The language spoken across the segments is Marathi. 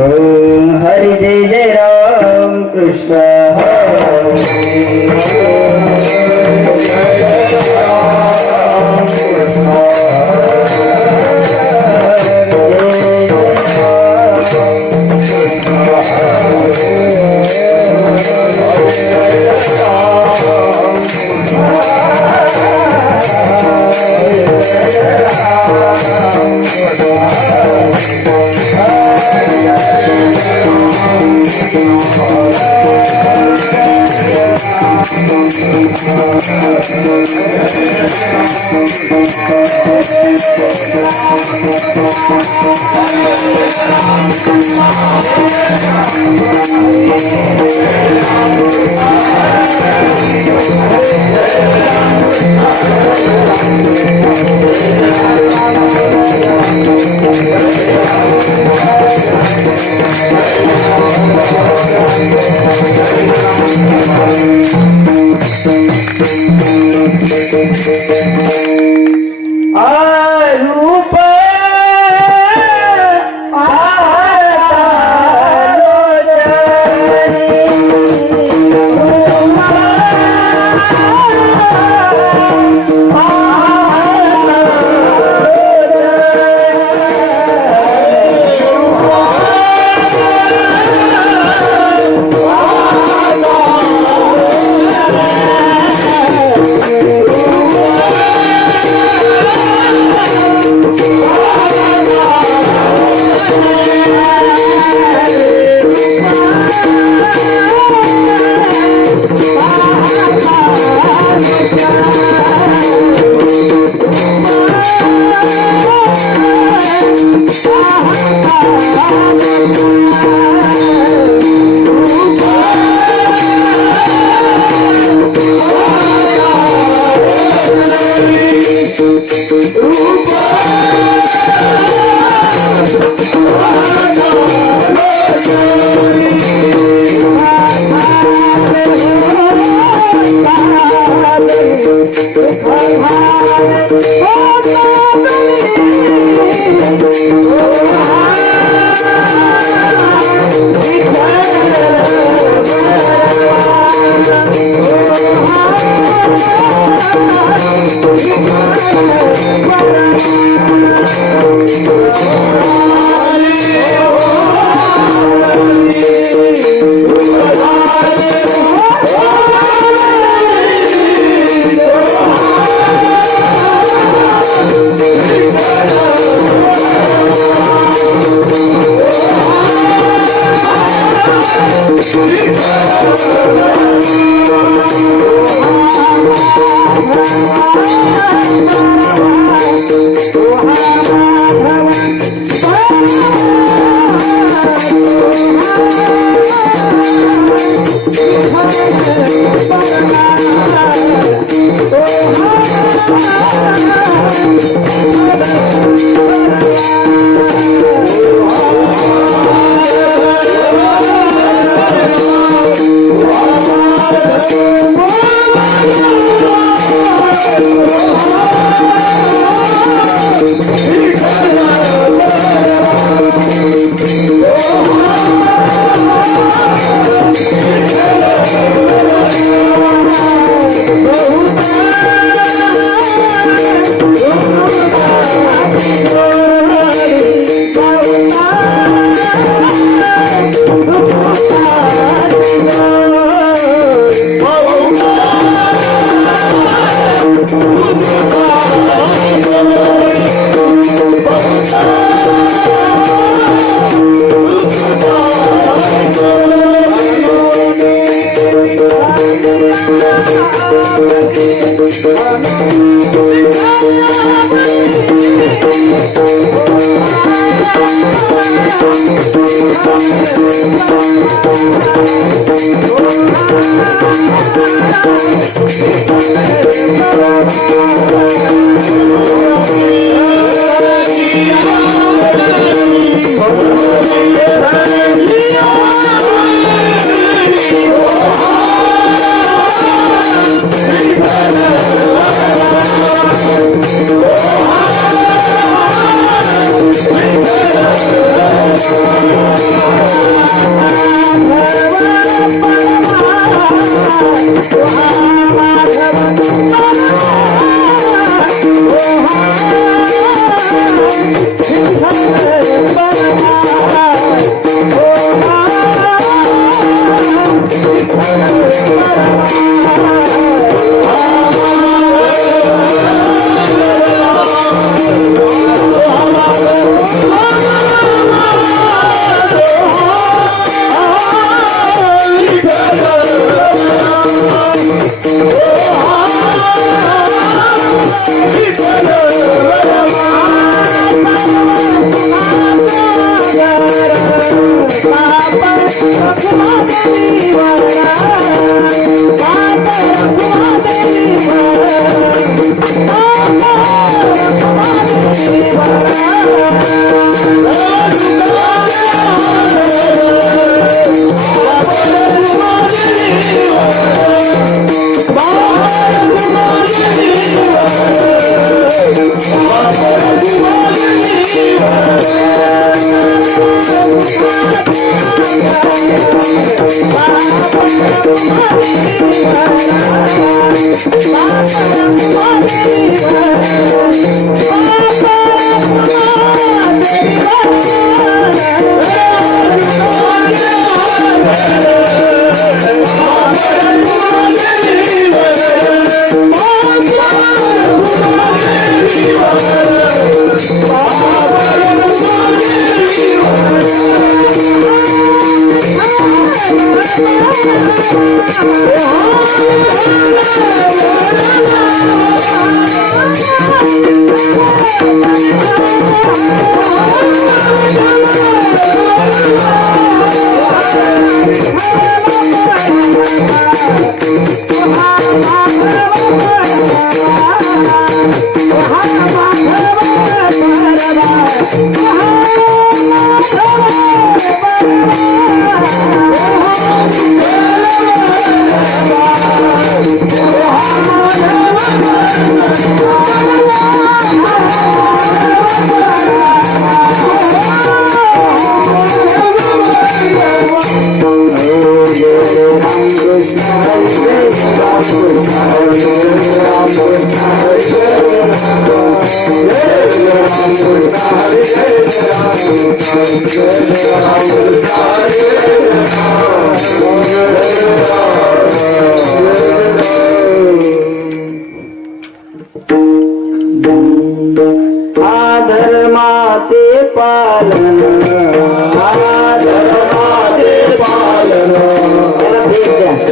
ओम हरि जय जय राम कृष्ण धर्माचे पालन धर्माचे पालन धर्माचे पालन धर्माचे पालन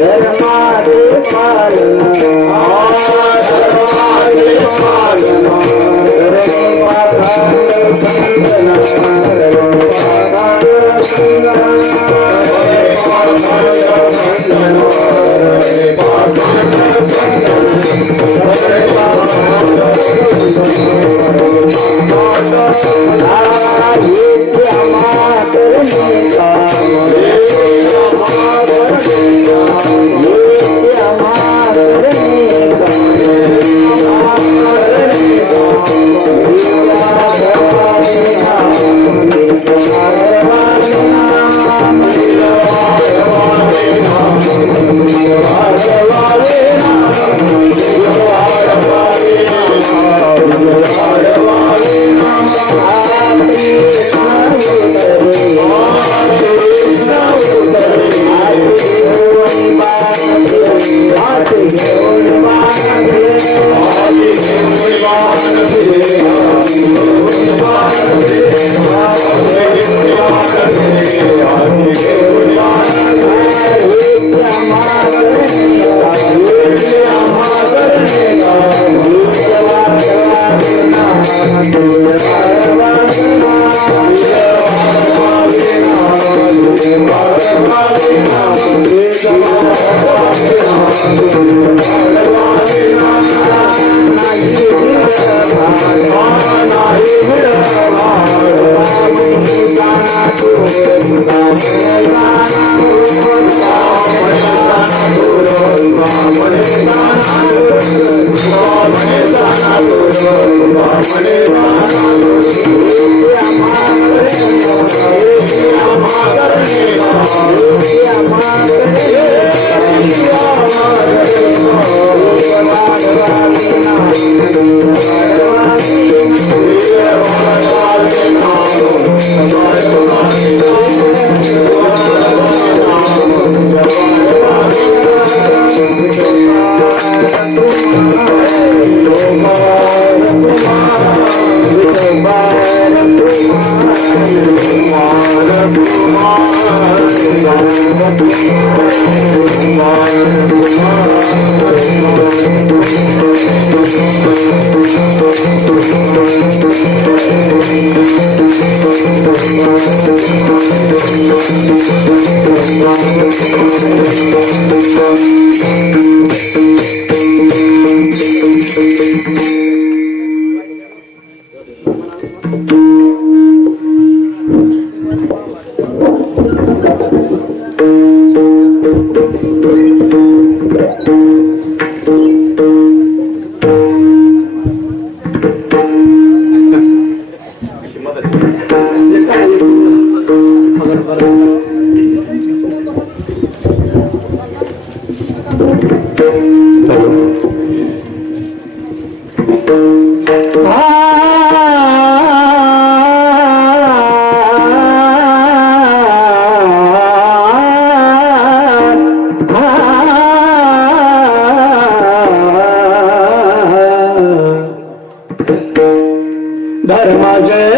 Yeah. धर्माचे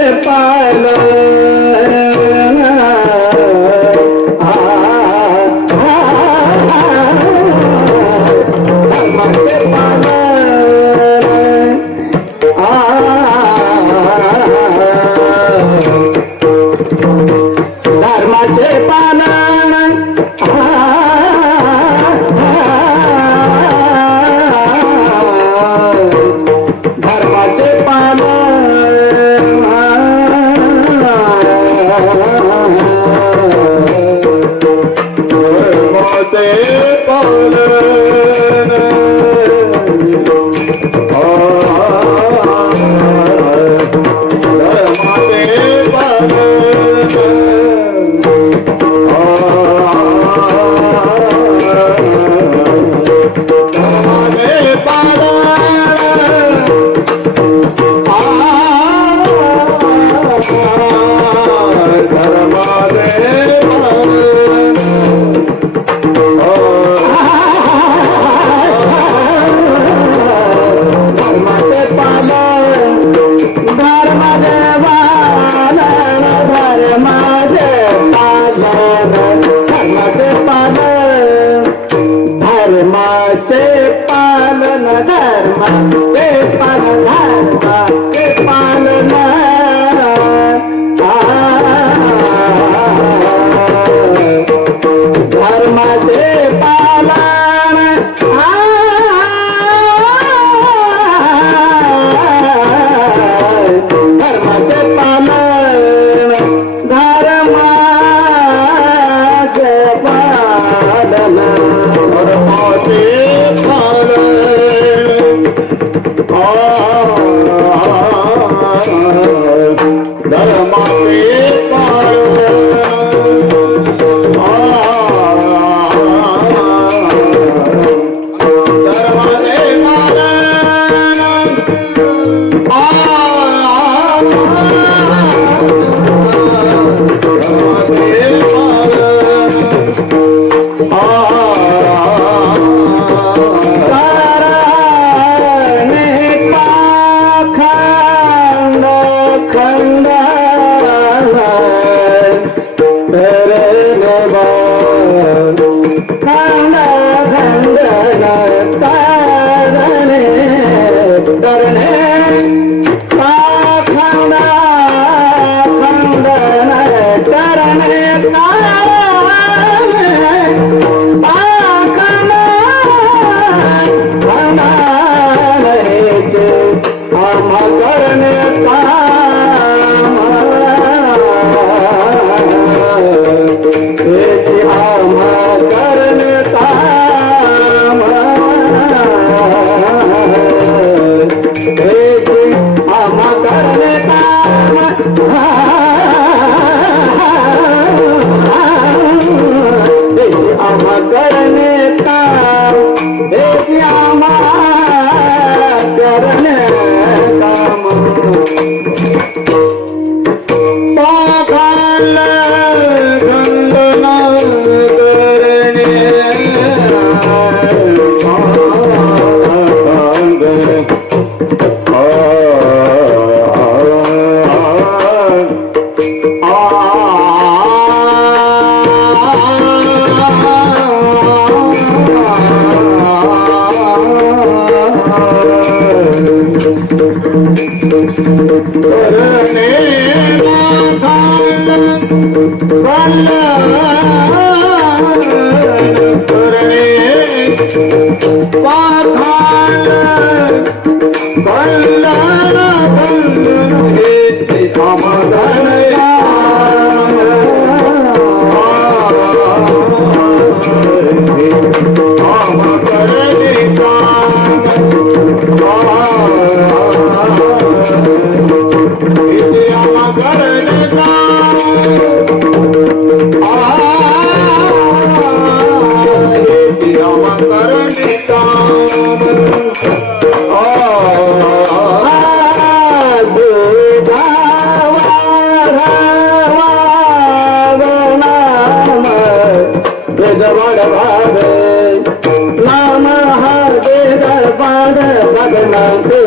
नाम हर वेद पाठ भगना के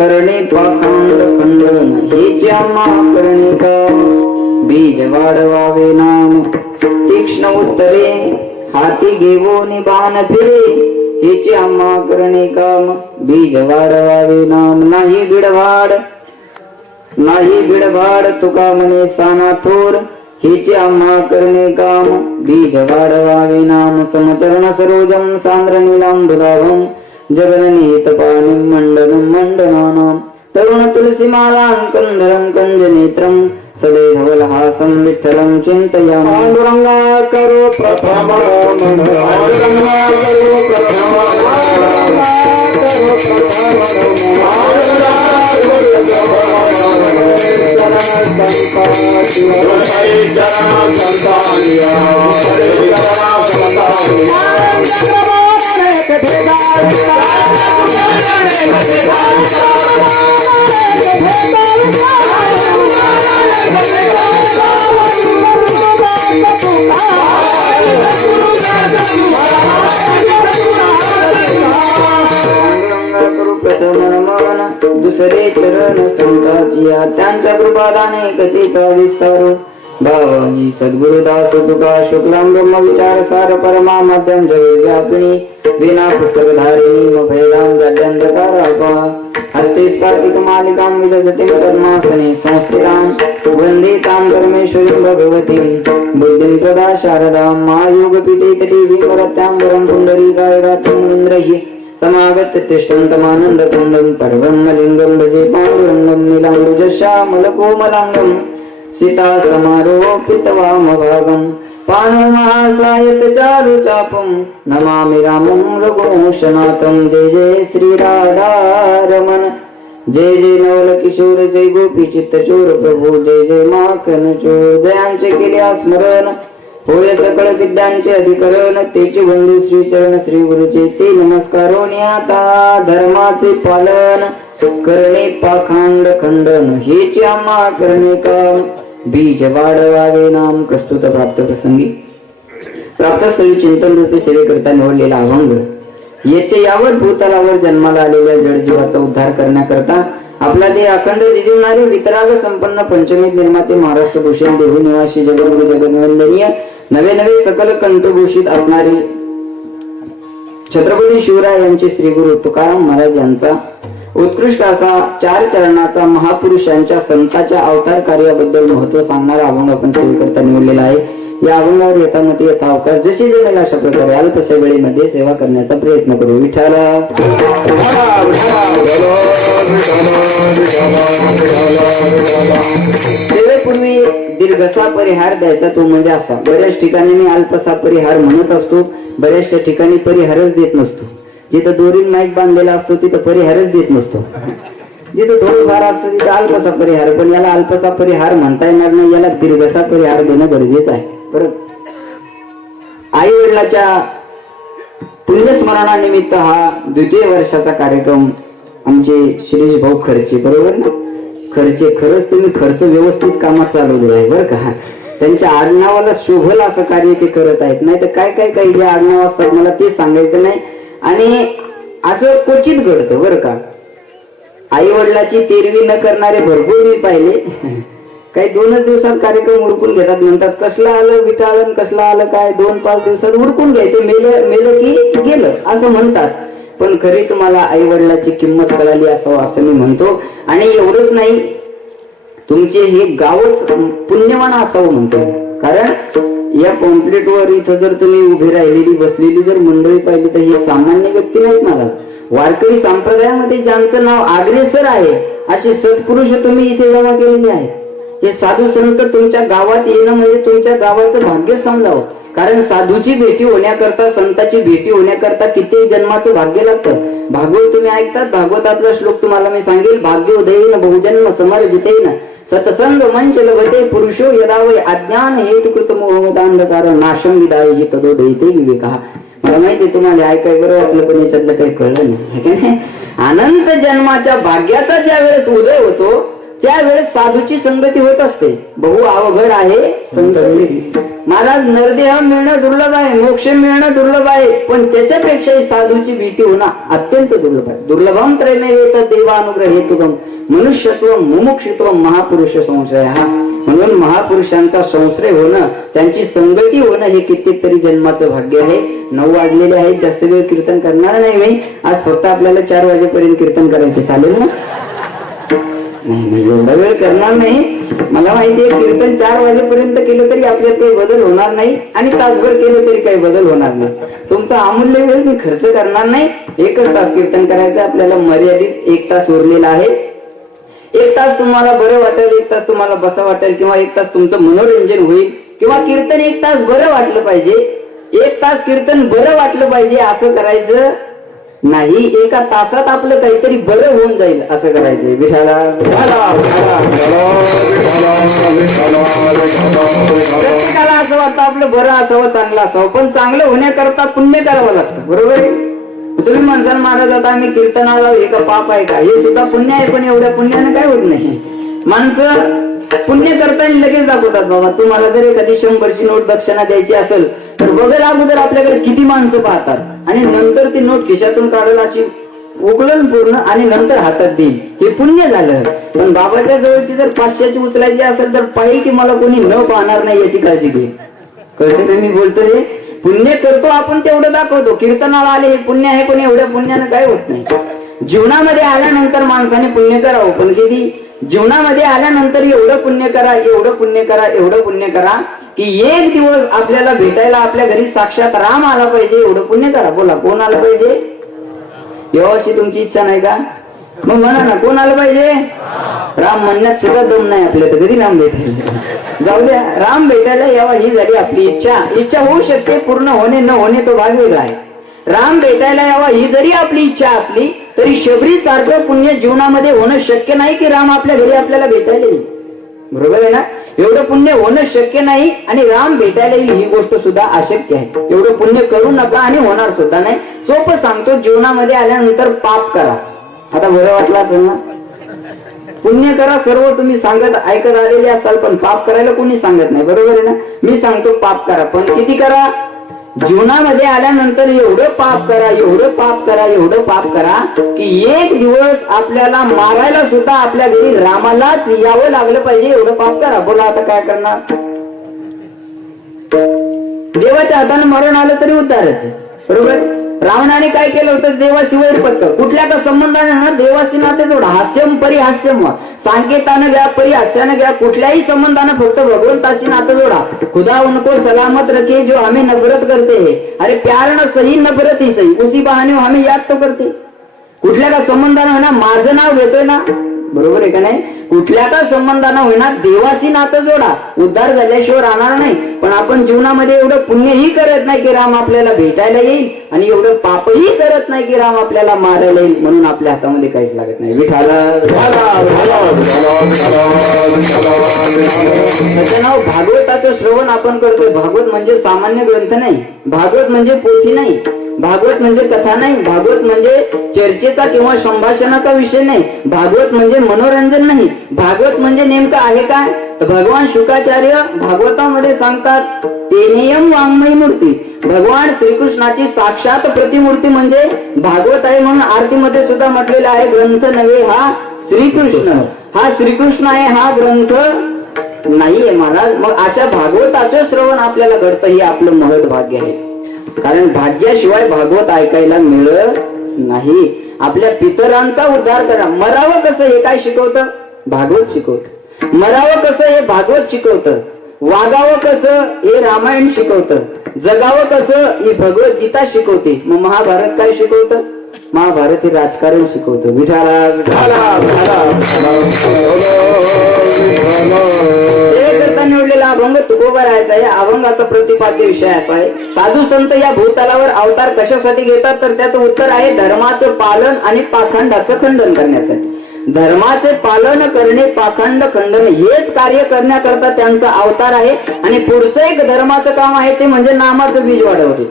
करणे पाखंड खंडन हेची आम्हा करणे काम बीज वाढवावे नाम तीक्ष्ण उत्तरे हाती घेऊन बाण फिरे हेची आम्हा करणे काम बीज वाढवावे नाम नाही बिडभाड तुका म्हणे साना थोर हेचे आम्हा करणे काम बीज वाढवावे नाम समचरण सरोजम सांद्र नीलांबुदाभम जगननीत पाणिं मंडनं मंडनानां तरुण तुलसीमालां कंदरं कंजनेत्रं सदैवलहासं विठ्ठलं चिन्तयामि पांडुरंगा करो प्रथम पांडुरंगा करो प्रथम दुसरे चरण संताचिया त्यांच्या कृपादाने कथेचा विस्तार बाबाजी सद्गुरुदास तुका शुक्लां ब्रह्म विचार सार परमा मध्यम जगद्व्यापिनी विना पुस्तक धारिणी मभेदां गद्यंधकारापा हस्ते स्फाटिक मालिकां विदधतीं पद्मासने संस्थितां वन्दे तां परमेश्वरीं भगवतीं बुद्धिं प्रदा शारदां महायोगपीठे तटे विवरत्यां वरं पुण्डरीकाय गातुं मुनीन्द्रैः समागत तिष्ठन्तमानन्दकुन्दं पर्वन्नलिङ्गं भजे पाण्डुरङ्गं नीलाम्बुजश्यामलकोमलाङ्गं सीता समारोपितवामभागं पाणमहासायत चारुचापं नमामि रामं रघुवंशनाथं जय जय श्री राधारमण जय जय नवल किशोर जय गोपी चित्तचोर प्रभू जय जय माखन चोर जयांचे केले स्मरण होय सकळ विद्यांचे अधिकरण तेचे बंधू श्री चरण श्री गुरुचे ते नमस्कारोनी आता धर्माचे पालन करणे पाखंड खंडन हेचे आम्हा करणे काम बीज वाढवावे नाम प्रस्तुत प्राप्त प्रसंगी प्राप्त स्थळी चिंतन रूपी सेवेकरता निवडलेला अभंग याचे यावत भूतलावर जन्माला आलेल्या जडजीवाचा उद्धार करण्याकरता आपला ते अखंड जिजवणारे वितराग संपन्न पंचमी निर्माते महाराष्ट्र भूषण देहू निवासी जगद्गुरु जगद्वंदनीय नवे नवे सकल कंठभूषित असणारे छत्रपती शिवराय यांचे श्री गुरु तुकाराम महाराज यांचा उत्कृष्ट असा 4 चरणाचा महापुरुषांच्या संतांच्या अवतार कार्याबद्दल महत्व सांगणारा अभंग आपण सेवेकरता निवडलेला आहे. या अभंगावर येतामध्ये यथावकाश जशी जमेल अशा प्रकारे अल्पशा वेळेमध्ये सेवा करण्याचा प्रयत्न करू. विठ्ठला सेवेपूर्वी दीर्घसा परिहार द्यायचा तो म्हणजे असा. बऱ्याच ठिकाणी मी अल्पसा परिहार म्हणत असतो, बऱ्याचशा ठिकाणी परिहारच देत नसतो. जिथं दोरीन माईक बांधलेला असतो तिथं परिहारच देत नसतो. जिथं थोडंफार असतं तिथं अल्पसा परिहार. पण याला अल्पसा परिहार म्हणता येणार नाही, याला दीर्घसा परिहार देणं गरजेचं आहे. आई वडिलाच्या पुण्यस्मरणानिमित्त हा 2य वर्षाचा कार्यक्रम आमचे शिरीष भाऊ खर्चे, बरोबर ना? खर्चे खरंच तुम्ही खर्च व्यवस्थित कामात चालवले आहे बरं का. त्यांच्या आडनावाला शोभल असं कार्य ते करत आहेत. नाही तर काय काय काही जे आडनाव असतात मला ते सांगायचं नाही. आणि असं क्वचित घडतं बरं का. आई वडिलाची तेरवी न करणारे भरपूर मी पाहिले. काही 2च दिवसात कार्यक्रम उरकून घेतात. म्हणतात कसलं आलं विटाळन, कसलं आलं काय, 2-5 दिवसात उरकून घ्यायचं, मेलं की गेलं असं म्हणतात. पण खरी तुम्हाला आई वडिलाची किंमत कळाली असावं असं मी म्हणतो. आणि एवढंच नाही, तुमचे हे गावच पुण्यवान असावं म्हणतो. कारण या पॉम्पलेट वर इथं जर तुम्ही उभी राहिलेली बसलेली जर मंडळी पाहिली तर हे सामान्य व्यक्ती नाहीत. मला वारकरी संप्रदायामध्ये ज्यांचं नाव अग्रेसर आहे असे सत्पुरुष तुम्ही इथे जमा केलेले आहेत. हे साधू संत तुमच्या गावात येणं म्हणजे तुमच्या गावाचं भाग्य समजावं. कारण साधूची भेटी होण्याकरता, संताची भेटी होण्याकरता किती जन्माचं भाग्य लागतं. भागवत तुम्ही ऐकतात, भागवतातला श्लोक तुम्हाला मी सांगेल. भाग्योदयेन बहुजन्म समर्जितेन सतसंग मंच लभते पुरुषो यदावय अज्ञान हेतुकृत मोहदांधकार नाशम विदाय तदोदयते विवेकः. मला माहिती तुम्हाला ऐकाय बरं वाटलं पण याच्यातलं काही कळलं नाही. अनंत जन्माच्या भाग्याचा ज्या वेळेस उदय होतो त्यावेळेस साधूची संगती होत असते. बहु अवघड आहे संगती. महाराज नरदेह मिळणं दुर्लभ आहे, मोक्ष मिळणं दुर्लभ आहे, पण त्याच्यापेक्षाही साधूची भीती होणं अत्यंत दुर्लभ आहे. दुर्लभम त्रयमे येत देवानुग्रह हेतुकम मनुष्यत्व मुमुक्षुत्व महापुरुष संश्रय. हा म्हणून महापुरुषांचा संश्रय होणं, त्यांची संगती होणं हे कित्येक तरी जन्माचं भाग्य आहे. 9 वाजलेले आहेत, जास्त वेळ कीर्तन करणार नाही मी आज. फक्त आपल्याला 4 वाजेपर्यंत कीर्तन करायचे, चालेल ना? नाही, एवढा वेळ करणार नाही. मला माहिती आहे कीर्तन 4 वाजेपर्यंत केलं तरी आपल्यात काही बदल होणार नाही, आणि तासभर केलं तरी काही बदल होणार नाही. तुमचा अमूल्य वेळ मी खर्च करणार नाही. 1च तास कीर्तन करायचं आपल्याला. मर्यादित 1 तास उरलेला आहे. 1 तास तुम्हाला बरं वाटेल, 1 तास तुम्हाला बसा वाटेल, किंवा 1 तास तुमचं मनोरंजन होईल, किंवा कीर्तन 1 तास बरं वाटलं पाहिजे. 1 तास कीर्तन बरं वाटलं पाहिजे असं करायचं नाही. 1 तासात आपलं काहीतरी बरं होऊन जाईल असं करायचंय. विठाला प्रत्येकाला असं वाटतं आपलं बरं असावं, चांगलं असावं, पण चांगलं होण्याकरता पुण्य करावं लागतं. बरोबर आहे? तुम्ही म्हणसाल महाराज आता आम्ही कीर्तनाला हे का पाप आहे का? हे सुद्धा पुण्य आहे, पण एवढ्या पुण्याने काय होत नाही. माणसं पुण्य करताना लगेच दाखवतात. बाबा तुम्हाला जर एखादी 100ची नोट दक्षिणा द्यायची असेल तर बघा अगोदर आपल्याकडे किती माणसं पाहतात, आणि नंतर ती नोट खिशातून काढायला अशी उकळून पूर्ण, आणि नंतर हातात देईल. हे पुण्य झालं. पण बाबाच्या जवळची जर 500ची उचलायची असेल तर पाहिजे की मला कोणी न पाहणार नाही याची काळजी घे. कळते मी बोलतोय? पुण्य करतो आपण तेवढं दाखवतो. कीर्तनाला आले हे पुण्य आहे, पण एवढ्या पुण्यानं काय होत नाही. जीवनामध्ये आल्यानंतर माणसाने पुण्य करावं, पण किती? जीवनामध्ये आल्यानंतर एवढं पुण्य करा, एवढं पुण्य करा, एवढं पुण्य करा की एक दिवस आपल्याला भेटायला आपल्या घरी साक्षात राम आला पाहिजे. एवढं पुण्य करा. बोला, कोण आलं पाहिजे? एवढी तुमची इच्छा नाही का? मग म्हणा ना, कोण आलं पाहिजे? राम म्हणण्यात सुद्धा दम नाही आपल्या, तर कधी राम भेटेल? जाऊ द्या, राम भेटायला यावा ही झाली आपली इच्छा. इच्छा होऊ शकते, पूर्ण होणे न होणे तो भाग वेगळा आहे. राम भेटायला यावा ही जरी आपली इच्छा असली तरी शबरी सारखं पुण्य जीवनामध्ये होणं शक्य नाही की राम आपल्या घरी आपल्याला भेटायला येईल. बरोबर आहे ना? एवढं पुण्य होणं शक्य नाही, आणि राम भेटायला येईल ही गोष्ट सुद्धा अशक्य आहे. एवढं पुण्य करू नका, आणि होणार सुद्धा नाही. सोपं सांगतो, जीवनामध्ये आल्यानंतर पाप करा. आता बरं वाटलं असेल ना? पुण्य करा सर्व तुम्ही सांगत ऐकत आलेले असाल, पण पाप करायला कोणी सांगत नाही. बरोबर आहे ना? मी सांगतो पाप करा, पण किती करा? जीवनामध्ये आल्यानंतर एवढं पाप करा, एवढं पाप करा, एवढं पाप करा की एक दिवस आपल्याला मारायला सुद्धा आपल्या घरी रामालाच यावं लागलं पाहिजे. एवढं पाप करा. बोला, आता काय करणार? देवाच्या हाताने मरण आलं तरी उद्धारायचं. बरोबर? रावणाने काय केलं होतं? देवाशी वैरपत्त. कुठल्या का संबंधाने ना देवाशी नाते जोडा. हास्यम परिहास्यम, सांकेतानं घ्या, परिहास्यानं घ्या, कुठल्याही संबंधानं फक्त भगवंताशी नातं जोडा. खुदा उनको सलामत रखे जो हमें नफरत करते है. अरे प्यार न सही नफरत ही सही, उसी बहाने हमें याद तो करते. कुठल्या का संबंधानं ना माझं नाव घेतोय ना, बरोबर आहे का नाही? कुठल्या का संबंधानं होईना देवाशी नातं जोडा. उद्धार झाल्याशिवाय राहणार नाही. पण आपण जीवनामध्ये एवढं पुण्यही करत नाही की राम आपल्याला भेटायला येईल, आणि एवढं पापही करत नाही की राम आपल्याला मारायला येईल. म्हणून आपल्या हातामध्ये काहीच लागत नाही. त्याचं नाव भागवताचं श्रवण आपण करतोय. भागवत म्हणजे सामान्य ग्रंथ नाही, भागवत म्हणजे पोथी नाही, भागवत म्हणजे कथा नाही, भागवत म्हणजे चर्चेचा किंवा संभाषणाचा विषय नाही, भागवत म्हणजे मनोरंजन नाही. भागवत म्हणजे नेमकं आहे काय? भगवान शुकाचार्य भागवतामध्ये सांगतात, तेनेयम वाङ्मयी मूर्ती. भगवान श्रीकृष्णाची साक्षात प्रतिमूर्ती म्हणजे भागवत आहे. म्हणून आरतीमध्ये सुद्धा म्हटलेलं आहे, ग्रंथ नव्हे हा श्रीकृष्ण. हा श्रीकृष्ण आहे, हा ग्रंथ नाहीये महाराज. मग अशा भागवताचं श्रवण आपल्याला घडतं, हे आपलं महत् भाग्य आहे. कारण भाग्याशिवाय भागवत ऐकायला मिळत नाही. आपल्या पितरांचा उद्धार करा. मरावं कसं हे काय शिकवतं? भागवत शिकवतं. मरावं कसं हे भागवत शिकवतं. वागावं कसं हे रामायण शिकवतं. जगावं कसं ही भगवद्गीता शिकवते. मग महाभारत काय शिकवतं? महाभारत हे राजकारण शिकवतं. निवडलेला अभंग तुकोबा राहायचा आहे. अभंगाचा प्रतिपाद्य विषय असा आहे, साधू संत या भूतलावर अवतार कशासाठी घेतात? तर त्याचं उत्तर आहे, धर्माचं पालन आणि पाखंडाचं खंडन करण्यासाठी. धर्माचे पालन करणे, पाखंड खंडन हेच कार्य करण्याकरता त्यांचा अवतार आहे. आणि पुढचं एक धर्माचं काम आहे ते म्हणजे नामाचं बीज वाढवणे.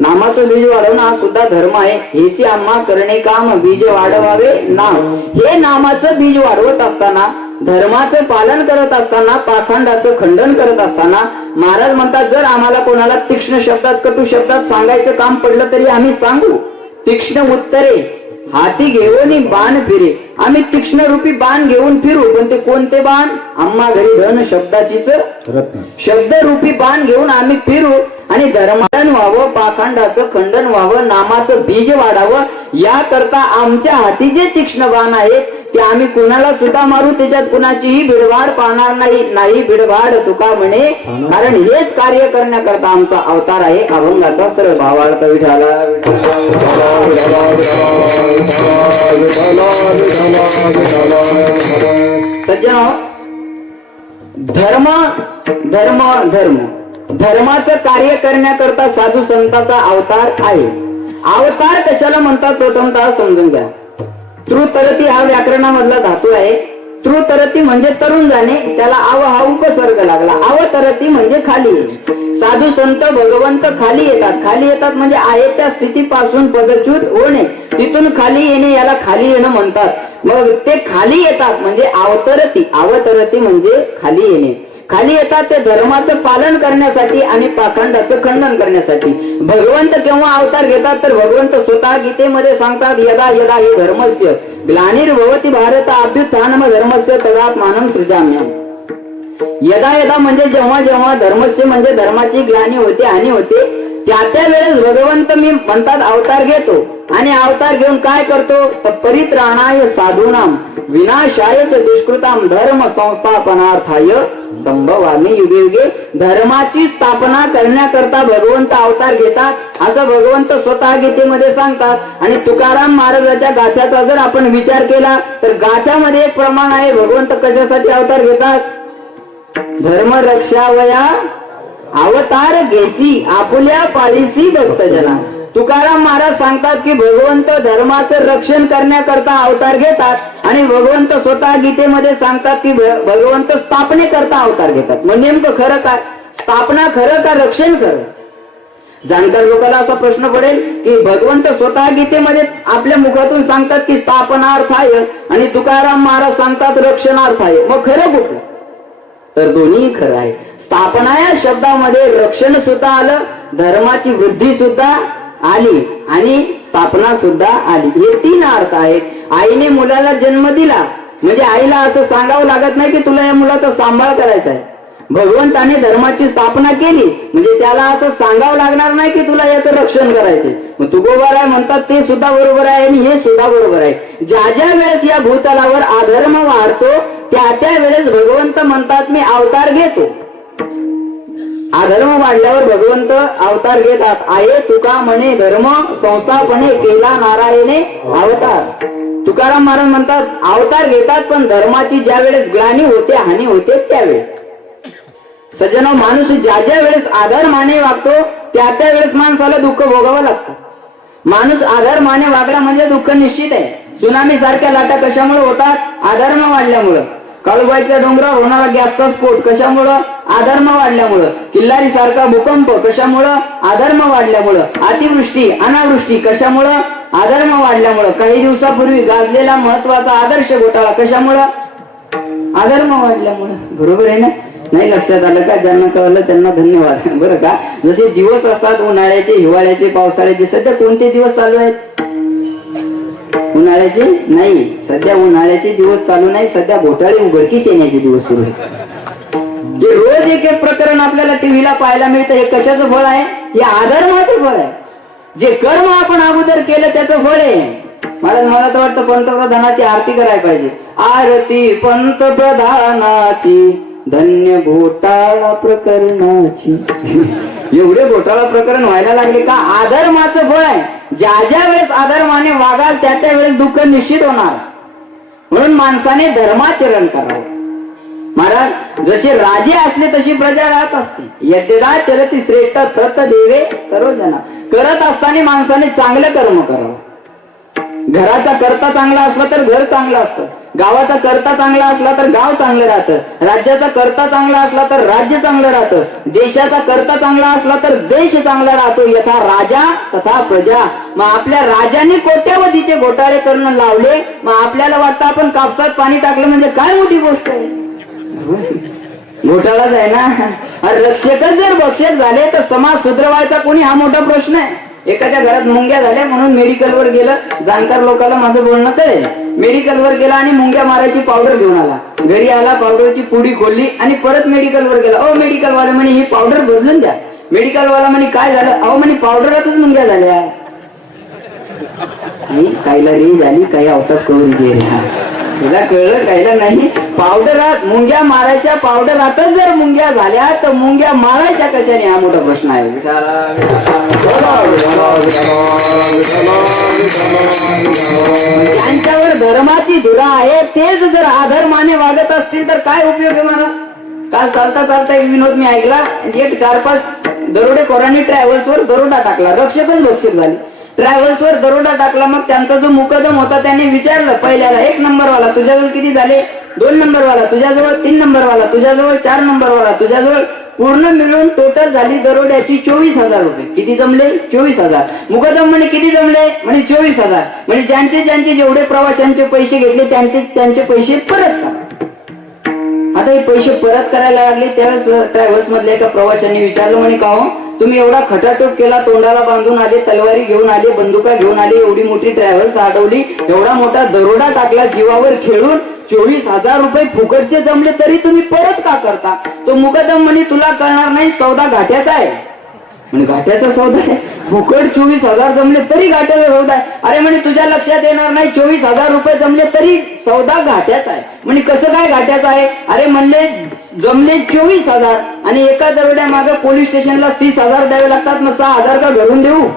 नामाचं बीज वाढवणं हा सुद्धा धर्म आहे. हेची आम्हा करणे काम बीज वाढवावे नाम. हे नामाचं बीज वाढवत असताना धर्माचं पालन करत असताना, पाखंडाचं खंडन करत असताना महाराज म्हणतात, जर आम्हाला कोणाला तीक्ष्ण शब्दात, कटू शब्दात सांगायचं काम पडलं तरी आम्ही सांगू. तीक्ष्ण उत्तरे हाती घेऊन बाण फिरे. आम्ही तीक्ष्ण रूपी बाण घेऊन फिरू, पण ते कोणते बाण? आम्हा घरी धन शब्दाचीच शब्द रूपी बाण घेऊन आम्ही फिरू आणि धर्मांतरण व्हावं, पाखंडाचं खंडन व्हावं, नामाचं बीज वाढावं, या करता आमच्या हाती जे तीक्ष्ण बाण आहेत ते आम्ही कुणाला सुद्धा मारू, त्याच्यात कुणाचीही भिडवाड पाहणार नाही भिडवाड तुका म्हणे. कारण हेच कार्य करण्याकरता आमचा अवतार आहे. अभंगाचा सरळ भावार्थ विठाला. सज्जनो, धर्म धर्म धर्म धर्माचं कार्य करण्याकरता साधू संतांचा अवतार आहे. अवतार कशाला म्हणतात प्रथमतः समजून घ्या. तृतरती हा व्याकरणामधला धातू आहे. तृतरती म्हणजे तरुण जाणे, त्याला अव हा उपसर्ग लागला. अवतरती म्हणजे खाली. साधू संत भगवंत खाली येतात. खाली येतात म्हणजे आहे त्या स्थितीपासून पदच्युत होणे, तिथून खाली येणे, याला खाली येणं म्हणतात. मग ते खाली येतात म्हणजे अवतरती. अवतरती म्हणजे खाली येणे. खाली येतात ते धर्माचं पालन करण्यासाठी आणि पाखंडाचं खंडन करण्यासाठी. भगवंत केव्हा अवतार घेतात तर भगवंत स्वतः गीतेमध्ये सांगतात, यदा यदा हि धर्मस्य ग्लानिर्भवति भारत अभ्युत्थानम धर्मस्य तदात्मानं सृजाम्यहम्. यदा यदा म्हणजे जेव्हा जेव्हा धर्मस्य म्हणजे धर्माची ग्लानी होते, हानी होते, त्या वेळेस भगवंत मी म्हणतात अवतार घेतो. आणि अवतार घेऊन काय करतो तर परित्राणाय साधूनाम विनाशाय च दुष्कृताम धर्म संस्थापनार्थाय संभवामी युगे युगे. धर्माची स्थापना करण्याकरता भगवंत अवतार घेतात असं भगवंत स्वतः गीतेमध्ये सांगतात. आणि तुकाराम महाराजाच्या गाथ्याचा जर आपण विचार केला तर गाथ्यामध्ये एक प्रमाण आहे. भगवंत कशासाठी अवतार घेतात? धर्म रक्षावया अवतार घेसी आपुल्या पालिसी भक्तजना. तुकाराम महाराज सांगतात की भगवंत धर्माचं रक्षण करण्याकरता अवतार घेतात आणि भगवंत स्वतः गीतेमध्ये सांगतात की भगवंत स्थापनेकरता अवतार घेतात. मग नेमकं खरं काय? स्थापना खरं का रक्षण खरं? जाणकार लोकांना असा प्रश्न पडेल की भगवंत स्वतः गीतेमध्ये आपल्या मुखातून सांगतात की स्थापनार्थाय आणि तुकाराम महाराज सांगतात रक्षणार्थाय. मग खरं कुठलं? तर दोन्ही खरं आहे. स्थापना या शब्दामध्ये रक्षण सुद्धा आलं, धर्माची वृद्धी सुद्धा आली आणि स्थापना सुद्धा आली. हे तीन अर्थ आहेत. आईने मुलाला जन्म दिला म्हणजे आईला असं सांगावं लागत नाही की तुला या मुलाचा सांभाळ करायचा आहे. भगवंताने धर्माची स्थापना केली म्हणजे त्याला असं सांगावं लागणार नाही की तुला याचं रक्षण करायचंय. मग तुकोबाराय म्हणतात ते सुद्धा बरोबर आहे आणि हे सुद्धा बरोबर आहे. ज्या ज्या वेळेस या भूतलावर अधर्म वाढतो त्या वेळेस भगवंत म्हणतात मी अवतार घेतो. अधर्म वाढल्यावर भगवंत अवतार घेतात. आहे तुका म्हणे धर्म संस्थापने केला नारायणे अवतार. तुकाराम महाराज म्हणतात अवतार घेतात पण धर्माची ज्या वेळेस ग्लानी होते, हानी होते त्यावेळेस. सज्जनो, माणूस ज्या ज्या वेळेस अधर्माने वागतो त्या वेळेस माणसाला दुःख भोगावं लागतं. माणूस अधर्माने वागला म्हणजे दुःख निश्चित आहे. सुनामी सारख्या लाटा कशामुळे होतात? अधर्म वाढल्यामुळं. काळूबाईच्या डोंगरावर होणारा गॅसचा स्फोट कशामुळं? अधर्म वाढल्यामुळं. किल्लारी सारखा भूकंप कशामुळं? अधर्म वाढल्यामुळं. अतिवृष्टी अनावृष्टी कशामुळं? अधर्म वाढल्यामुळं. काही दिवसापूर्वी गाजलेला महत्वाचा आदर्श घोटाळा कशामुळं? अधर्म वाढल्यामुळं. बरोबर आहे ना? नाही लक्षात आलं का? ज्यांना कळलं त्यांना धन्यवाद. बरं का? जसे दिवस असतात उन्हाळ्याचे, हिवाळ्याचे, पावसाळ्याचे, सध्या कोणते दिवस चालू आहेत? उन्हाळ्याचे नाही, सध्या उन्हाळ्याचे दिवस चालू नाही, सध्या घोटाळे उघडकीस येण्याचे दिवस सुरू आहेत. जे रोज एक एक प्रकरण आपल्याला टीव्हीला पाहायला मिळतं. हे कशाचं फळ आहे? हे अधर्माचं फळ आहे. जे कर्म आपण अगोदर केलं त्याचं फळ आहे. महाराज मला तर वाटतं पंतप्रधानाची आरती करायला पाहिजे. आरती पंतप्रधानाची धन्य घोटाळा प्रकरणाची. एवढे घोटाळा प्रकरण व्हायला लागले का? अधर्माचं फळ आहे. ज्या ज्या वेळेस अधर्माने वागाल त्या वेळेस दुःख निश्चित होणार. म्हणून माणसाने धर्माचरण करावं. महाराज जसे राजे असले तशी प्रजा राहत असते. यद्यदा चरती श्रेष्ठ तत् देवे सर्वजना. करत असताना माणसाने चांगलं कर्म करावं. घराचा करता चांगला असला तर घर चांगलं असतं, गावाचा करता चांगला असला तर गाव चांगलं राहतं, राज्याचा करता चांगला असला तर राज्य चांगलं राहतं, देशाचा करता चांगला असला तर देश चांगला राहतो. यथा राजा तथा प्रजा. मग आपल्या राजाने कोट्यावधीचे घोटाळे करणं लावले, मग आपल्याला वाटतं आपण कापसात पाणी टाकलं म्हणजे काय मोठी गोष्ट आहे, घोटाळाच आहे ना. रक्षकच जर भक्षक झाले तर समाज सुधरवायचा कोणी, हा मोठा प्रश्न आहे. एखाद्या घरात मुंग्या झाल्या म्हणून मेडिकलवर गेलं, जाणकार लोकांना माझं बोलणं कळेल. मेडिकलवर गेला आणि मुंग्या मारायची पावडर घेऊन आला, घरी आला, पावडरची पुडी खोलली आणि परत मेडिकलवर गेला. अहो मेडिकलवाले म्हणे ही पावडर बदलून द्या. मेडिकलवाला म्हणे काय झालं, अहो म्हणे पावडरातच मुंग्या झाल्या. कायला रेंज आली, काही आउट ऑफ कव्हरेज तुला कळलं, कायला नाही. पावडरात मुंग्या मारायच्या, पावडरातच जर मुंग्या झाल्या तर मुंग्या मारायच्या कशाने, हा मोठा प्रश्न आहे. त्यांच्यावर धर्माची धुरा आहे, तेच जर आधर्माने वागत असतील तर काय उपयोग आहे मला. काल चालता चालता एक विनोद मी ऐकला. एक 4-5 दरोडेखोरांनी ट्रॅव्हल्सवर दरोडा टाकला, रक्षकच भक्षक झाले. ट्रॅव्हल्सवर दरोडा टाकला, मग त्यांचा जो मुकदम होता त्याने विचारलं पहिल्याला, 1 नंबरवाला तुझ्याजवळ किती झाले, 2 नंबरवाला तुझ्याजवळ, 3 नंबरवाला तुझ्याजवळ, 4 नंबरवाला तुझ्याजवळ. पूर्ण मिळून टोटल झाली दरोड्याची 24,000 रुपये. किती जमले, 24,000. मुकदम म्हणे किती जमले, म्हणे 24,000. म्हणजे ज्यांचे ज्यांचे जेवढे प्रवाशांचे पैसे घेतले त्यांचे पैसे परत करा. आता हे पैसे परत करायला लागले. त्यावेळेस ट्रॅव्हल्स मधल्या एका प्रवाशांनी विचारलं, म्हणे का हो तुम्ही एवढा खटाटोप केला, तोंडाला बांधून आले, तलवारी घेऊन आले, बंदुका घेऊन आले, एवढी मोठी ट्रॅव्हल्स अडवली, एवढा मोठा दरोडा टाकला, जीवावर खेळून 24,000 रुपये फुकटचे जमले तरी तुम्ही परत का करता. तो मुकदम म्हणे तुला कळणार नाही, सौदा घाट्याचा आहे. म्हणे घाट्याचा सौदा आहे, फुकट 24,000 जमले तरी घाट्याचा सौदा आहे. अरे म्हणे तुझ्या लक्षात येणार नाही, 24,000 रुपये जमले तरी सौदा घाट्याचा आहे. म्हणजे कसं काय घाट्याचा आहे, अरे म्हणले जमले 24,000 आणि एका दरोड्या मागे पोलीस स्टेशनला 30,000 द्यावे लागतात, मग 6,000 का घरून देऊ.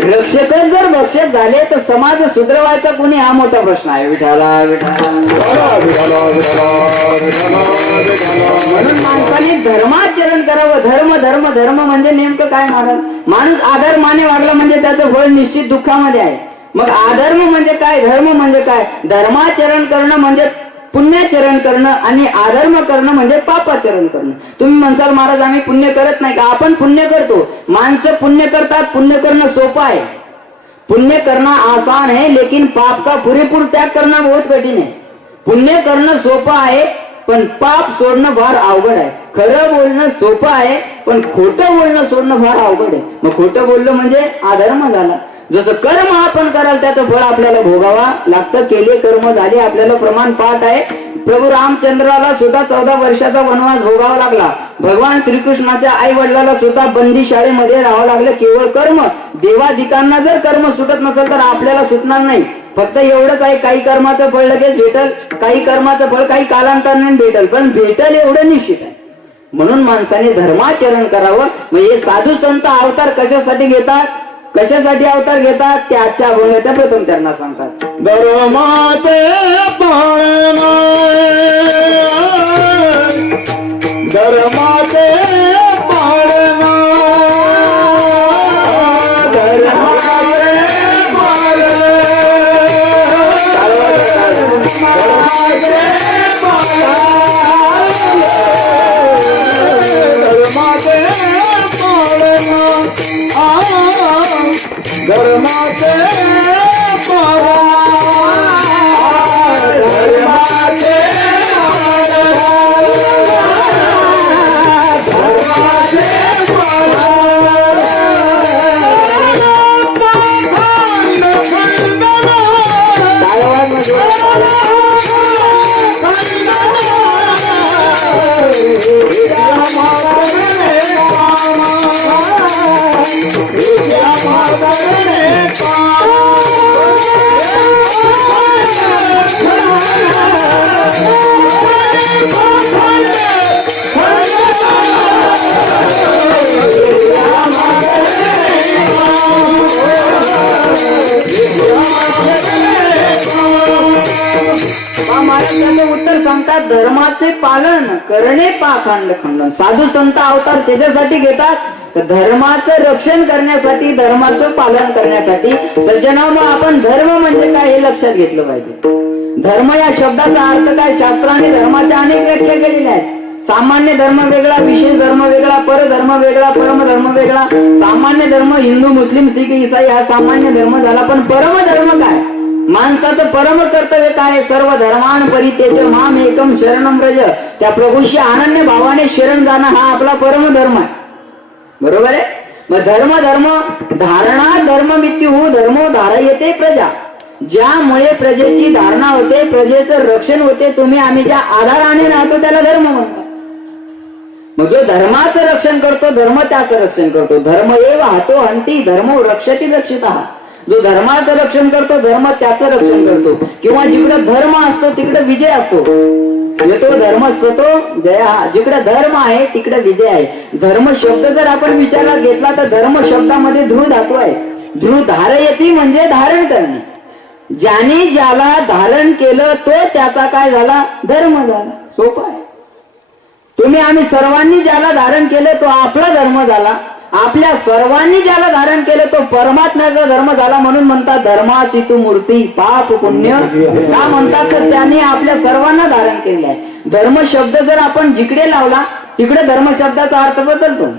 रक्षकच जर भक्षक झाले तर समाज सुधरवायचा कोणी, हा मोठा प्रश्न आहे. विठाला म्हणून माणसाने धर्माचरण करावं. धर्म धर्म धर्म म्हणजे नेमकं काय महाराज, माणूस आधर्माने वागला म्हणजे त्याचं फळ निश्चित दुःखामध्ये आहे. मग आधर्म म्हणजे काय, धर्म म्हणजे काय. धर्माचरण करणं म्हणजे पुण्याचरण करणं आणि अधर्म करणं म्हणजे पापाचरण करणं. तुम्ही म्हणसाल महाराज आम्ही पुण्य करत नाही का, आपण पुण्य करतो. माणसं पुण्य करतात, पुण्य करणं सोपं आहे. पुण्य करना आसान है लेकिन पाप का पुरेपूर त्याग करना बहुत कठीण है. पुण्य करणं सोपं आहे पण पाप सोडणं फार अवघड आहे. खरं बोलणं सोपं आहे पण खोटं बोलणं सोडणं फार अवघड आहे. मग खोटं बोललं म्हणजे अधर्म झाला. जसं कर्म आपण कराल त्याचं फळ आपल्याला भोगावा लागतं. केले कर्म झाले, आपल्याला प्रमाण पाठ आहे. प्रभू रामचंद्राला सुद्धा 14 वर्षाचा वनवास भोगावा लागला. भगवान श्रीकृष्णाच्या आई वडिलांना सुद्धा बंदी शाळेमध्ये राहावं लागलं. केवळ कर्म, देवाधिकांना जर कर्म सुटत नसेल तर आपल्याला सुटणार नाही. फक्त एवढंच आहे, काही कर्माचं फळ लगेच भेटल, काही कर्माचं फळ काही कालांतराने भेटल, पण भेटल एवढं निश्चित आहे. म्हणून माणसाने धर्माचरण करावं. मग हे साधू संत अवतार कशासाठी घेतात, कशासाठी अवतार घेतात ते आजच्या अभंगाच्या प्रथम चरणात सांगतात. धर्माचे पाळणा, धर्माचे पाळणा, धर्माचे पाळणा, धर्माचे पाळणा, धर्माचे पाळणा, धर्माचे पाळणा, धर्माचे उत्तर सांगतात, धर्माचे पालन करणे पाखंड खंडन. साधू संत अवतार त्याच्यासाठी घेतात तर धर्माचं रक्षण करण्यासाठी, धर्माचं पालन करण्यासाठी सज्जनांनो, आपण धर्म म्हणजे काय हे लक्षात घेतलं पाहिजे. धर्म या शब्दाचा अर्थ काय? शास्त्राने धर्माच्या अनेक व्याख्या केलेल्या आहेत. सामान्य धर्म वेगळा, विशेष धर्म वेगळा, परधर्म वेगळा, परमधर्म वेगळा. सामान्य धर्म हिंदू, मुस्लिम, शीख, ईसाई हा सामान्य धर्म झाला. पण परमधर्म काय? माणसाचं परम कर्तव्य काय? सर्व धर्मान परित्यज्य माम एकम शरणम व्रज. त्या प्रभूशी अनन्य भावाने शरण जाणं हा आपला परम धर्म आहे. बरोबर आहे. मग धर्म धारणा धर्म मित्यू धर्मो धारयते प्रजा. ज्यामुळे प्रजेची धारणा होते, प्रजेचं रक्षण होते, तुम्ही आम्ही ज्या आधाराने राहतो त्याला धर्म म्हणतो. मग जो धर्माचं रक्षण करतो, धर्म त्याचं रक्षण करतो. धर्म एव हातो हंती धर्मो रक्षती रक्षितः. जो धर्माचं रक्षण करतो, धर्म त्याचं रक्षण करतो. किंवा जिकडे धर्म असतो तिकडे विजय असतो. येतो धर्म असतो जया. जिकडे धर्म आहे तिकडे विजय आहे. धर्म शब्द जर आपण विचारात घेतला तर धर्म शब्दामध्ये ध्रुव धातू आहे. ध्रुव धारयती म्हणजे धारण करणे. ज्याने ज्याला धारण केलं तो त्याचा काय झाला? धर्म झाला. सोपं आहे. तुम्ही आम्ही सर्वांनी ज्याला धारण केलं तो आपला धर्म झाला. आपल्या सर्वांनी ज्याला धारण केलं तो परमात्म्याचा धर्म झाला. म्हणून म्हणतात धर्माची तू मूर्ती पाप पुण्य का म्हणतात? तर त्याने आपल्या सर्वांना धारण केले आहे. धर्म शब्द जर आपण जिकडे लावला तिकडे धर्म शब्दाचा अर्थ बदलतो.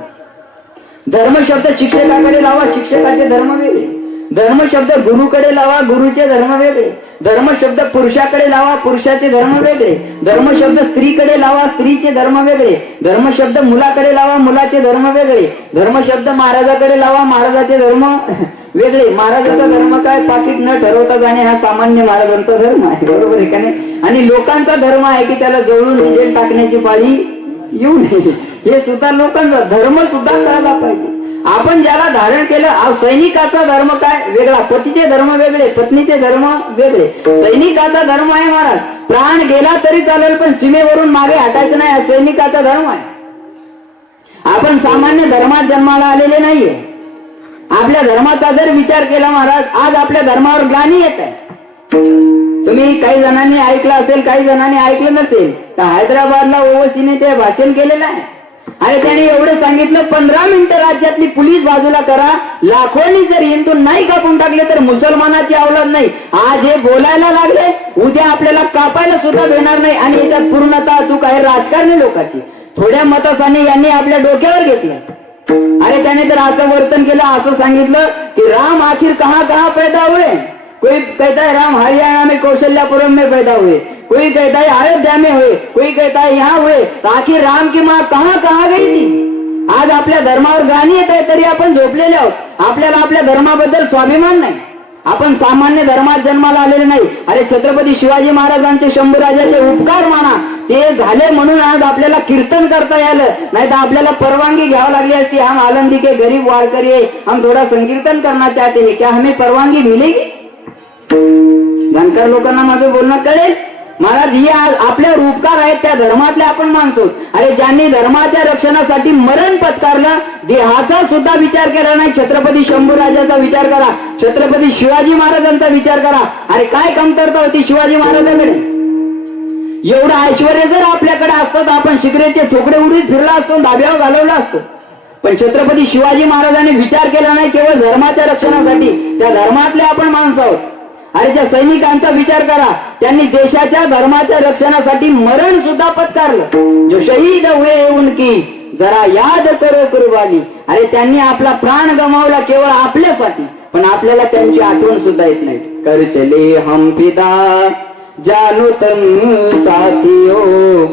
धर्म शब्द शिक्षकाकडे लावा, शिक्षकाचे धर्म वेगळे. धर्म शब्द गुरुकडे लावा, गुरुचे धर्म वेगळे. धर्म शब्द पुरुषाकडे लावा, पुरुषाचे धर्म वेगळे. धर्म शब्द स्त्रीकडे लावा, स्त्रीचे धर्म वेगळे. धर्म शब्द मुलाकडे लावा, मुलाचे धर्म वेगळे. धर्म शब्द महाराजाकडे लावा, महाराजाचे धर्म वेगळे. महाराजाचा धर्म काय? पाकिट न ठरवता जाणे हा सामान्य महाराजांचा धर्म आहे. बरोबर आहे का नाही? आणि लोकांचा धर्म आहे की त्याला जवळून डिझेल टाकण्याची पाळी येऊ नये. हे सुद्धा लोकांचा धर्म सुद्धा करायला पाहिजे. आपण ज्याला धारण केलं, सैनिकाचा धर्म काय? वेगळा. पतीचे धर्म वेगळे, पत्नीचे धर्म वेगळे. सैनिकाचा धर्म आहे महाराज, प्राण गेला तरी चालेल पण सीमेवरून मागे हटायचं नाही, हा सैनिकाचा धर्म आहे. आपण सामान्य धर्मात जन्माला आलेले नाहीये. आपल्या धर्माचा जर विचार केला महाराज, आज आपल्या धर्मावर ग्लानी येत आहे. तुम्ही काही जणांनी ऐकलं असेल, काही जणांनी ऐकलं नसेल. तर हैदराबादला ओवसीने ते भाषण केलेलं आहे. अरे त्याने एवढं सांगितलं, 15 मिनिटं राज्यातली पोलीस बाजूला करा, लाखोंनी जर हिंदू नाही कापून टाकले तर मुसलमानाची अवलाद नाही. आज हे बोलायला लागले, उद्या आपल्याला कापायला सुद्धा देणार नाही. आणि याच्यात पूर्णतः चूक आहे राजकारणी लोकांची. थोड्या मतासाने यांनी आपल्या डोक्यावर घेतलं. अरे त्याने तर असं वर्तन केलं, असं सांगितलं की राम आखिर कहाँ पैदा हुए. कोई कहता है राम हरियाणा में कौशल्यापुरम में पैदा हुए, कोई कहता है अयोध्या में हुए, कोई कहता है यहाँ हुए. तो आखिर राम की माँ कहाँ गई थी. आज आपल्या धर्मावर गाणी येत आहे तरी आपण झोपलेले आहोत. आपल्याला आपल्या धर्माबद्दल स्वाभिमान नाही. आपण सामान्य धर्मात जन्माला आलेले नाही. अरे छत्रपती शिवाजी महाराजांचे, शंभूराजाचे उपकार माना, ते झाले म्हणून आज आपल्याला कीर्तन करता आलं. नाही तर आपल्याला परवानगी घ्यावी लागली असती. हम आलंदी के गरीब वारकरी है, हम थोड़ा संकीर्तन करना चाहते हैं, क्या हमें परवानगी मिलेगी. जाणकार लोकांना माझं बोलणं कळेल. महाराज ही आपल्यावर उपकार आहेत, त्या धर्मातले आपण माणसं. अरे ज्यांनी धर्माच्या रक्षणासाठी मरण पत्कारलं, देहाचा सुद्धा विचार केला नाही. छत्रपती शंभूराजाचा विचार करा, छत्रपती शिवाजी महाराजांचा विचार करा. अरे काय कमतरता होती शिवाजी महाराजांकडे. एवढं ऐश्वर्य जर आपल्याकडे असतं तर आपण सिगरेटचे ठोकडे उडीत फिरला असतो, धाब्यावर घालवला असतो. पण छत्रपती शिवाजी महाराजांनी विचार केला नाही, केवळ धर्माच्या रक्षणासाठी. त्या धर्मातले आपण माणसं आहोत. अरे ज्या सैनिकांचा विचार करा, त्यांनी देशाच्या धर्माच्या रक्षणासाठी मरण सुद्धा पत्कारलं. जो शहीद हुए उनकी जरा याद करो कुर्बानी. अरे त्यांनी आपला प्राण गमावला केवळ आपल्यासाठी, पण आपल्याला त्यांची आठवण सुद्धा येत नाही. कर चले हम फिदा जानो तुम साथियों,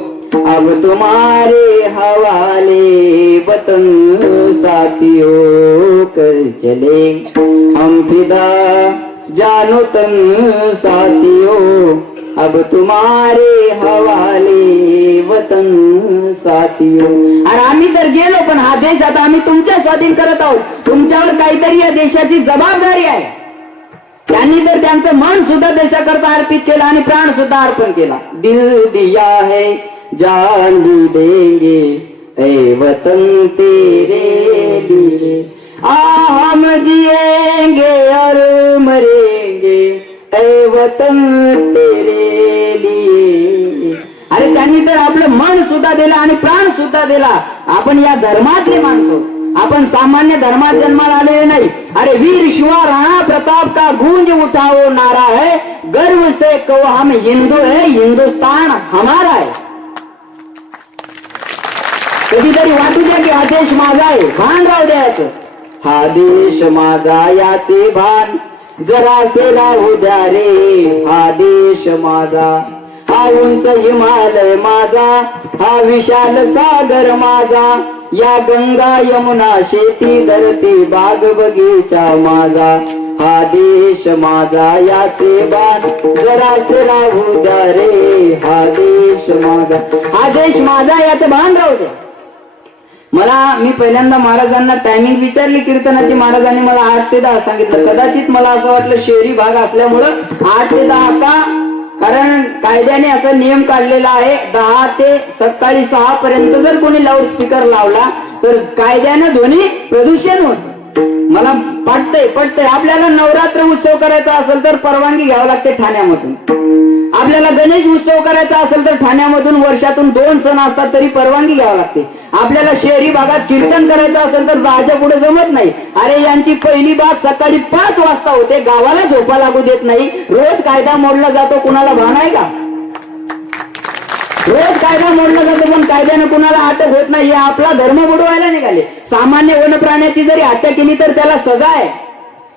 अब तुम्हारे हवाले वतन साथियों. कर चले हम फिदा जानो तुम साथियों, अब तुम्हारे हवाले वतन साथियों. अरे आम्ही तर गेलो, पण हा देश आता आम्ही तुमच्या स्वाधीन करत आहोत. तुमच्यावर काहीतरी या देशाची जबाबदारी आहे. त्यांनी तर त्यांचं मन सुद्धा देशाकरता अर्पित केलं आणि प्राण सुद्धा अर्पण केला. दिल दिया है जान भी देंगे ए वतन तेरे लिए, हम जिएंगे और मरेंगे ए वतन तेरे लिए. अरे त्यांनी तर आपलं मन सुद्धा दिलं आणि प्राण सुद्धा दिला. आपण या धर्मातले माणसं. आपण सामान्य धर्मात जन्माला आलेले नाही. अरे वीर शिवा राणा प्रताप का गूंज उठाओ नारा है, गर्व से कहो हम हिंदू है, हिंदुस्तान हमारा है. कधीतरी वाटू द्या की हा देश माझा आहे, भान राहू द्यायचं. हा देश माझा याचे भान जरासे राहू द्या रे. हा देश माझा, हा उंच हिमालय माझा, हा विशाल सागर माझा, या गंगा यमुना शेती धरती बाग बगीचा माझा. हा देश माझा याचे बाण जरासे राहू द्या रे. हा देश माझा, हा देश माझा याचे भान राहू द्या. मी पहिल्यांदा महाराजांना टायमिंग विचारली कीर्तनाची. महाराजांनी मला 8 ते 10 सांगितलं. कदाचित मला असं वाटलं शहरी भाग असल्यामुळं 8 ते 10 का, कारण कायद्याने असा नियम काढलेला आहे 10 ते सकाळी 6 पर्यंत जर कोणी लाऊडस्पीकर लावला तर कायद्यानं ध्वनी प्रदूषण होत. मला पटतंय. आपल्याला नवरात्र उत्सव करायचा असेल तर परवानगी घ्यावी लागते ठाण्यामधून. आपल्याला गणेश उत्सव करायचा असेल तर ठाण्यामधून वर्षातून 2 सण असतात तरी परवानगी घ्यावी लागते. आपल्याला शहरी भागात कीर्तन करायचं असेल तर राजा पुढे जमत नाही. अरे यांची पहिली बात सकाळी 5 वाजता होते, गावाला झोपा लागू देत नाही. रोज कायदा मोडला जातो, कुणाला भान आहे का? रोज कायदा मोडला जातो पण कायद्याने कुणाला अटक होत नाही. हे आपला धर्म बुडवायला निघाले. सामान्य वनप्राण्याची जरी हत्या केली तर त्याला सजा आहे,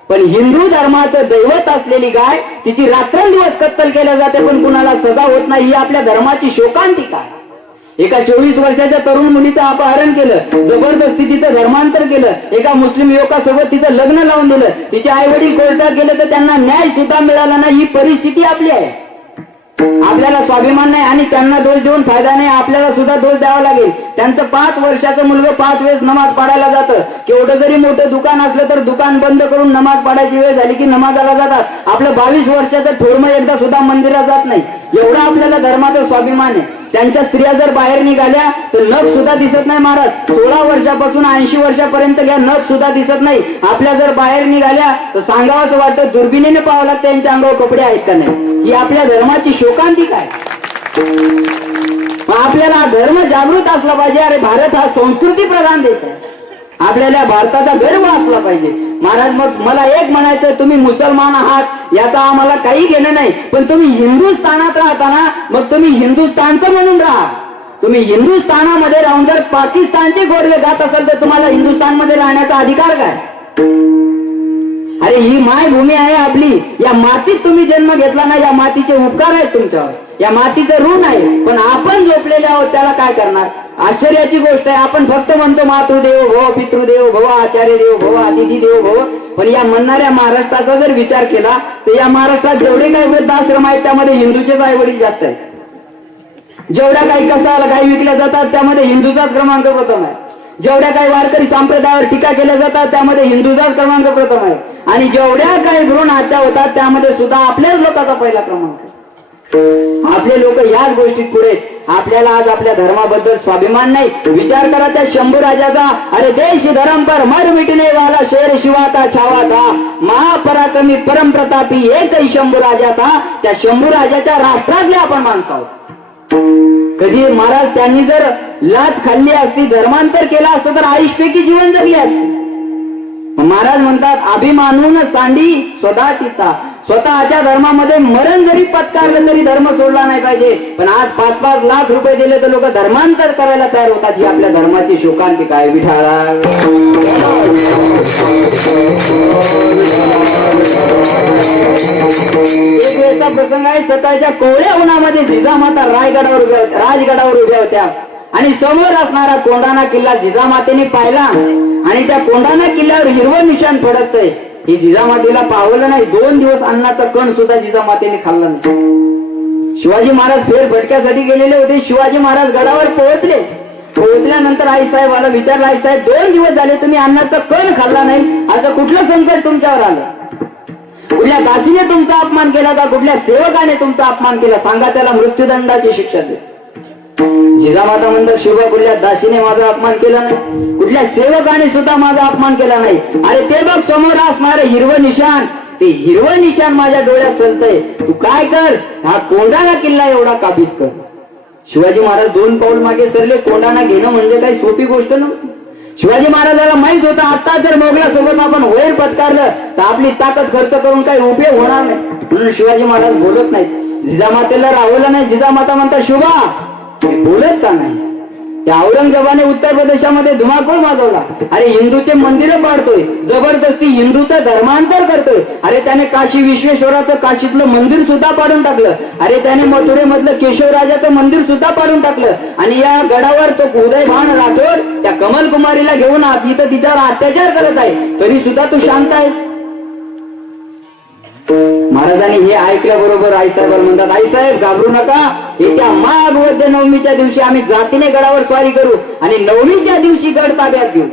पण हिंदू धर्माचं दैवत असलेली गाय तिची रात्रंदिवस कत्तल केल्या जाते पण कुणाला सजा होत नाही. ही आपल्या धर्माची शोकांतिका आहे. एका 24 वर्षाच्या तरुण मुलीचं अपहरण केलं, जबरदस्ती तिचं धर्मांतर केलं, एका मुस्लिम युवकासोबत तिचं लग्न लावून दिलं, तिचे आई वडील कोर्टात गेले तर त्यांना न्याय सुद्धा मिळाला नाही. ही परिस्थिती आपली आहे. आपल्याला स्वाभिमान नाही आणि त्यांना दोष देऊन फायदा नाही. आपल्याला सुद्धा दोष द्यावा लागेल. त्यांचं 5 वर्षाचं मुलगा 5 वेळेस नमाज पाडायला जातं. केवढं जरी मोठं दुकान असलं तर दुकान बंद करून नमाज पाडायची वेळ झाली की नमाजाला जातात. आपलं 22 वर्षाचं थोरमं एकदा सुद्धा मंदिरात जात नाही. एवढा आपल्याला धर्माचा स्वाभिमान आहे. त्यांच्या स्त्रिया जर बाहेर निघाल्या तर नख सुद्धा दिसत नाही. महाराज 16 वर्षापासून 80 वर्षापर्यंत घ्या, नख सुद्धा दिसत नाही. आपल्या जर बाहेर निघाल्या तर सांगावंच वाटतं, दुर्बिणीने पाहावं लागतं त्यांच्या अंगावर कपडे आहेत का नाही. ही आपल्या धर्माची शोकांतिका आहे. आपल्याला धर्म जागृत असला पाहिजे. अरे भारत हा संस्कृती प्रधान देश आहे. आपल्याला भारताचा गर्व असला पाहिजे. महाराज मग मला एक म्हणायचं, तुम्ही मुसलमान आहात याचा आम्हाला काही घेणं नाही, पण तुम्ही हिंदुस्थानात राहता ना, मग तुम्ही हिंदुस्थानचं म्हणून राहा. तुम्ही हिंदुस्थानामध्ये राहून जर पाकिस्तानचे गोरवे गात असाल तर तुम्हाला हिंदुस्थानमध्ये राहण्याचा अधिकार काय? अरे ही मायभूमी आहे आपली. या मातीत तुम्ही जन्म घेतला ना, या मातीचे उपकार आहेत तुमच्यावर, या मातीचं ऋण आहे. पण आपण झोपलेले आहोत, त्याला काय करणार? आश्चर्याची गोष्ट आहे. आपण फक्त म्हणतो मातृदेव भव, पितृदेव भव, आचार्य देव भव, अतिथी देव भव. पण या म्हणणाऱ्या महाराष्ट्राचा जर विचार केला तर या महाराष्ट्रात जेवढे काही वृद्धाश्रम आहेत त्यामध्ये हिंदूचेच आई वडील जास्त आहेत. जेवढ्या काही कसाला काही विकल्या जातात त्यामध्ये हिंदूचाच क्रमांक प्रथम आहे. जेवढ्या काही वारकरी संप्रदायावर टीका केल्या जातात त्यामध्ये हिंदूचाच क्रमांक प्रथम आहे. आणि जेवढ्या काही भ्रूण हत्या होतात त्यामध्ये सुद्धा आपल्याच लोकांचा पहिला क्रमांक आहे. आपले लोक याच गोष्टीत पुढे. आपल्याला आज आपल्या धर्माबद्दल स्वाभिमान नाही. विचार करा त्या शंभू राजाचा. अरे देश धर्म पर मर मिटने वाला शेर शिवा का छावा था, महापराक्रमी परम प्रतापी एकही शंभू राजा था. त्या शंभू राजाच्या राष्ट्रातले आपण माणसं आहोत. कधी महाराज त्यांनी जर लाच खाल्ली असती, धर्मांतर केला असतं तर आयुष्यपैकी जीवन जगले असते. महाराज म्हणतात, अभिमानून सांडी स्वतःचा. स्वतःच्या धर्मामध्ये मरण जरी पत्कारलं तरी धर्म सोडला नाही पाहिजे. पण आज 5-5 लाख रुपये दिले तर लोक धर्मांतर करायला तयार होतात. ही आपल्या धर्माची शोकांतिका आहे. विठाळा एक वेळचा प्रसंग आहे. सकाळच्या कोवळ्या उन्हामध्ये जिजामाता राजगडावर उभ्या होत्या आणि समोर असणारा कोंढाणा किल्ला जिजामातेने पाहिला आणि त्या कोंढाणा किल्ल्यावर हिरवं निशाण फडकतंय. ही जिजामातेला पावलं नाही. 2 दिवस अन्नाचा कण सुद्धा जिजामातेने खाल्ला नाही. शिवाजी महाराज फेरफटक्यासाठी गेलेले होते. शिवाजी महाराज गडावर पोहोचल्यानंतर आई साहेबाला विचारलं, आई साहेब 2 दिवस झाले तुम्ही अन्नाचा कण खाल्ला नाही, असं कुठलं संकट तुमच्यावर आलं? कुठल्या दासीने तुमचा अपमान केला का? कुठल्या सेवकाने तुमचा अपमान केला? सांगा, त्याला मृत्यूदंडाची शिक्षा दे. जिजामाता म्हणतात, शिवा कुठल्या दासीने माझा अपमान केला नाही, कुठल्या सेवकाने सुद्धा माझा अपमान केला नाही. अरे ते बघ समोर असणारे हिरवं निशाण, ते हिरवं निशाण माझ्या डोळ्यात चलतंय. तू काय कर, हा कोंढाणा किल्ला एवढा काबीज कर. शिवाजी महाराज 2 पाऊल मागे सरले. कोंढाणा घेणं म्हणजे काही सोपी गोष्ट नव्हती. शिवाजी महाराजाला माहित होतं आता जर मोगला सोबत आपण वैर पत्कारलं तर आपली ताकद खर्च करून काही उपयोग होणार नाही. म्हणून शिवाजी महाराज बोलत नाहीत. जिजामातेला राहवलं नाही. जिजामाता म्हणता शुभा बोलत का नाही. त्या औरंगजेबाने उत्तर प्रदेशामध्ये धुमाकूळ माजवला. अरे हिंदूचे मंदिरं पाडतोय, जबरदस्ती हिंदूचं धर्मांतर करतोय. अरे त्याने काशी विश्वेश्वराचं काशीतलं मंदिर सुद्धा पाडून टाकलं. अरे त्याने मथुरेमधलं केशवराजाचं मंदिर सुद्धा पाडून टाकलं. आणि या गडावर तो उदयभान राठोड त्या कमल कुमारीला घेऊन इथं तिच्यावर अत्याचार करत आहे, तरी सुद्धा तू शांत आहेस. महाराजांनी हे ऐकल्याबरोबर आईसाहेबांना म्हणतात, आईसाहेब घाबरू नका. येत्या माघ वद्य नवमीच्या दिवशी आम्ही जातीने गडावर स्वारी करू आणि नवमीच्या दिवशी गड ताब्यात घेऊ,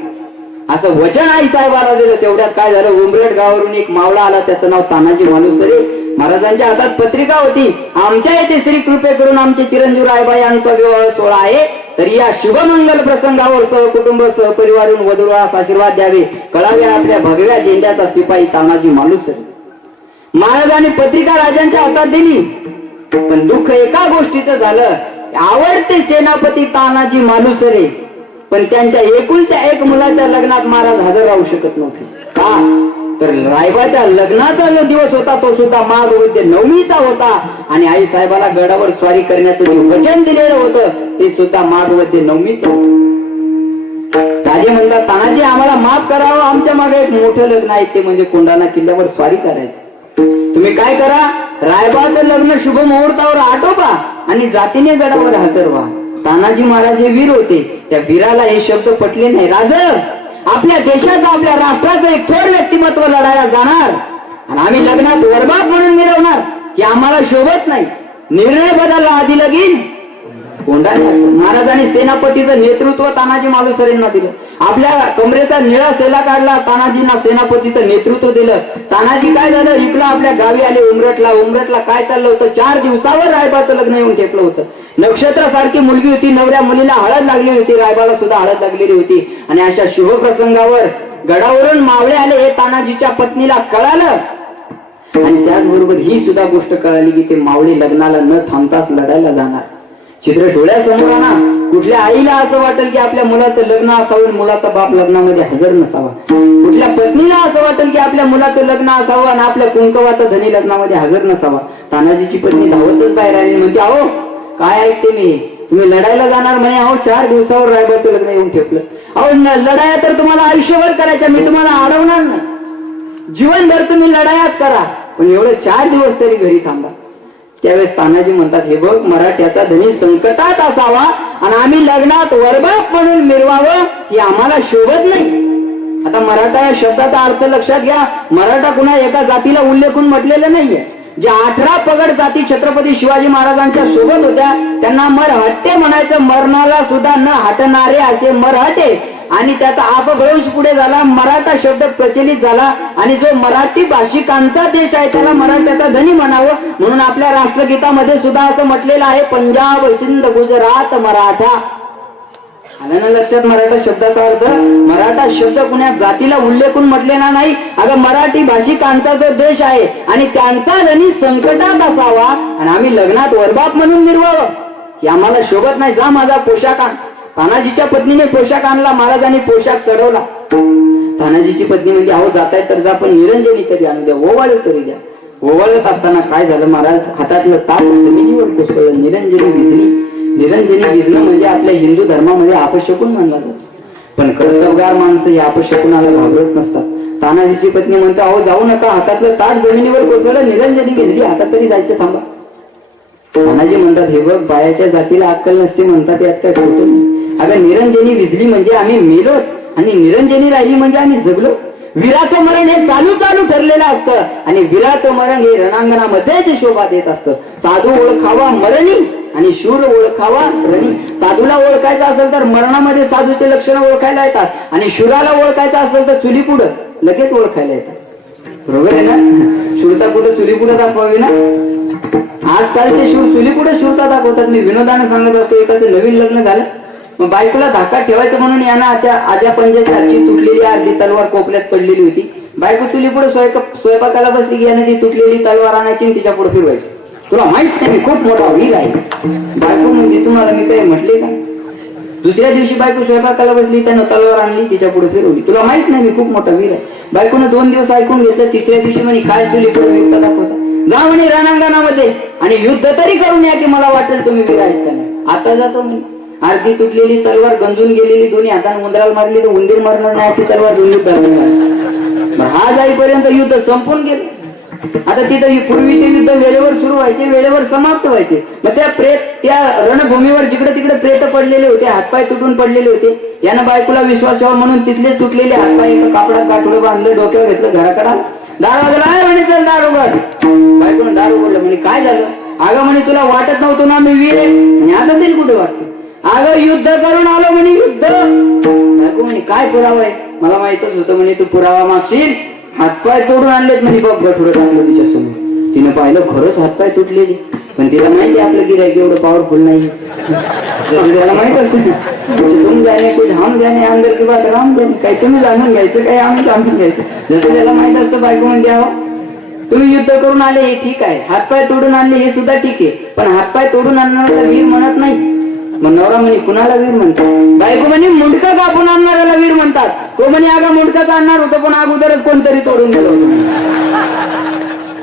असं वचन आईसाहेबाला दिलं. तेवढ्यात काय झालं, उंबरठ गावावरून एक मावळा आला. त्याचं नाव तानाजी मालुसरे. महाराजांच्या हातात पत्रिका होती. आमच्या येथे श्री कृपे करून आमचे चिरंजीव रायबा यांचा विवाह सोहळा आहे, तर या शुभमंगल प्रसंगावर सहकुटुंब सहपरिवार वधूवरास आशीर्वाद द्यावे. कळावे आपल्या भगव्या झेंड्याचा शिपाई तानाजी मालुसरे. महाराजांनी पत्रिका राजांच्या हातात दिली. पण दुःख एका गोष्टीचं झालं, आवडते सेनापती तानाजी मालुसरे, पण त्यांच्या एकुलत्या एक मुलाच्या लग्नात महाराज हजर राहू शकत नव्हते. का तर रायबाच्या लग्नाचा जो दिवस होता तो सुद्धा माघ वद्य नवमीचा होता. आणि आई साहेबाला गडावर स्वारी करण्याचं जे वचन दिलेलं होतं ते सुद्धा माघ वद्य नवमीचं होतं. राजे म्हणतात, तानाजी आम्हाला माफ करावं, आमच्या मागे एक मोठं लग्न आहे, ते म्हणजे कोंढाणा किल्ल्यावर स्वारी करायचं. तुम्ही काय करा, रायबाचं लग्न शुभ मुहूर्तावर आटोपा आणि जातीने गडावर हजर व्हा. तानाजी महाराज हे वीर होते. त्या वीराला हे शब्द पटले नाही. राज आपल्या देशाचं आपल्या राष्ट्राचं एक थोर व्यक्तिमत्व लढायला जाणार आणि आम्ही लग्नात वरबाप म्हणून मिरवणार की आम्हाला शोभत नाही. निर्णय बदलला. आधी लगीन कोंढाणा. महाराजांनी सेनापतीचं नेतृत्व तानाजी मालुसरेंना दिलं. आपल्या कमरेचा निळा सेला काढला. तानाजींना सेनापतीचं नेतृत्व दिलं. तानाजी काय झालं, इकडं आपल्या गावी आले उमरटला. उमरटला काय चाललं होतं, 4 दिवसावर रायबाचं लग्न येऊन ठेपलं होतं. नक्षत्रासारखी मुलगी होती. नवऱ्या मुलीला हळद लागलेली होती. रायबाला सुद्धा हळद लागलेली होती. आणि अशा शुभ प्रसंगावर गडावरून मावळे आले हे तानाजीच्या पत्नीला कळालं. आणि त्याचबरोबर ही सुद्धा गोष्ट कळाली की ते मावळे लग्नाला न थांबताच लढायला जाणार. चित्र डोळ्यासमोर ना. कुठल्या आईला असं वाटेल की आपल्या मुलाचं लग्न असावं, मुलाचा बाप लग्नामध्ये हजर नसावा. कुठल्या पत्नीला असं वाटेल की आपल्या मुलाचं लग्न असावं आणि आपल्या कुंकवाचा धनी लग्नामध्ये हजर नसावा. तानाजीची पत्नी धावतच बाहेर आली. म्हणते, अहो काय ऐकते मी, तुम्ही लढायला जाणार म्हणे. अहो 4 दिवसावर रायबाचं लग्न येऊन ठेपलं. अहो लढाया तर तुम्हाला आयुष्यभर करायच्या, मी तुम्हाला अडवणार नाही. जीवनभर तुम्ही लढायाच करा, पण एवढं 4 दिवस तरी घरी थांबा. त्यावेळेस तानाजी म्हणतात, हे बघ मराठ्याचा धनी संकटात असावा आणि आम्ही लग्नात वरबाप म्हणून मिरवावं ही आम्हाला शोभत नाही. आता मराठा या शब्दाचा अर्थ लक्षात घ्या. मराठा कुणा एका जातीला उल्लेखून म्हटलेलं नाहीये. ज्या 18 पगड जाती छत्रपती शिवाजी महाराजांच्या सोबत होत्या त्यांना मरहट्टे म्हणायचं. मरणाला सुद्धा न हटणारे असे मरहटे. आणि त्याचा अपभ्रंश पुढे झाला. मराठा शब्द प्रचलित झाला आणि जो मराठी भाषिकांचा देश आहे त्याला मराठ्याचा धनी म्हणावं. म्हणून आपल्या राष्ट्रगीतामध्ये सुद्धा असं म्हटलेलं आहे, पंजाब सिंध गुजरात मराठा. आलं ना लक्षात मराठा शब्दाचा अर्थ. मराठा शब्द कुण्या जातीला उल्लेखून म्हटलेला नाही. अगं मराठी भाषिकांचा जो देश आहे आणि त्यांचा धनी संकटात असावा आणि आम्ही लग्नात वरबाप म्हणून मिरवावं की आम्हाला शोभत नाही. जा माझा पोशाख आण. तानाजीच्या पत्नीने पोशाख आणला. महाराजांनी पोशाख चढवला. तानाजीची पत्नी म्हणजे, अहो जाताय तर जा, पण निरंजनी तरी आणू द्या, ओवाळ तरी द्या. ओवाळत असताना काय झालं, महाराज हातातलं ताट जमिनीवर कोसळलं. निरंजनी भिजली. निरंजनी भिजणं म्हणजे आपल्या हिंदू धर्मामध्ये अपशकुन मानला जातो. पण कर्तबगार माणसं या अपशकुनाला घाबरत नसतात. तानाजीची पत्नी म्हणते, अहो जाऊ नका, हातातलं ताट जमिनीवर कोसळलं, निरंजनी भिजली, आता तरी जायचं, थांबा. तानाजी म्हणतात, हे बघ बायाच्या जातीला अक्कल नसते म्हणतात, यात काय खोटं नाही. अगं निरंजनी विजली म्हणजे आम्ही मेलो आणि निरंजनी राहिली म्हणजे आम्ही जगलो. वीराचं मरण हे चालू ठरलेलं असतं आणि वीराचं मरण हे रणांगणामध्येच शोभा देत असतं. साधू ओळखावा मरणी आणि शूर ओळखावा रणी. साधूला ओळखायचं असेल तर मरणामध्ये साधूचे लक्षण ओळखायला येतात आणि शूराला ओळखायचं असेल तर चुली पुढं लगेच ओळखायला येतात. बरोबर आहे ना. शूरता कुठं चुली पुढे दाखवावी ना. आजकालचे शूर चुली पुढे शूरता दाखवतात. मी विनोदाने सांगत असतो, एकाचं नवीन लग्न झालं, मग बायकोला धाका ठेवायचं म्हणून यांना आजा पंजाची आजची तुटलेली अर्धी तलवार कोपऱ्यात पडलेली होती. बायको चुली पुढे स्वयंपाकाला बसली की याने ती तुटलेली तलवार आणायची आणि तिच्या पुढे फिरवायची. तुला माहित नाही मी खूप मोठा वीर आहे. बायको म्हणजे, तुम्हाला मी काही म्हटले का. दुसऱ्या दिवशी बायको स्वयंपाकाला बसली, त्यानं तलवार आणली, तिच्या पुढे फिरवली. तुला माहित नाही मी खूप मोठा वीर आहे. बायकोनं 2 दिवस ऐकून घेतलं. तिसऱ्या दिवशी म्हणे काय चुली पुढे युद्ध दाखवता, जा म्हणे रणांगणामध्ये आणि युद्ध तरी करून या की मला वाटेल तुम्ही वीर आहेत का नाही. आता जातो म्हणे. अर्धी तुटलेली तलवार, गंजून गेलेली, दोन्ही हाताने उंदराला मारली तर उंदीर मारणार नाही अशी तलवार दोन युद्ध. हा जाईपर्यंत युद्ध संपून गेले. आता तिथं पूर्वीचे युद्ध वेळेवर सुरू व्हायचे, वेळेवर समाप्त व्हायचे. मग त्या रणभूमीवर जिकडे तिकडे प्रेत पडलेले होते, हातपाय तुटून पडलेले होते. यानं बायकोला विश्वास यावा म्हणून तिथले तुटलेले हातपाय एका कापडात गाठोडं बांधलं, डोक्यावर घेतलं, घराकडा दार वाजला म्हणे चल दार उघड. बायकोनं दार उघडलं. म्हणे काय झालं. अगं म्हणे तुला वाटत नव्हतं ना मी वीर आहे. म्हणे आता तरी कुठे वाटतं. अगं युद्ध करून आलो म्हणे युद्ध. बायको म्हणे काय पुरावा आहे. मला माहितच होतं म्हणे तू पुरावा मागशील. हातपाय तोडून आणलेत म्हणे बघ. गठुडं टाकलं तिच्यासमोर. तिनं पाहिलं खरंच हातपाय तुटलेली. पण तिला माहिती आपलं गिऱ्हाईक एवढं पॉवरफुल नाही. त्याला माहित असतं तुम जाणे कुठे हम जाणे अंदर की बात राम जाणे. काही तुम्ही जाणून घ्यायचं, काही आम्ही जाणून घ्यायचं. जसं त्याला माहित असतं बायको म्हणजे तुम्ही युद्ध करून आले हे ठीक आहे, हातपाय तोडून आणले हे सुद्धा ठीक आहे, पण हातपाय तोडून आणणारा वीर म्हणत नाही. मग नवरा म्हणे कुणाला वीर म्हणतात. बायको म्हणे मुंडका कापून आणणाऱ्याला वीर म्हणतात. तो म्हणे अगं मुंडका आणणार होतं पण अगोदरच कोणतरी तोडून गेलं.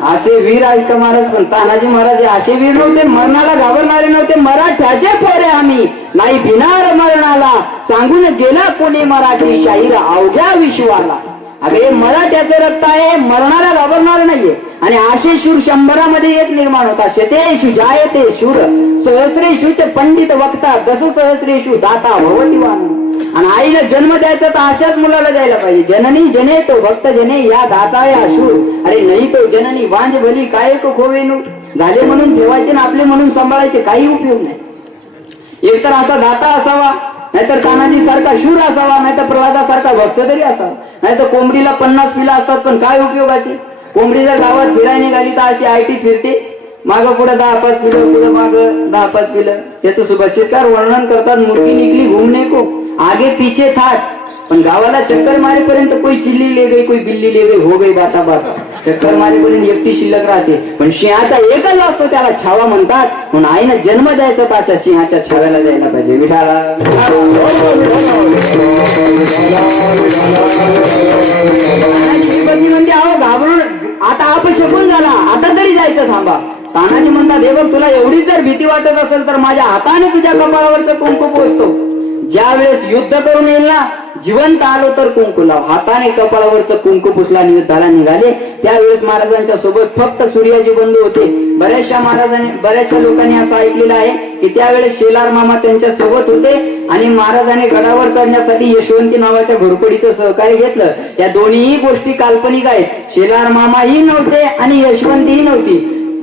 असे वीर आहेत का महाराज. पण तानाजी महाराज असे वीर नव्हते, मरणाला घाबरणारे नव्हते. मराठ्याचे पोरे आम्ही नाही भिनार मरणाला, सांगून गेला कोणी मराठी शाहीर अवघ्या विश्वाला. अगं हे मराठ्याचं रक्त आहे, मरणाला घाबरणार नाहीये. आणि असे शूर 100 एक निर्माण होता. शतेषु जायते शूर सहस्रेषुच पंडित वक्ता दस सहस्रेषु दाता भवतिवान. आणि आईला जन्म द्यायचा तर अशाच मुलाला द्यायला पाहिजे. जननी जने तो भक्त जने या दाता या शूर. अरे नाही तो जननी वांज भली काय खोवेनू. झाले म्हणून ठेवायचे ना आपले म्हणून सांभाळायचे काही उपयोग नाही. एकतर असा दाता असावा, नाहीतर तानाजी सारखा शूर असावा, नाहीतर प्रल्हादासारखा भक्त तरी असावा. नाहीतर कोंबडीला 50 पिलं असतात पण काय उपयोगाचे. कोंबडी जर गावात फिरायला निघाली तर अशी आयटी फिरते, मागं पुढे 10-5 पिलं, पुढे मागं 10-5 पिलं. त्याचं सुभाषितकार वर्णन करतात. मुर्गी निकली घूमने को आगे पीछे थाट. पण गावाला चक्कर मारेपर्यंत कोई चिल्ली ले गई, कोई बिल्ली ले गई, हो गई बाता बात. चक्कर मारेपर्यंत एकटी शिल्लक राहते. पण सिंहाचा एकच असतो त्याला छावा म्हणतात. म्हणून आईनं जन्म द्यायचा तर अशा सिंहाच्या छाव्याला द्यायला पाहिजे. विठाला म्हणजे अहो घाबरून आता आपण शकून झाला, आता तरी जायचं थांबा. तानाजी म्हणतात हे बघ तुला एवढीच जर भीती वाटत असेल तर माझ्या हाताने तुझ्या कपाळावरचं कुंकू पोचतो. ज्या वेळेस युद्ध करून येईल ना, जिवंत आलो तर कुंकू लाव. हाताने कपाळावरचं कुंकू पुसला आणि युद्धाला निघाले. त्यावेळेस महाराजांच्या सोबत फक्त सूर्याजी बंधू होते. बऱ्याचशा लोकांनी असं ऐकलेलं आहे की त्यावेळेस शेलार मामा त्यांच्या सोबत होते आणि महाराजांनी गडावर चढण्यासाठी यशवंती नावाच्या घोरपडीचं सहकार्य घेतलं. त्या दोन्ही गोष्टी काल्पनिक आहेत. शेलार मामाही नव्हते आणि यशवंतीही नव्हती.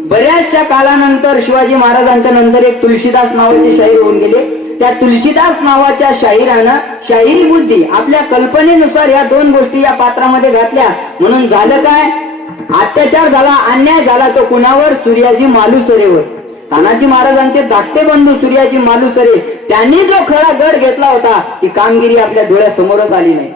बऱ्याचशा कालानंतर शिवाजी महाराजांच्या नंतर एक तुलसीदास नावाचे शाहीर होऊन गेले. त्या तुलसीदास नावाच्या शाहिरानं शाहिरी बुद्धी आपल्या कल्पनेनुसार या 2 गोष्टी या पात्रामध्ये घातल्या. म्हणून झालं काय, अत्याचार झाला, अन्याय झाला तो कुणावर, सूर्याजी मालुसरेवर. तानाजी महाराजांचे धाकटे बंधू सूर्याजी मालुसरे त्यांनी जो खरा गड घेतला होता ती कामगिरी आपल्या डोळ्यासमोरच आली नाही.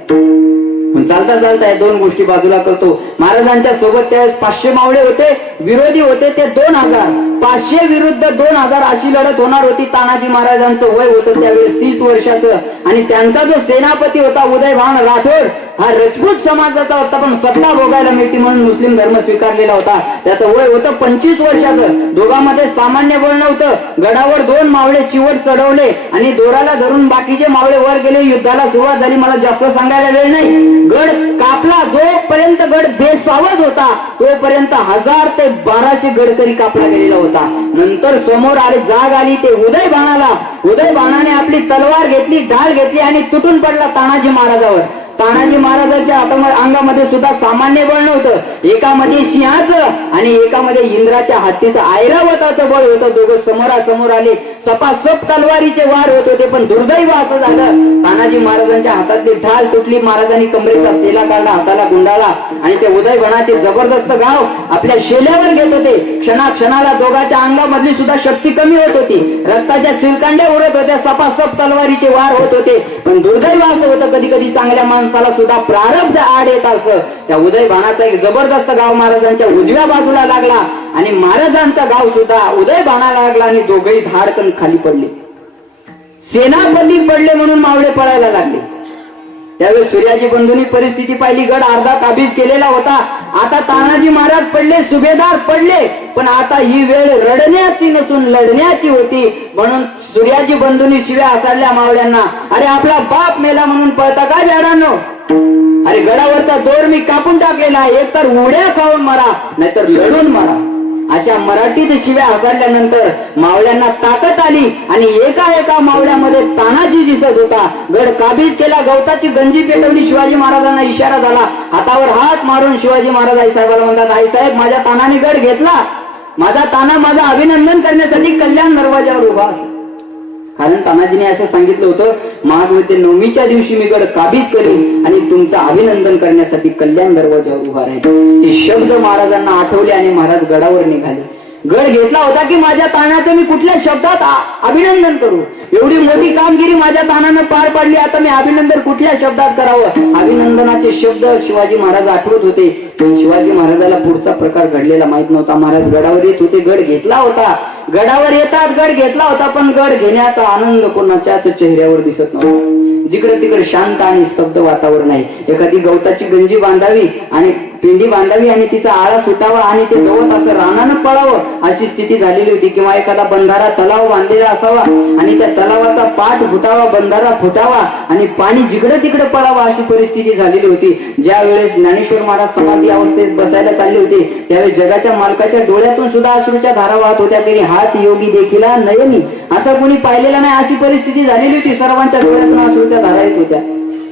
चालता चालता या 2 गोष्टी बाजूला करतो. महाराजांच्या सोबत त्यावेळेस 500 मावळे होते, विरोधी होते ते 2000. 500 विरुद्ध 2000 अशी लढत होणार होती. तानाजी महाराजांचं वय होतं त्यावेळेस 30 वर्षाचं आणि त्यांचा जो सेनापती होता उदयभान राठोड हा राजपूत समाजाचा होता, पण सत्ता भोगायला मिळते म्हणून मुस्लिम धर्म स्वीकारलेला होता. त्याचं वय होतं 25 वर्षाचं. दोघांमध्ये सामान्य बळ नव्हतं. गडावर 2 मावळे चिवट चढवले आणि दोराला धरून बाकीचे मावळे वर गेले. युद्धाला सुरुवात झाली. मला जास्त सांगायला वेळ नाही. गड कापला. जोपर्यंत गड बेसावध होता तोपर्यंत 1000 ते 1200 गडकरी कापला गेलेला होता. नंतर समोर आले, जाग आली ते उदयभानाला. उदयभानाने आपली तलवार घेतली, ढाल घेतली आणि तुटून पडला तानाजी महाराजावर. तानाजी महाराजांच्या अंगामध्ये सुद्धा सामान्य बळ नव्हतं. एकामध्ये सिंहाचं आणि एकामध्ये इंद्राच्या हत्तीचं ऐरावताचं बळ होतं. दोघं समोरासमोर आले. सपासप तलवारीचे वार होत होते. पण दुर्दैव असं झालं, तानाजी महाराजांच्या हातातली ढाल तुटली. महाराजांनी कमरेचा सेला काढला, हाताला गुंडाळला आणि ते उदयभनाचे जबरदस्त गाव आपल्या शेल्यावर घेत होते. क्षणाक्षणाला दोघांच्या अंगामधली सुद्धा शक्ती कमी होत होती. रक्ताच्या चिलकांड्या उडत होत्या. सपासप तलवारीचे वार होत होते. पण दुर्दैव असं होतं, कधी कधी चांगल्या माणसाला सुद्धा प्रारब्ध आड येत असं. त्या उदयभानाचा एक जबरदस्त गाव महाराजांच्या उजव्या बाजूला लागला आणि महाराजांचा गाव सुद्धा उदयभानाला लागला आणि दोघेही धाडकन खाली पडले. सेनापती पडले म्हणून मावळे पळायला लागले. त्यावेळेस सूर्याजी बंधूंनी परिस्थिती पाहिली. गड अर्धा काबीज केलेला होता. आता तानाजी महाराज पडले, सुभेदार पडले, पण आता ही वेळ रडण्याची नसून लढण्याची होती. म्हणून सूर्याजी बंधूंनी शिव्या हासाडल्या मावळ्यांना. अरे आपला बाप मेला म्हणून पळता का झाडांनो? अरे गडावरचा दोर मी कापून टाकलेला आहे. एक तर उड्या खाऊन मारा, नाहीतर लढून मारा. अशा मराठीत शिव्या हासाडल्यानंतर मावळ्यांना ताकद आली आणि एका मावळ्यामध्ये तानाजी दिसत होता. गड काबीज केला, गवताची गंजी पेटवली. शिवाजी महाराजांना इशारा झाला. हातावर हात मारून शिवाजी महाराज आईसाहेबाला म्हणतात, आईसाहेब माझ्या तानाने गड घेतला. माझा ताना माझं अभिनंदन करण्यासाठी कल्याण दरवाजावर उभा असेल. कारण तानाजीने असं सांगितलं होतं, महाविद्य नवमीच्या दिवशी मी गड काबीज करेन आणि तुमचं अभिनंदन करण्यासाठी कल्याण दरवाजावर उभा राहील. ते शब्द महाराजांना आठवले आणि महाराज गडावर निघाले. गड घेतला होता की माझ्या तानाचं मी कुठल्या शब्दात अभिनंदन करू? एवढी मोठी कामगिरी माझ्या तानानं पार पाडली. आता मी अभिनंदन कुठल्या शब्दात करावं? अभिनंदनाचे शब्द शिवाजी महाराज आठवत होते. पण शिवाजी महाराजाला पुढचा प्रकार घडलेला माहित नव्हता. महाराज गडावर येत होते, गड घेतला होता. गडावर येतात गड घेतला होता, पण गड घेण्याचा आनंद कोणाच्याच चेहऱ्यावर दिसत नव्हता. जिकडे तिकडे शांत आणि स्तब्ध वातावरण आहे. एखादी गवताची गंजी बांधावी आणि पिंडी बांधावी आणि तिचा आळा सुटावा आणि ते गवत असं रानानं पळावं अशी स्थिती झालेली होती. किंवा एखादा बंधारा तलाव बांधलेला असावा आणि त्या तलावाचा पाठ फुटावा, बंधारा फुटावा आणि पाणी जिकडे तिकडे पळावा अशी परिस्थिती झालेली होती. ज्या वेळेस ज्ञानेश्वर महाराज समाधी अवस्थेत बसायला चालले होते त्यावेळेस जगाच्या मालकाच्या डोळ्यातून सुद्धा अश्रूच्या धारा वाहत होत्या. तरी हाच योगी देखीला नयनी असं कोणी पाहिलेला नाही अशी परिस्थिती झालेली होती. सर्वांच्या डोळ्यातून अश्रूच्या धारा येत होत्या.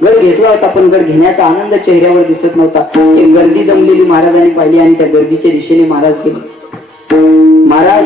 गड घेतला होता पण गड घेण्याचा आनंद चेहऱ्यावर दिसत नव्हता. एक गर्दी जमलेली महाराजांनी पाहिली आणि त्या गर्दीच्या दिशेने महाराज गेले. महाराज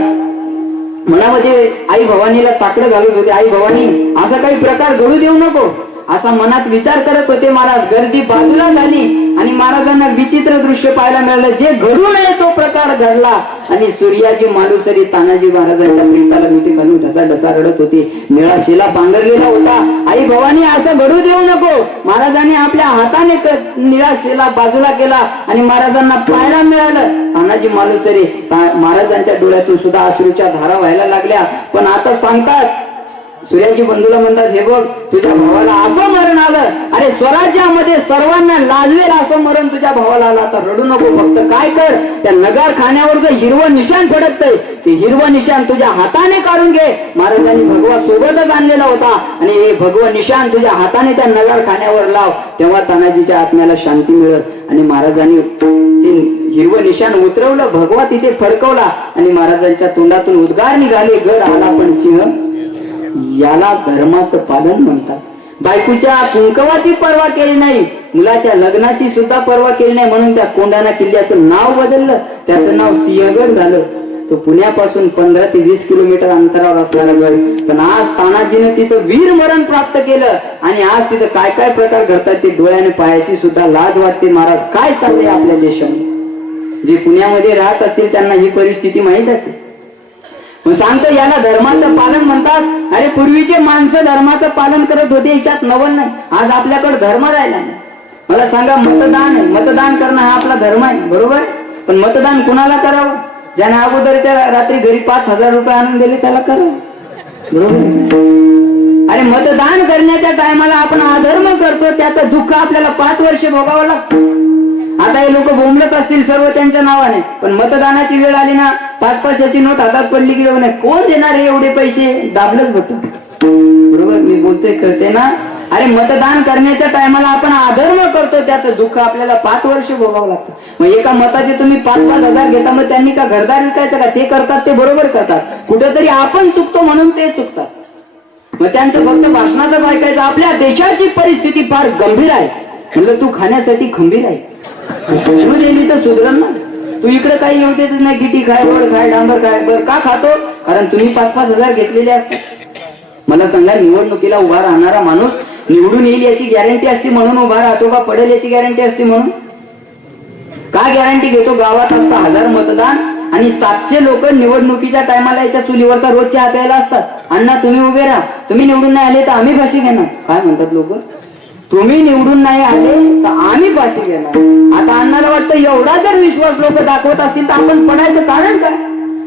मनामध्ये आई भवानीला साकडं घालत होते. आई भवानी असा काही प्रकार घडू देऊ नको असा मनात विचार करत होते महाराज. गर्दी बाजूला झाली आणि महाराजांना विचित्र दृश्य पाहायला मिळालं. जे घडू नये तो प्रकार घडला आणि सूर्याजी मालुसरी तानाजी महाराजांच्या प्रीताला मिठी घालून ढसा रडत होती. निळा शिला पांघरलेला होता. आई भवानी असं घडू देऊ नको. महाराजांनी आपल्या हाताने निळा शिला बाजूला केला आणि महाराजांना पाहायला मिळालं. तानाजी मालुसरी महाराजांच्या डोळ्यातून सुद्धा अश्रूच्या धारा व्हायला लागल्या. पण आता सांगतात सूर्याजी बंधूला म्हणतात, हे बघ तुझ्या भावाला असं मरण आलं. अरे स्वराज्यामध्ये सर्वांना लाजवेल असं मरण तुझ्या भावाला आलं. आता रडू नको, फक्त काय कर, त्या नगार खाण्यावर जर हिरवं निशाण फडकतंय ते हिरवं निशाण तुझ्या हाताने काढून घे. महाराजांनी भगवा सोबतच आणलेला होता आणि हे भगवं निशाण तुझ्या हाताने त्या नगार खाण्यावर लाव. तेव्हा तानाजीच्या आत्म्याला शांती मिळत आणि महाराजांनी ते हिरवं निशाण उतरवलं. भगवा तिथे फडकवला आणि महाराजांच्या तोंडातून उद्गार निघाले, गड आला पण सिंह याला धर्माचं पालन म्हणतात. बायकोच्या कुंकवाची पर्वा केली नाही, मुलाच्या लग्नाची सुद्धा पर्वा केली नाही, म्हणून त्या कोंढाणा किल्ल्याचं नाव बदललं. त्याचं नाव सिंहगड झालं. तो पुण्यापासून 15 ते 20 किलोमीटर अंतरावर असणारा गड. पण आज तानाजीने तिथं वीर मरण प्राप्त केलं आणि आज तिथं काय काय प्रकार घडतात ते डोळ्याने पाहायची सुद्धा लाज वाटते. महाराज काय चाललंय आपल्या देशामध्ये? जे पुण्यामध्ये राहत असतील त्यांना ही परिस्थिती माहीत असेल. सांगतो याला धर्माचं पालन म्हणतात. अरे पूर्वीचे माणसं धर्माचं पालन करत होते, याच्यात नवल नाही. आज आपल्याकडे धर्म राहिला नाही. मला सांगा, मतदान आहे, मतदान करणं हा आपला धर्म आहे, बरोबर? पण मतदान कुणाला करावं? ज्याने अगोदरच्या रात्री घरी 5,000 रुपये आणून दिले त्याला करावं, बरोबर? अरे मतदान करण्याच्या टायमाला आपण अधर्म करतो, त्याचं दुःख आपल्याला 5 वर्ष भोगावं लागतं. आता हे लोक बोंबलत असतील सर्व त्यांच्या नावाने, पण मतदानाची वेळ आली ना 5 पैशाची नोट हातात पडली की नाही कोण देणार आहे एवढे पैसे? दाबलंच बटन, बरोबर? मी बोलतोय करते ना. अरे मतदान करण्याच्या टायमाला आपण अधर्म करतो, त्याचं दुःख आपल्याला 5 वर्ष भोगावं लागतं. मग एका मताचे तुम्ही 5-5 हजार घेता, मग त्यांनी का घरदार विकायचं का? ते करतात ते बरोबर करतात, कुठेतरी आपण चुकतो म्हणून ते चुकतात. मग त्यांचं फक्त भाषणाचं ऐकायचं. आपल्या देशाची परिस्थिती फार गंभीर आहे. म्हणलं तू खाण्यासाठी खंबीर आहे, तर सुधरण ना. तू इकडे काही येऊ देतच नाही. गिटी खाय, रोड खाय, डांबर खाय. बरं का खातो? कारण तुम्ही 5-5 हजार घेतलेले असतात. मला सांगा, निवडणुकीला उभा राहणारा माणूस निवडून येईल याची गॅरंटी असते म्हणून उभा राहतो का पडेल याची गॅरंटी असते म्हणून? काय गॅरंटी घेतो? गावात असतं 1000 मतदान आणि 700 लोक निवडणुकीच्या टायमाला याच्या चुलीवरचा रोज चहा प्यायला असतात. अण्णा तुम्ही उभे राहा, तुम्ही निवडून नाही आले तर आम्ही फाशी घेणार. काय म्हणतात लोक? तुम्ही निवडून नाही आले तर आम्ही फाशी घेणार. आता अण्णाला वाटतं एवढा जर विश्वास लोक दाखवत असतील तर आपण पडायचं कारण काय?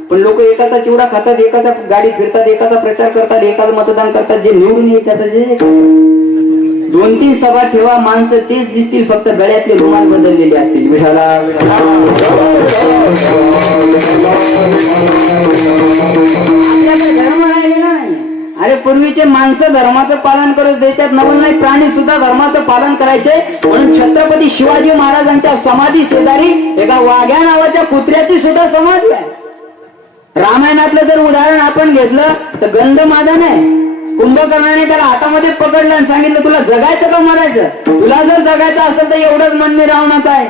पण लोक एकाचा चिवडा खातात, एकाचा गाडी फिरतात, एकाचा प्रचार करतात, एकाला मतदान करतात, जे निवडून येईल त्याचा जे 2-3 सभा ठेवा, माणसं तेच दिसतील, फक्त गळ्यातले रुमाल बदललेले असतील. विठाला विठाला. आपल्याकडे धर्म राहिले नाही. अरे पूर्वीचे माणसं धर्माचं पालन करत, त्याच्यात नवल नाही, प्राणी सुद्धा धर्माचं पालन करायचे. म्हणून छत्रपती शिवाजी महाराजांच्या समाधी शेजारी एका वाघ्या नावाच्या कुत्र्याची सुद्धा समाधी आहे. रामायणातलं जर उदाहरण आपण घेतलं तर गंधमादन आहे. कुंभकर्णाने त्याला हातामध्ये पकडलं आणि सांगितलं, तुला जगायचं का मरायचं? तुला जर जगायचं असेल तर एवढंच म्हणणे रावणाचं आहे.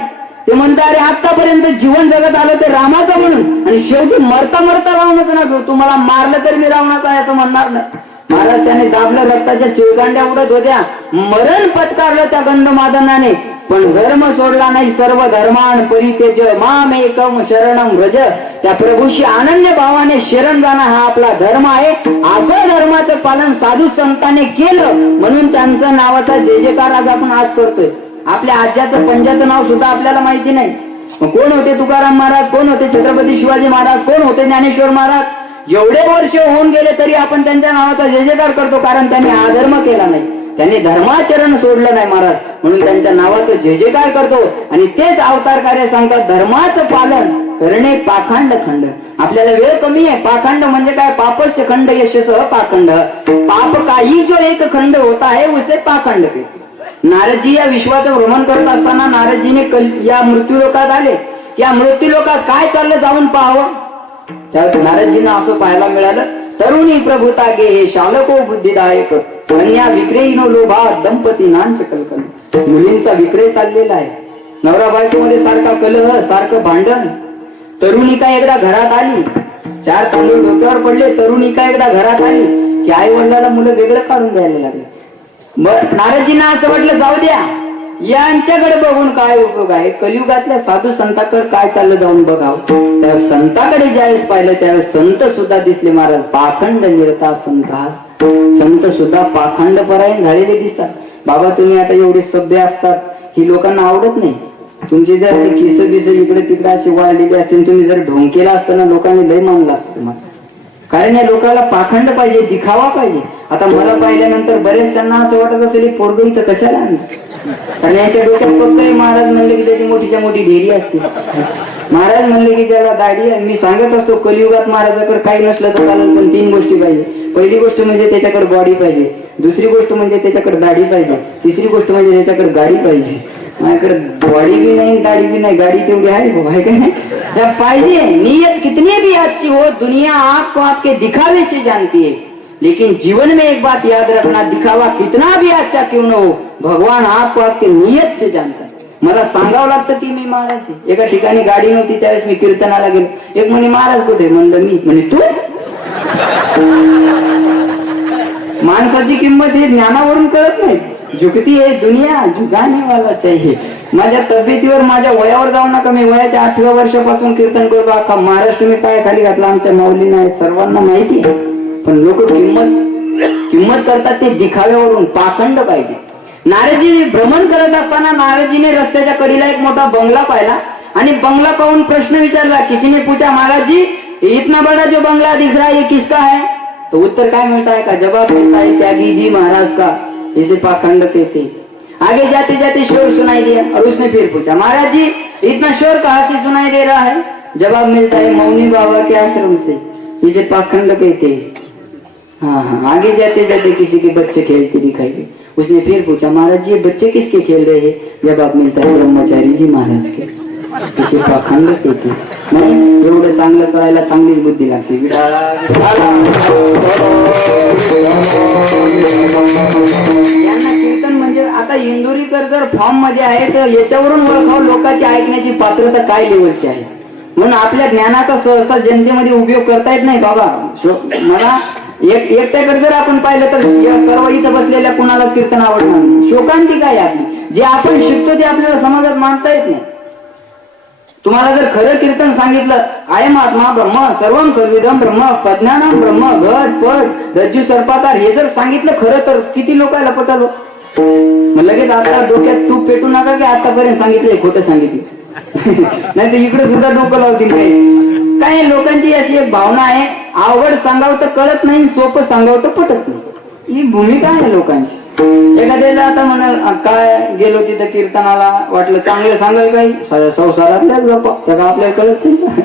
ते म्हणतात, अरे आतापर्यंत जीवन जगत आलं ते रामाचं म्हणून, आणि शेवटी मरता मरता रावणाचं ना घेऊ, तुम्हाला मारलं तर मी रावणाचं आहे असं म्हणणार नाही. महाराज त्याने दाबलं, रक्ताच्या चिवकांड्या उडत होत्या, मरण पत्कारलं त्या गंधमादनाने, पण धर्म सोडला नाही. सर्व धर्मान परित्यज माम एकम शरणम व्रज. त्या प्रभूशी अनन्य भावाने शरण जाणं हा आपला धर्म आहे. असं धर्माचं पालन साधू संतांनी केलं, म्हणून त्यांचं नावाचा जय जयकार आज आपण आज करतोय. आपल्या आज्याचं पंजाचं नाव सुद्धा आपल्याला माहिती नाही. कोण होते तुकाराम महाराज, कोण होते छत्रपती शिवाजी महाराज, कोण होते ज्ञानेश्वर महाराज. एवढे वर्ष होऊन गेले तरी आपण त्यांच्या नावाचा जय जयकार करतो, कारण त्यांनी अधर्म केला नाही, त्यांनी धर्माचरण सोडलं नाही महाराज, म्हणून त्यांच्या नावाचं जय जयकार करतो. आणि तेच अवतार कार्य सांगतात, धर्माचं पालन करणे पाखंड खंड. आपल्याला वेळ कमी आहे. पाखंड म्हणजे काय? पापस्य खंड यशसह पाखंड. पाप काही जो एक खंड होता है उसे पाखंड के. नारदजी या विश्वाचं भ्रमण करत असताना नारदजीने या मृत्यूलोकात आले. या मृत्यूलोकात काय चाललं जाऊन पाहावं. त्यावेळी नारदजींना असं पाहायला मिळालं, तरुणी प्रभुता गे हे शालको बुद्धिदायक कन्या विक्रेयीनो लोभा दंपती नांच कलकल. मुलींचा विक्रय चाललेला आहे. नवरा बायकोमध्ये सारखा कलह, सारखं भांडण. तरुणिका एकदा घरात आली, 4 तांदूळ डोक्यावर पडले. तरुणिका एकदा घरात आली की आई वडिलाला मुलं वेगळं काढून द्यायला लागले. मग नारदजींना असं वाटलं, जाऊ द्या, यांच्याकडे बघून काय उपयोग आहे. कलियुगातल्या साधू संतांकडे काय चाललं जाऊन बघावं. त्या संताकडे ज्यावेळेस पाहिलं त्यावेळेस संत सुद्धा दिसले महाराज. पाखंड निरता संता. संत सुद्धा पाखंड परायण झालेले दिसतात. बाबा तुम्ही आता एवढे सभ्य असतात, ही लोकांना आवडत नाही. तुमचे जर किस बिस इकडे तिकडे असे वाढलेले असतील, तुम्ही जर ढोंकेला असताना लोकांनी लय मानलं असतं तुम्हाला. कारण या लोकांना पाखंड पाहिजे, दिखावा पाहिजे. आता मला पाहिल्यानंतर बरेच त्यांना असं वाटत असेल, पोरगं इथं कशाला आणलं. कारण याच्या डोक्यात फक्त महाराज म्हणले की त्याची मोठीच्या मोठी ढेरी असते. महाराज म्हणले की त्याला दाढी. मी सांगत असतो, कलियुगात महाराजाकडे काही नसलं तर चालेल, पण 3 गोष्टी पाहिजे. पहिली गोष्ट म्हणजे त्याच्याकडे बॉडी पाहिजे, दुसरी गोष्ट म्हणजे त्याच्याकडे दाढी पाहिजे, तिसरी गोष्ट म्हणजे त्याच्याकडे गाडी पाहिजे. माझ्याकडे बॉडी भी नहीं, दाढ़ी भी नहीं, गाड़ी क्यों है भाई क्या पाइजे। नीयत कितनी भी अच्छी हो, दुनिया आपको आपके दिखावे से जानती है, लेकिन जीवन में एक बात याद रखना, दिखावा कितना भी अच्छा क्यों न हो, भगवान आपको आपके नियत से जानता है. मला सांगावं लागतं की मी महाराज आहे. एका ठिकाणी गाडी नव्हती, त्यावेळेस मी कीर्तनाला गेलो. एक म्हणे महाराज कुठे, म्हणलं मी. म्हणे तू. माणसाची किंमत हे ज्ञानावरून कळत नाही. झुकती है दुनिया, झुकाने वाला चाहिए. माझ्या तब्येतीवर, माझ्या वयावर जाऊ नका. मी वयाच्या 8व्या वर्षापासून कीर्तन करतो. अख्खा महाराष्ट्र मी पायाखाली घातला. आमच्या माऊली नाही, सर्वांना माहिती आहे. पण लोक किंमत करतात ते दिखाव्यावरून. पाखंड पाहिजे. नारदजी भ्रमण करत असताना नारदजीने रस्त्याच्या कडेला एक मोठा बंगला पाहिला आणि बंगला पाहून प्रश्न विचारला. किसीने पूछा महाराज जी इतना बड़ा जो बंगला दिख रहा है ये किसका है? तो उत्तर काय मिलता है का? जवाब मिलता है त्यागी जी महाराज का, इसे पाखंड कहते. आगे जाते जाते शोर सुनाई दिया और उसने फिर पूछा महाराज जी इतना शोर कहाँ से सुनाई दे रहा है? जवाब मिलता है मौनी बाबा के आश्रम से, इसे पाखंड कहते. हाँ, आगे जाते जाते किसी के बच्चे खेलते दिखाई दे. उसने फिर पूछा महाराज जी बच्चे किसके खेल रहे हैं? जवाब मिलता है ब्रह्मचारी जी महाराज के, इसे पाखंड कहते. नाही एवढं चांगलं कळायला चांगलीच बुद्धी लागते. यांना कीर्तन म्हणजे आता इंदुरीकर जर फॉर्म मध्ये आहे तर याच्यावरून ओळखावं लोकांची ऐकण्याची पात्रता काय लेवलची आहे. म्हणून आपल्या ज्ञानाचा सहसा जनतेमध्ये उपयोग करता येत नाही. बाबा मला एकट्याकडे जर आपण पाहिलं तर या सर्व इथं बसलेल्या कुणाला कीर्तन आवडणार नाही. शोकांती काय आपली, जे आपण शिकतो ते आपल्याला समाजात मांडता येत नाही. तुम्हाला जर खरं कीर्तन सांगितलं, आयम आत्मा ब्रह्म सर्वम खर्विदम ब्रह्म प्रज्ञानम ब्रह्म घट पट रज्जू सर्पाकार, हे जर सांगितलं खरं तर किती लोकांना पटलो. लगेच आता डोक्यात तूप पेटू नका की आतापर्यंत सांगितलंय खोटं सांगितलं. नाही तर इकडे सुद्धा डोकं लावतील काही. काय लोकांची अशी एक भावना आहे, अवघड सांगावं तर कळत नाही, सोपं सांगावं तर पटत नाही. ही भूमिका आहे लोकांची. एखाद्याला आता म्हणाल काय गेलो तिथं कीर्तनाला, वाटलं चांगलं सांगाल काही संसारातल्याच गप्पा त्याला आपल्याला कळत नाही.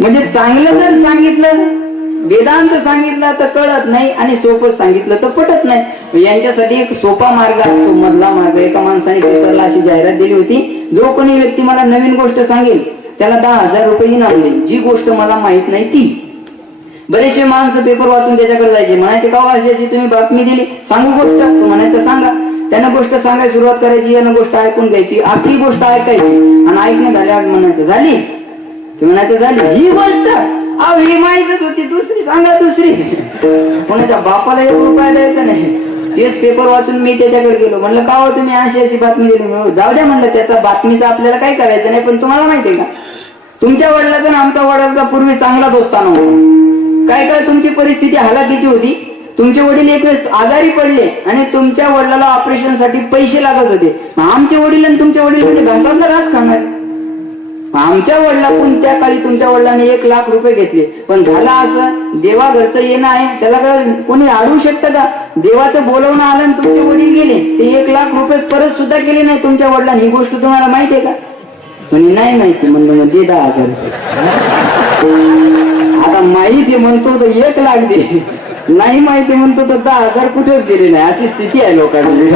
म्हणजे चांगलं जर सांगितलं, वेदांत सांगितलं तर कळत नाही, आणि सोपं सांगितलं तर पटत नाही. यांच्यासाठी एक सोपा मार्ग असतो, मधला मार्ग. एका माणसाने पेपरला अशी जाहिरात दिली होती, जो कोणी व्यक्ती मला नवीन गोष्ट सांगेल त्याला 10,000 रुपये इनाम देईल, जी गोष्ट मला माहित नाही ती. बरेचसे माणसं पेपर वाचून त्याच्याकडे जायचे, म्हणायचे का अशी अशी तुम्ही बातमी दिली, सांगू गोष्ट? तो म्हणायचं सांगा. त्यानं गोष्ट सांगायला सुरुवात करायची, यानं गोष्ट ऐकून घ्यायची, आपली गोष्ट ऐकायची, आणि ऐकणं झाल्यावर म्हणायचं झाली, ते म्हणायचं झाली ही गोष्ट, अहो ही माहितच होती, दुसरी सांगा दुसरी. कोणाच्या बापाला 1 रुपया द्यायचा नाही. तेच पेपर वाचून मी त्याच्याकडे गेलो, म्हणलं का हो तुम्ही अशी अशी बातमी दिली? जाऊ द्या म्हणलं, त्याचा बातमीचा आपल्याला काय करायचं नाही, पण तुम्हाला माहितीये का तुमच्या वडिलाचा आणि आमचा वडिलांचा पूर्वी चांगला दोस्ताना होता. काय काय तुमची परिस्थिती हलाखीची होती. तुमचे वडील एक वेळेस आजारी पडले आणि तुमच्या वडिलाला ऑपरेशन साठी पैसे लागत होते. आमचे वडील आणि तुमचे वडील म्हणजे घासातला घास खाणार. आमच्या वडिलांकडून त्या काळी तुमच्या वडिलांनी 1 लाख रुपये घेतले, पण झालं असं, देवा घरचं येणं आहे, त्याला काय कोणी अडवू शकतं का? देवाचं बोलवणं आलं आणि तुमचे वडील गेले, ते 1 लाख रुपये परत सुद्धा केले नाही तुमच्या वडिलांनी. ही गोष्ट तुम्हाला माहिती आहे का? म्हणे नाही माहिती. म्हणलं मग दे 10,000 रुपये. आता माहिती म्हणतो तर 1 लाख दे, नाही माहिती म्हणतो तर 10,000 कुठेच दिले नाही. अशी स्थिती आहे लोकांची.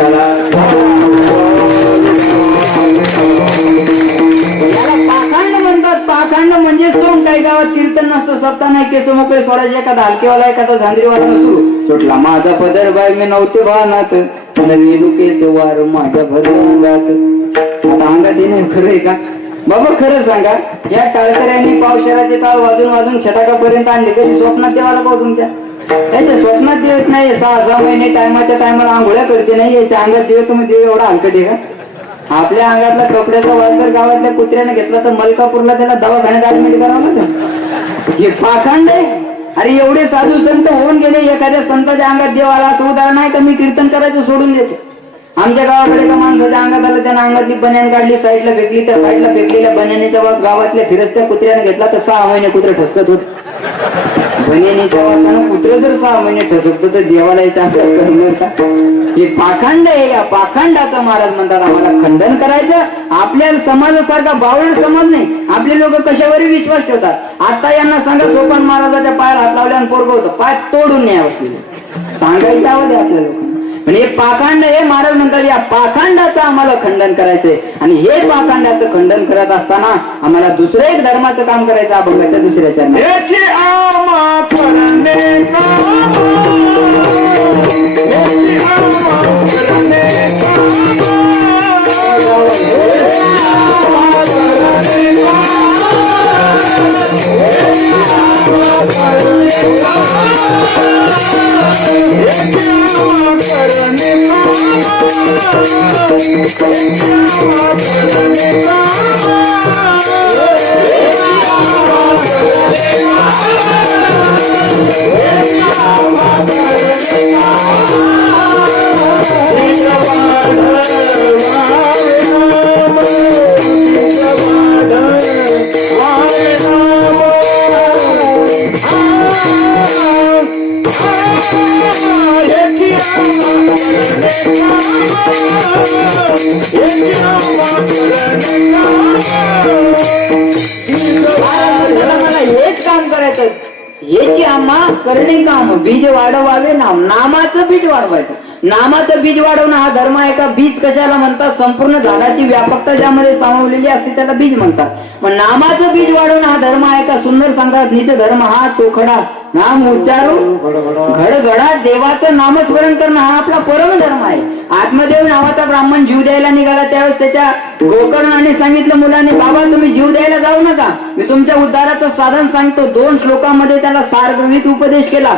पाखंड म्हणतात. पाखंड म्हणजे सोंग. काही गावात कीर्तन नसतो, सप्ताह नाही, केस मोकळे सोडायचे, एखादा हलकेवाला एखादा झांजरीवाला नसू, सुटला माझा पदर बाय मी नव्हते भानात, निलुकेचं वार माझ्या भरंगात. आता अंगात येणे खरं आहे का बाबा? खरं सांगा, या टाळकऱ्यांनी पावसाळ्याचे टाळ वाजून वाजून छटाकापर्यंत आणले, कधी स्वप्नात देवाला पाहू तुमच्या? त्याच्या स्वप्नात देत नाही. 6-6 महिने टायमाच्या टायमाला आंघोळ्या करते नाही. याच्या अंगात देव तुम्ही देव एवढा हलकट आहे का? आपल्या अंगातला कपड्याचा वाजर गावातल्या कुत्र्याने घेतला तर मलकापूरला त्याला दवाखान्यात ऍडमिट करावं लागतं. हे पाखंड आहे. अरे एवढे साधू संत होऊन गेले, एखाद्या संताच्या अंगात देव आला असं उदाहरण आहे का? मी कीर्तन करायचं सोडून देतो. आमच्या गावाकडे का माणसाच्या अंगात आलं, त्यानं अंगातली बन्यान काढली, साईडला फेकली, त्या साईडला फेकलेल्या बन्यानीचा वास गावातल्या फिरस्त्या कुत्र्याने घेतला तर 6 महिने कुत्रे ठसकत होत. बन्यानीच्या वासानं कुत्रे जर 6 महिने ठसकतो तर देवाला याच्या अंगात. हे पाखंड आहे. या पाखंडाचं महाराज म्हणतात आम्हाला खंडन करायचं. आपल्या समाजासारखा बावळट समाज नाही. आपले लोक कशावरही विश्वास ठेवतात. आता यांना सांगा सोपान महाराजाच्या पायाला हात लावले आणि पोरगं होतं, पाय तोडून नाही बसलेले. सांगायचं आवड आहे आपल्या लोकांना. म्हणजे हे पाखंड हे महाराज म्हणतात या पाखंडाचं आम्हाला खंडन करायचंय. आणि हे पाखंडाचं खंडन करत असताना आम्हाला दुसरं एक धर्माचं काम करायचं, अभंगाच्या दुसऱ्या चरणात. मला हेच काम करायचं. याची आम्हा करणे काम, बीज वाढवावे नाम, नामाचं बीज वाढवायचं. नामाचं बीज वाढवणं हा धर्म आहे का? बीज कशाला म्हणतात? संपूर्ण झाडाची व्यापकता ज्यामध्ये सामावलेली असते त्याला बीज म्हणतात. मग नामाचं बीज वाढवणं हा धर्म आहे का? सुंदर सांगतात, निज धर्म हा चोखडा, नाम उच्चारू घडघडा, देवाचं नामस्मरण करणं हा आपला परम धर्म आहे. आत्मदेव नावाचा ब्राह्मण जीव द्यायला निघाला, त्यावेळेस त्याच्या गोकर्णाने सांगितलं मुलाने, बाबा तुम्ही जीव द्यायला जाऊ नका, मी तुमच्या उद्धाराचं साधन सांगतो. 2 श्लोकामध्ये त्याला सारगर्भित उपदेश केला.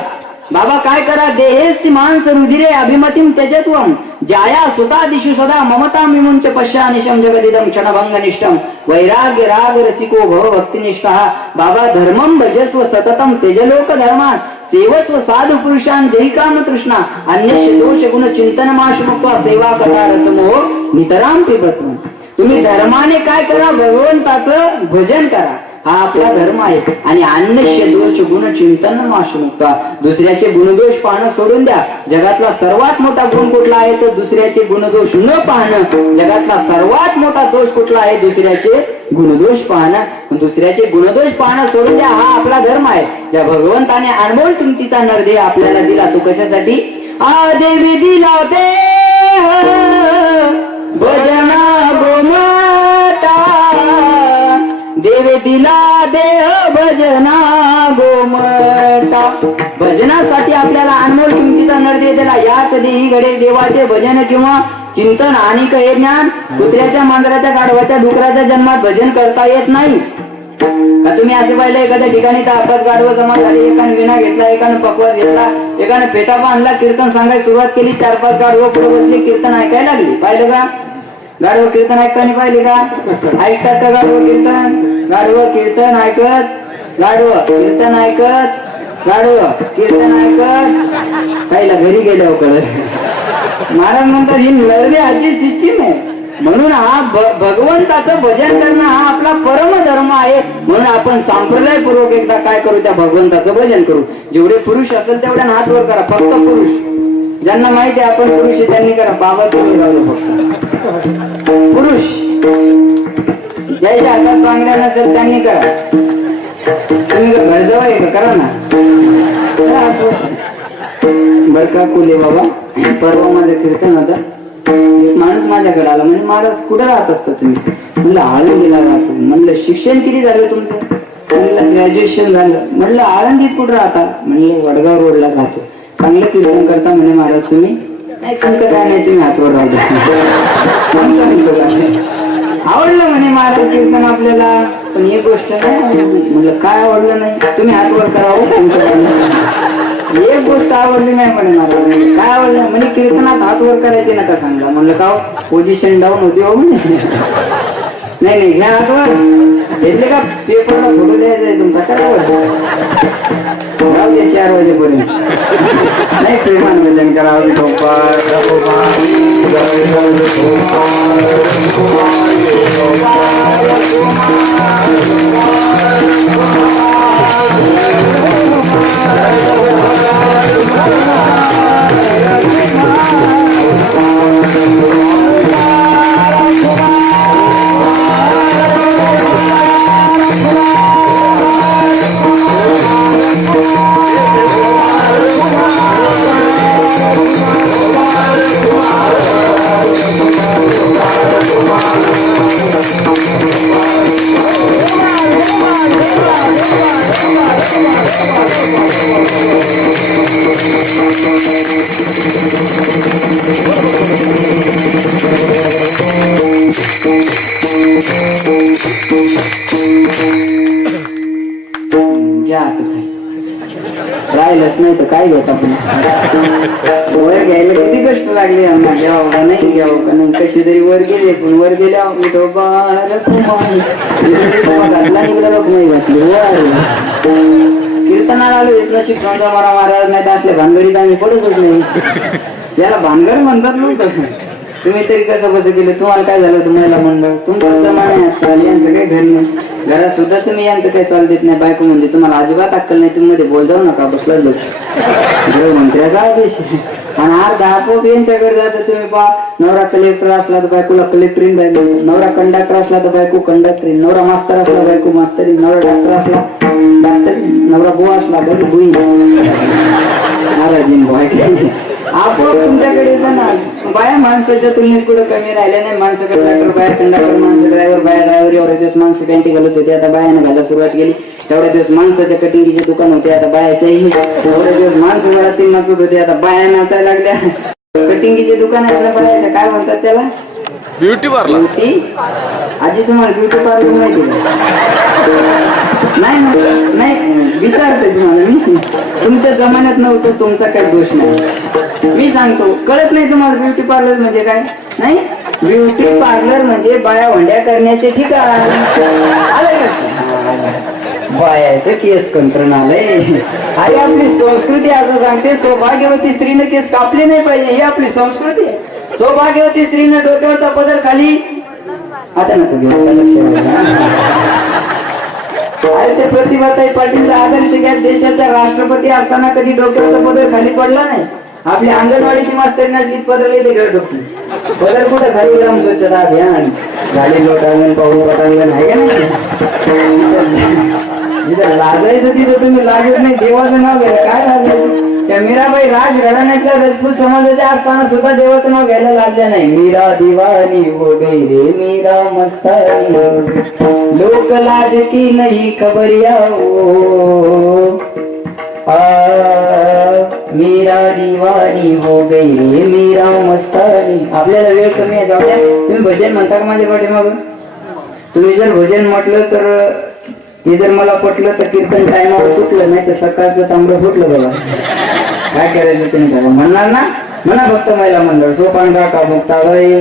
बाबा काय करा? देहेस्ति मांस रुधिरे अभिमतीम त्यजत्वम जाया सुता दिशु सदा ममता विमुंच पश्यानिशम जगदिदम क्षणभंगनिष्ठम वैराग्य राग रसिको भव भक्तिनिष्ठः. बाबा धर्मम भजस्व सततम तेजलोक धर्मान सेवस्व साधु पुरुषान जय काम तृष्णा अन्य दोष गुण चिंतन माशुक्त्वा सेवा कथा रसमोह नितराम पिबत्व. तुम्ही धर्माने काय करा, भगवंताचं भजन करा, हा आपला धर्म आहे. आणि अन्य दोष गुण चिंतन नाशमुक्ता, दुसऱ्याचे गुणदोष पाहणं सोडून द्या. जगातला सर्वात मोठा गुण कुठला आहे तर दुसऱ्याचे गुणदोष न पाहणं. जगातला सर्वात मोठा दोष कुठला आहे, दुसऱ्याचे गुणदोष पाहणं. दुसऱ्याचे गुणदोष पाहणं सोडून द्या, हा आपला धर्म आहे. ज्या भगवंताने अनमोल किमतीचा नरदेह आपल्याला दिला, तो कशासाठी? देवी दिला देह भजना गोमाता, देवे दिला देह भजना गोमटा. भजनासाठी आपल्याला अनमोल किमतीचा नरदेह दिला. याच देही घडे देवाचे भजन किंवा चिंतन आणि हे ज्ञान. कुत्र्याच्या, मांजराच्या, गाढवाच्या, डुकराच्या जन्मात भजन करता येत नाही का? तुम्ही असे पाहिलं एखाद्या ठिकाणी तर आपल्याच गाढव जमा झाले, एकाने विणा घेतला, एकाने पकवास घेतला, एकाने पेटा बांधला, कीर्तन सांगायला सुरुवात केली, 4-5 गाढव पुढे बसले, कीर्तन ऐकायला लागली. पाहिलं का? गाढव कीर्तन ऐकताना पाहिले का? ऐकतात का गाढव कीर्तन? गाढव कीर्तन ऐकत, गाढव कीर्तन ऐकत, गाढव कीर्तन ऐकत. पहिला घरी गेल्यावर कळत. महाराज म्हणतात ही नरदेहाची सिस्टीम आहे. म्हणून हा भगवंताचं भजन करणं हा आपला परम धर्म आहे. म्हणून आपण संप्रदायपूर्वक एकदा काय करू, त्या भगवंताचं भजन करू. जेवढे पुरुष असेल तेवढ्या हात वर करा, फक्त पुरुष. ज्यांना माहिती आहे आपण पुरुष आहे त्यांनी करा, बाबा तुम्ही राहू फक्त पुरुष. ज्याच्या हातात बांगड्या नसेल त्यांनी करा. तुम्ही घर जवळ करा ना. बर का कुले बाबा, परवा माझं कीर्तन होता, एक माणूस माझ्याकडे आला. म्हणजे महाराज कुठं राहत असता तुम्ही? म्हणलं आळंदीला राहतो. म्हणलं शिक्षण किती झालं तुमचं? म्हणलं ग्रॅज्युएशन झालं. म्हणलं आळंदीत कुठं राहता? म्हणलं वडगाव रोडला राहतो. चांगलं कीर्तन करता म्हणे महाराज तुम्ही. नाही तुमचं काय नाही, तुम्ही हातवर राहता. आवडलं म्हणे महाराज कीर्तन आपल्याला, पण एक गोष्ट नाही. म्हणलं काय आवडलं नाही? तुम्ही हातवर करावं तुमचं काय नाही. एक गोष्ट आवडली नाही म्हणे मला. काय आवडलं म्हणे? कीर्तनात हात वर करायचे नका सांगा. म्हणलं का पोझिशन डाऊन होती हो म्हणे. नाही नाही घ्या हात वर. घेतले का? पेपरला फोटो द्यायचा आहे तुमचा, करावं राहू दे 4 वाजेपर्यंत. नाही प्रेमान भजन करावं. राहिलंच नाही तर काय घेत आपण. वर घ्यायला किती कष्ट लागले आम्हाला. घ्यावं का नाही, घ्यावं का नाही, कशी तरी वर गेले. पण वर गेल्या घातला निघला लोक नाही घातली. कीर्तनाला आलो नशीब समजा मला महाराज नाही तर असल्या भानगडीत आम्ही पडतच नाही. याला भानगड म्हणतात नव्हतं. तुम्ही तरी कसं कसं केलं? तुम्हाला काय झालं? तुम्हाला मंडळ तुमचं जमाने असतात, यांचं काही घर नाही. घरात सुद्धा तुम्ही यांचं काही चाल देत नाही. बायको म्हणजे तुम्हाला अजिबात अक्कल नाही. तुम्ही मध्ये बोल जाऊ नका, बसला गृहमंत्र्याचा आदेश. आणि अर्धा आपोआप यांच्याकडे जातं. तुम्ही पहा, नवरा कलेक्टर असला तर बायकोला कलेक्टरीन बायको, नवरा कंडक्टर असला तर बायको कंडक्टरीन, नवरा मास्तर असला बायको मास्तरीन, नवरा डॉक्टर असला डॉक्टरीन, नवरा बुवा असला बायको बुई. महाराजीन बाय आपोआप तुमच्याकडे पण बाया माणसाच्या तुलनेत कुठं कमी राहिल्या नाही. माणसं कंडक्टर, बाया कंडक्टर, माणसं ड्रायव्हर, बाया ड्रायव्हर. एवढे दिवस माणसं पॅन्टी घालत होते, आता बायाने घालायला सुरुवात केली. तेवढ्या दिवस माणसाच्या कटिंगीचे दुकान होते, आता बायाच्याही. एवढे दिवस माणसं घरातील नाचत होते, आता बाया नाचायला लागल्या. कटिंगीचे दुकान आहे बायाच्या, काय म्हणतात त्याला? Beauty parlour. ब्युटी. आजी तुम्हाला ब्युटी पार्लर माहिती नाही? नाही विचारते तुम्हाला मी. तुमच्या जमान्यात नव्हतं, तुमचा काही दोष नाही. मी सांगतो, कळत नाही तुम्हाला ब्युटी पार्लर म्हणजे काय? नाही, ब्युटी पार्लर म्हणजे बाया वंड्या करण्याचे ठिकाण. बायाचं केस कंत्रणालय. अरे आपली संस्कृती असं सांगते, सौभाग्यवती स्त्रीने केस कापले नाही पाहिजे, ही आपली संस्कृती आहे. सौभाग्यवती स्त्रीने डोक्यावरचा पदर खाली आता नको घेऊ, आता लक्ष द्या. अरे ते प्रतिभाताई पाटीलचा आदर्श घ्या. देशाचा राष्ट्रपती असताना कधी डोक्याचा पदर खाली पडला नाही. आपली अंगणवाडीची मास्तरी नसली पदरले ते घर डोकली. पदर कुठं खाली ग्राम स्वच्छता अभियान झाली, लोटांगण पाहून लोटांगण आहे का नाही. जिथं लाजायचं तिथं तुम्ही लागत नाही. देवाचं नाव घ्यायला काय लागलं. त्या मीराबाई राजघराण्याच्या राजपूत समाजाच्या असताना सुद्धा देवाचं नाव घ्यायला लागलं नाही. मीरा दिवानी हो गई रे मीरा मस्तानी, लोक लाज की नाही खबरिया हो. मीरा दिवानी हो गई रे मीरा मस्तानी. आपल्याला वेळ कमी आहे, जाऊ द्या. तुम्ही भजन म्हणता का माझ्या पाठीमागं? तुम्ही जर भजन म्हटलं तर ते जर मला पटलं तर कीर्तन टायमावर सुटलं, नाही तर सकाळचं तांबडं फुटलं बघा. काय करायचं तुम्ही करा. म्हणणार ना, म्हणा फक्त महिला मंडळ. सोपान काका मुक्ताबाई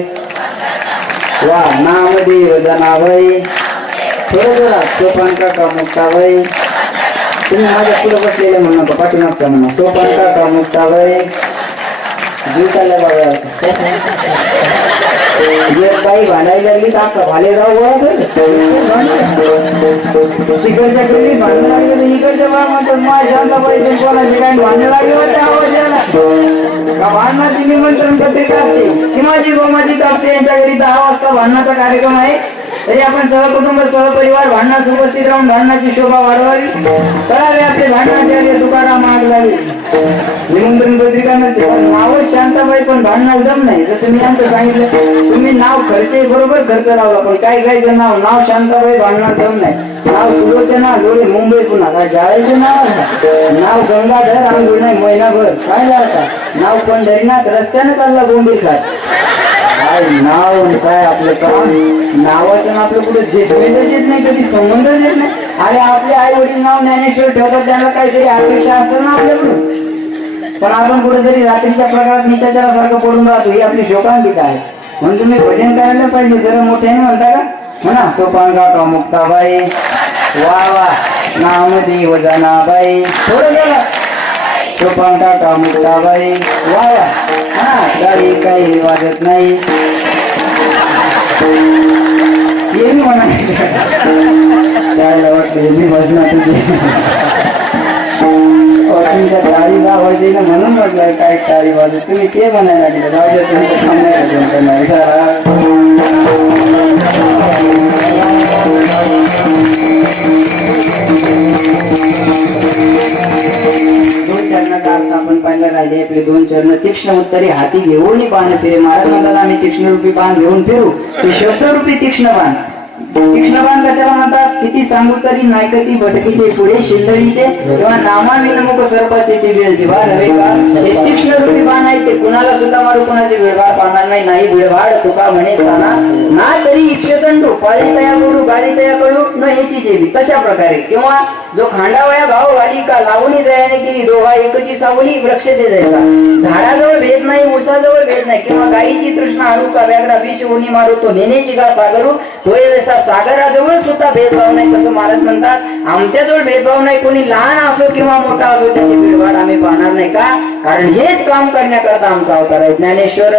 वा नामदेव जनाबाई. थोडं जरा सोपान काका मुक्ताबाई. तुम्ही माझ्या पुढे बसलेले म्हणू नका, पाठीमागचा म्हणा. सोपान काका मुक्ताबाई. जीवताला बघा. जर बाई भांडायला लागली तर आपला भालेराव तिकडच्या घरी भांडण लागले तर इकडच्या बा म्हणतात माझ्या शांताबाई कोणाचे काय भांडण लागले होते आवाजाला का भांडणाची निमंत्रण पत्रिका असते की माझी गोमाची कापसे यांच्या घरी 10 वाजता भांडणाचा कार्यक्रम आहे. तरी आपण सहकुटुंब सहपरिवार भांडणास उपस्थित राहून भांडणाची शोभा वाढवावी. कळावे आपले भांडणाचे तुकाराम माग लागले. निमंत्रण पत्रिका नसते पण नावच शांताबाई पण भांडणाला दम नाही. जसं मी आमचं सांगितलं, तुम्ही नाव खर्चे बरोबर खर्च लावला पण काय कायचं नाव शांताबाई भांडणाला दम नाही. नाव सुलोचना जोडे मुंबई पुन्हा काय जायचं नाव गंगाधर आंघोळ नाही महिनाभर काय जायचं नाव पंढरीनाथ रस्त्यानं चालला बोंबील खात. काय नाव काय आपलं काम नावाचं आपलं कुठे जेसमेंटच येत नाही, कधी संबंधच येत नाही. अरे आपले आई वडील नाव ज्ञानेश्वर ठेवतात, त्यांना काहीतरी अपेक्षा असेल ना आपल्याकडून. पण आपण कुठेतरी रात्रीच्या प्रकारात निशाचरासारखं पडून राहतो. ही आपली शोकांतिका आहे. म्हणून तुम्ही भजन करायला पाहिजे. जरा मोठ्याने म्हणता का म्हणा. सोपान काका मुक्ताबाई वा वा नामदेव जनाबाई. थोडं जरा सोपान काका मुक्ताबाई वा वा. हा गाडी काही वाजत नाही हे मी म्हणायचं. त्याला वाटतं मी भजनात तुमच्या टाळी वाजवायची ना म्हणून म्हटलं काय टाळी वाजत तुम्ही ते म्हणायला लागले. जाऊ दे तुमचं दोन चरणाचा अर्थ आपण पाहिला राहिले. आपले 2 चरण तीक्ष्ण उत्तरी हाती घेऊन बाण फिरे. महाराज म्हणतात आम्ही तीक्ष्ण रूपी बाण घेऊन फिरू. ते शब्दरूपी तीक्ष्ण बाण. तीक्ष्ण बाण कशाला म्हणतात? किती सांगू तरी नायकती भटकीचे पुढे शिंदडीचे किंवा नामा विनमुख सर्पाचे ते वेळ जिव्हार हवे का. हे तीक्ष्ण रूपी बाण आहे. ते कुणाला सुद्धा मारू कुणाचे वेळवार पाहणार नाही. नाही वेळवाड तुका म्हणे साना ना तरी इच्छेतंडू पाळी तया करू गाडी तया करू न ह्याची जेवी. तशा प्रकारे किंवा जो खांडावया गाव गाडी का लावणी जयाने केली दोघा एकची सावली वृक्ष ते जायचा. झाडाजवळ भेद नाही उसाजवळ भेद नाही किंवा गायीची तृष्णा आणू का व्याघ्रा विष होणी मारू तो नेण्याची का सागरू तो जसा सागराजवळ सुद्धा भेदभाव नाही. तसं महाराज म्हणतात आमच्याजवळ भेदभाव नाही. कोणी लहान असो किंवा मोठा असो त्याची भिडवाड आम्ही पाहणार नाही. का कारण हेच काम करण्याकरता आमचा अवतार आहे. ज्ञानेश्वर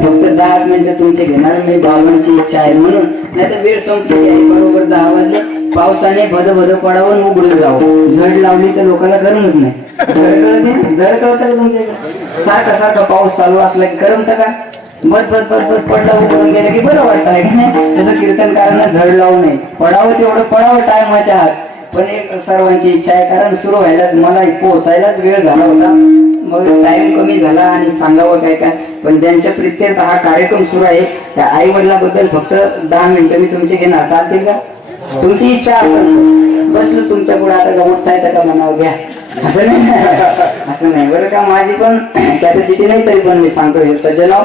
फक्त 10 मिनिटं तुमचे घेणार मी. बाबांची इच्छा आहे म्हणून. नाही तर वेळ संपली आहे. बरोबर 10 वाजले. पावसाने भद भद पडावं उघडून जावं. झड लावली तर लोकांना गरमच नाही. झड कळतं तुमच्या सारखा सारखा पाऊस चालू असला की करमतं का? बस बस बस बस पडला उघडून गेलं की बरं वाटतं आहे की नाही. तसं कीर्तनकारांना झड लावू नये. पडावं तेवढं पडावं टायमाच्या हात. पण एक सर्वांची इच्छा आहे कारण सुरू व्हायलाच मला पोहोचायलाच वेळ झाला होता. मग टाइम कमी झाला आणि सांगावं काय काय. पण ज्यांच्या प्रित्यर्थ हा कार्यक्रम सुरू आहे त्या आई वडिलांबद्दल फक्त 10 मिनिटं मी तुमचे घेणार. चालतील का? तुमची इच्छा असेल बसलो तुमच्या पुढे आता का उठता येतं का म्हणावं घ्या. असं नाही असं नाही बरं का. माझी पण कॅपॅसिटी नाही तरी पण मी सांगतो हे सज्जनाव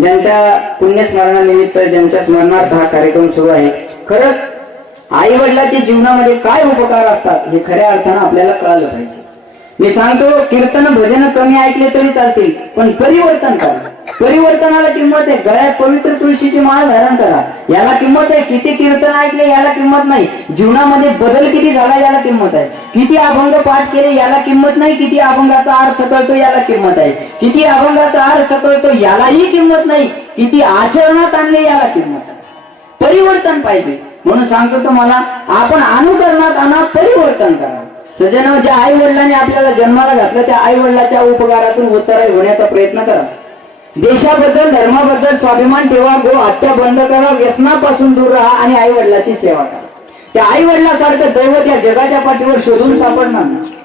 ज्यांच्या पुण्यस्मरणानिमित्त ज्यांच्या स्मरणार्थ हा कार्यक्रम सुरू आहे. खरंच आई वडिलांच्या जीवनामध्ये काय उपकार असतात हे खऱ्या अर्थानं आपल्याला कळालं पाहिजे. मी सांगतो कीर्तन भजन कमी ऐकले तरी चालतील पण परिवर्तन करा. परिवर्तनाला किंमत आहे. गळ्यात पवित्र तुळशीची माळ धारण करा, याला किंमत आहे. किती कीर्तन ऐकले याला किंमत नाही. जीवनामध्ये बदल किती झाला याला किंमत आहे. किती अभंग पाठ केले याला किंमत नाही. किती अभंगाचा अर्थ कळतो याला किंमत आहे. किती अभंगाचा अर्थ कळतो यालाही किंमत नाही. किती आचरणात आणले याला किंमत आहे. परिवर्तन पाहिजे म्हणून सांगतो तुम्हाला, आपण अनुकरणात आणा, परिवर्तन करा. सजन, ज्या आई वडिलांनी आपल्याला जन्माला घातलं त्या आई वडिलांच्या उपकारातून उत्तराई होण्याचा प्रयत्न करा. देशाबद्दल, धर्माबद्दल स्वाभिमान ठेवा. गो हत्या बंद करा, व्यसनापासून दूर राहा आणि आई वडिलाची सेवा करा. त्या आई वडिलासारखं दैवत या जगाच्या पाठीवर शोधून सापडणार नाही.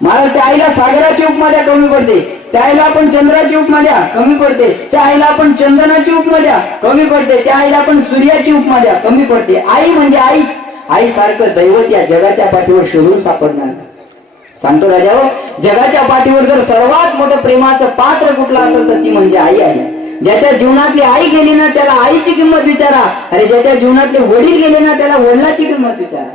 महाराज, त्या आईला सागराची उपमा द्या, कमी पडते. त्या आईला आपण चंद्राची उपमा द्या, कमी पडते. त्या आईला आपण चंदनाची उपमा द्या, कमी पडते. त्या आईला आपण सूर्याची उपमा द्या, कमी पडते. आई म्हणजे आईच. आई सारखं दैवत या जगाच्या पाठीवर शोधून सापडणार. सांगतो राजा हो, जगाच्या पाठीवर जर सर्वात मोठं प्रेमाचं पात्र कुठलं असेल तर ती म्हणजे आई आहे. ज्याच्या जीवनातली आई गेली ना त्याला आईची किंमत विचारा, आणि ज्याच्या जीवनातले वडील गेले ना त्याला वडिलाची किंमत विचारा.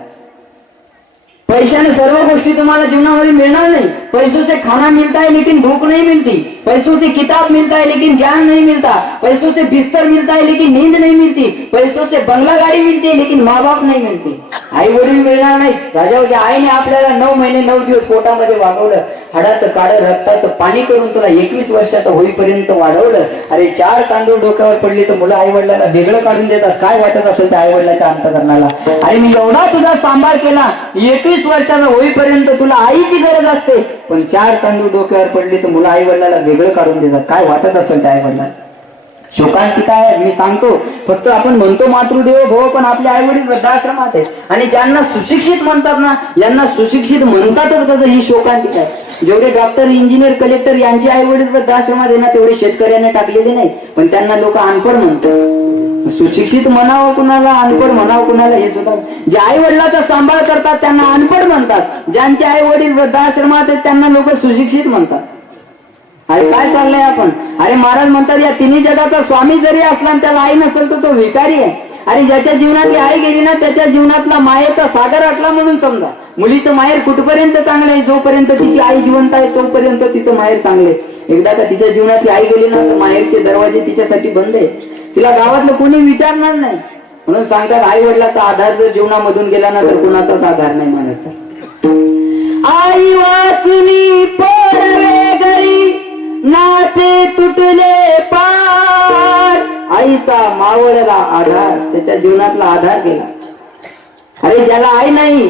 पैशाने सर्व गोष्टी तुम्हाला जीवनामध्ये मिळणार नाही. पैसों से खाना मिलता है लेकिन भूख नहीं मिलती. पैसों से किताब मिलता है लेकिन ज्ञान नहीं मिलता. पैसों से बिस्तर मिलता है लेकिन नींद नहीं मिलती. पैसों से बंगला गाड़ी मिलती है लेकिन माँ बाप नहीं मिलते. आई वडील मिळणार नाही. राजा, आईने आपल्याला 9 महिने 9 दिवस पोटामध्ये वागवलं, हाडाचं काढं रक्ताचं पाणी करून तुला 21 वर्षाचं होईपर्यंत वाढवलं. अरे 4 तांदूळ डोक्यावर पडली तर मुलं आई वडिलांना वेगळं काढून देतात. काय वाटत असेल त्या आई वडिलाच्या अंतकरणाला. अरे मी एवढा तुझा सांभाळ केला, 21 वर्षाचा होईपर्यंत तुला आईची गरज असते, पण 4 तांदूळ डोक्यावर पडली तर मुलं आई वडिलांना वेगळं काढून देतात. काय वाटत असेल त्या आई वडिलांना. शोकांतिका आहे, मी सांगतो. फक्त आपण म्हणतो मातृदेवो भव, पण आपले आई वडील वृद्धाश्रमात आहेत. आणि ज्यांना सुशिक्षित म्हणतात ना, यांना सुशिक्षित म्हणतातच कसं, ही शोकांतिका आहे. जेवढे डॉक्टर, इंजिनियर, कलेक्टर यांचे आई वडील वृद्धाश्रमात आहे ना, तेवढे शेतकऱ्यांना टाकलेले नाही. पण त्यांना लोक अनपढ म्हणतात. सुशिक्षित म्हणावं कुणाला, अनपढ म्हणावं कुणाला, हे सुद्धा. जे आई वडिलाचा सांभाळ करतात त्यांना अनपढ म्हणतात. ज्यांचे आई वडील वृद्धाश्रमात आहेत त्यांना लोक सुशिक्षित म्हणतात. अरे काय चाललंय आपण. अरे महाराज म्हणतात, या तिन्ही जगाचा स्वामी जरी असला आणि त्याला आई नसेल तर तो भिकारी आहे. आणि ज्याच्या जीवनातली आई गेली ना त्याच्या जीवनातला मायेचा सागर आटला म्हणून समजा. मुलीचं माहेर कुठपर्यंत चांगलं आहे, जोपर्यंत तिची आई जिवंत आहे तोपर्यंत तिचं माहेर चांगले. एकदा का तिच्या जीवनातली आई गेली ना तर माहेरचे दरवाजे तिच्यासाठी बंद आहे. तिला गावातलं कोणी विचारणार नाही. म्हणून सांगतात, आई वडिलाचा आधार जर जीवनामधून गेला ना तर कुणाचाच आधार नाही म्हणत. आई वाचुनी पडवे घरी, नाते तुटले पार. आईचा मावळला आधार, त्याच्या जीवनातला आधार गेला. अरे ज्याला आई नाही,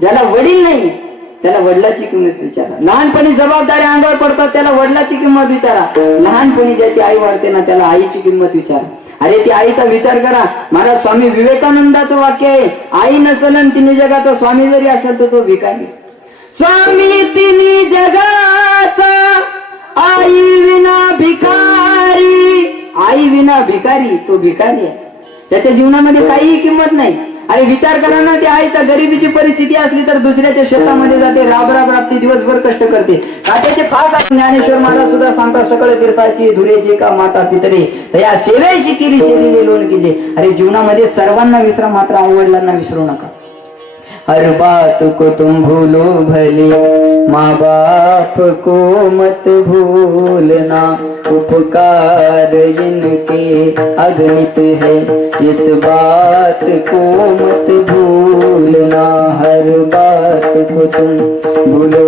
ज्याला वडील नाही, त्याला वडिलाची किंमत विचारा. लहानपणी जबाबदारी अंगावर पडतात त्याला वडिलाची किंमत विचारा. लहानपणी ज्याची आई वाढते ना त्याला आईची किंमत विचारा. अरे ती आईचा विचार करा. महाराज स्वामी विवेकानंदाचं वाक्य आहे, आई नसेल आणि तिन्ही जगाचा स्वामी जरी असेल तर तो भिकारी. स्वामी तिन्ही जगाचा, आई विना भिकारी. आई विना भिकारी, तो भिकारी आहे. त्याच्या जीवनामध्ये काहीही किंमत नाही. अरे विचार करा ना, त्या आईचा गरिबीची परिस्थिती असली तर दुसऱ्याच्या शेतामध्ये जाते, राबती दिवसभर कष्ट करते. काट्याचे फास. ज्ञानेश्वर महाराज सुद्धा सांगतात, सकळ तीर्थाची धुरेची का माता पितरे या सेवेची केली शेलेली लोण कीजे. अरे जीवनामध्ये सर्वांना विसरा, मात्र आई वडिलांना विसरू नका. हर बात को तुम भूलो भले, माँ बाप को मत भूलना. उपकार इनके अगणित है, इस बात को मत भूलना. हर बात को तुम भूलो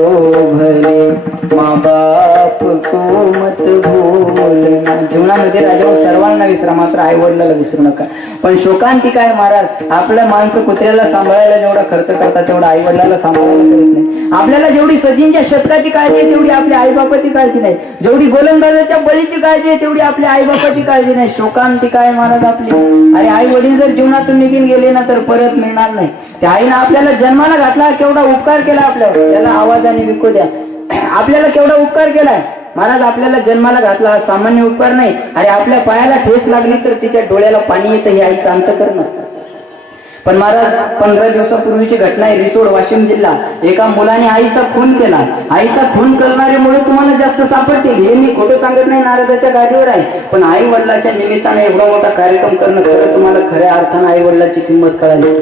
भले, माँ बाप को मत भूलना. जीवनामध्ये राजा सर्वांना विसरा, मात्र आई वडिलांना विसरू नका. पण शोकांतिका आहे महाराज, आपल्या माणसं कुत्र्याला सांभाळायला जेवढा खर्च करतात तेवढा आई वडिलांना सांभाळायला करीत नाही. आपल्याला जेवढी सचिनच्या शतकाची काळजी आहे तेवढी आपल्या आई बापाची काळजी नाही. जेवढी गोलंदाजाच्या बळीची काळजी आहे तेवढी आपल्या आई बापाची काळजी नाही. शोकांतिका आहे महाराज आपली. अरे आई वडील जर जीवनातून निघून गेले ना तर परत मिळणार नाही. त्या आईनं आपल्याला जन्माला घातला, केवढा उपकार केला आपल्यावर, त्याला आवाजाने विकू द्या. आपल्याला केवढा उपकार केलाय महाराज. आपल्याला जन्माला घातला, सामान्य उपकार नाही. अरे आपल्या पायाला ठेस लागली तर तिच्या डोळ्याला पाणी येतं, हे आईचं अंतकरण असतं. पण महाराज 15 दिवसापूर्वीची घटना आहे, रिसोड वाशिम जिल्हा. एका मुलाने आईचा खून केला. आईचा खून करणारे मुळे तुम्हाला जास्त सापडतील. हे मी खोटं सांगत नाही, नारदाच्या गादीवर आहे. पण आई वडिलाच्या निमित्ताने एवढा मोठा कार्यक्रम करणं खरं तुम्हाला खऱ्या अर्थानं आई वडिलाची किंमत कळाली.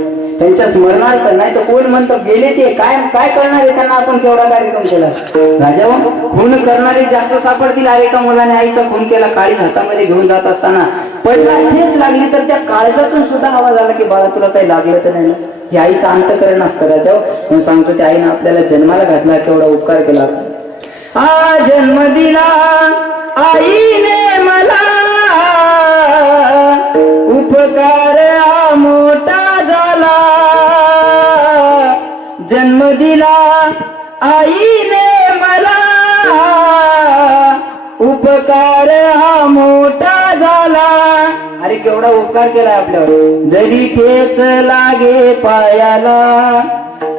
त्यांच्या स्मरणार्थ. नाही तर कोण म्हणतो गेले ते काय काय करणार आहे त्यांना, आपण केवढा कार्यक्रम केला. राजा खून करणारे जास्त सापडतील. अरे एका मुलाने आईचा खून केला, काळी हातामध्ये घेऊन जात असताना पडला, ठेच लागली तर त्या काळजातून सुद्धा आवाज आला की बाळा तुला काही लागलं तर नाही ना. ही आईचं अंतकरण असतं राजा. म्हणून सांगतो त्या आईनं आपल्याला जन्माला घातला, केवढा उपकार केला. हा जन्म दिला आईने मला, उपकार हा मोठा झाला. जन्म दिला आईने मला, उपकार हा मोठा झाला. अरे केवढा उपकार केला आपल्यावर. जरी ठेच लागे पायाला,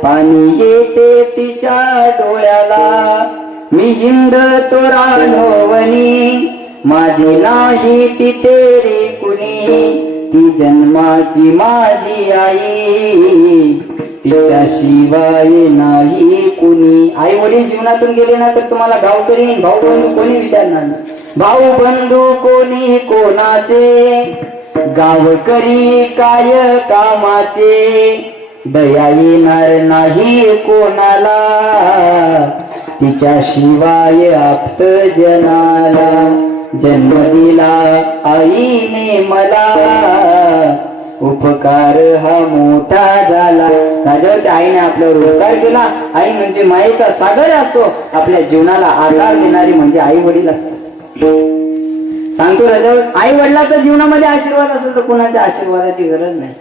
पाणी येते तिच्या डोळ्याला. मी हिंडतो रानवनी, माझी नाही ती तेरी कुणी. ती जन्माची माझी आई, तिच्याशिवाय नाही कुणी. आई वडील जीवनातून गेले ना तर तुम्हाला गावकरी भाऊ बंधू कोणी विचारणार नाही. भाऊ बंधू कोणी कोणाचे, गावकरी काय कामाचे. दया येणार नाही कोणाला, तिच्याशिवाय आप्त जनाला. जन्म दिला आईने मला, उपकार हा मोठा झाला. राजावरती आईने आपल्यावर उपकार केला. आई म्हणजे मायेचा सागर असतो. आपल्या जीवनाला आधार देणारी म्हणजे आई वडील असतात. सांगतो राजावर, आई वडिलाचा जीवनामध्ये आशीर्वाद असतो तर कुणाच्या आशीर्वादाची गरज नाही.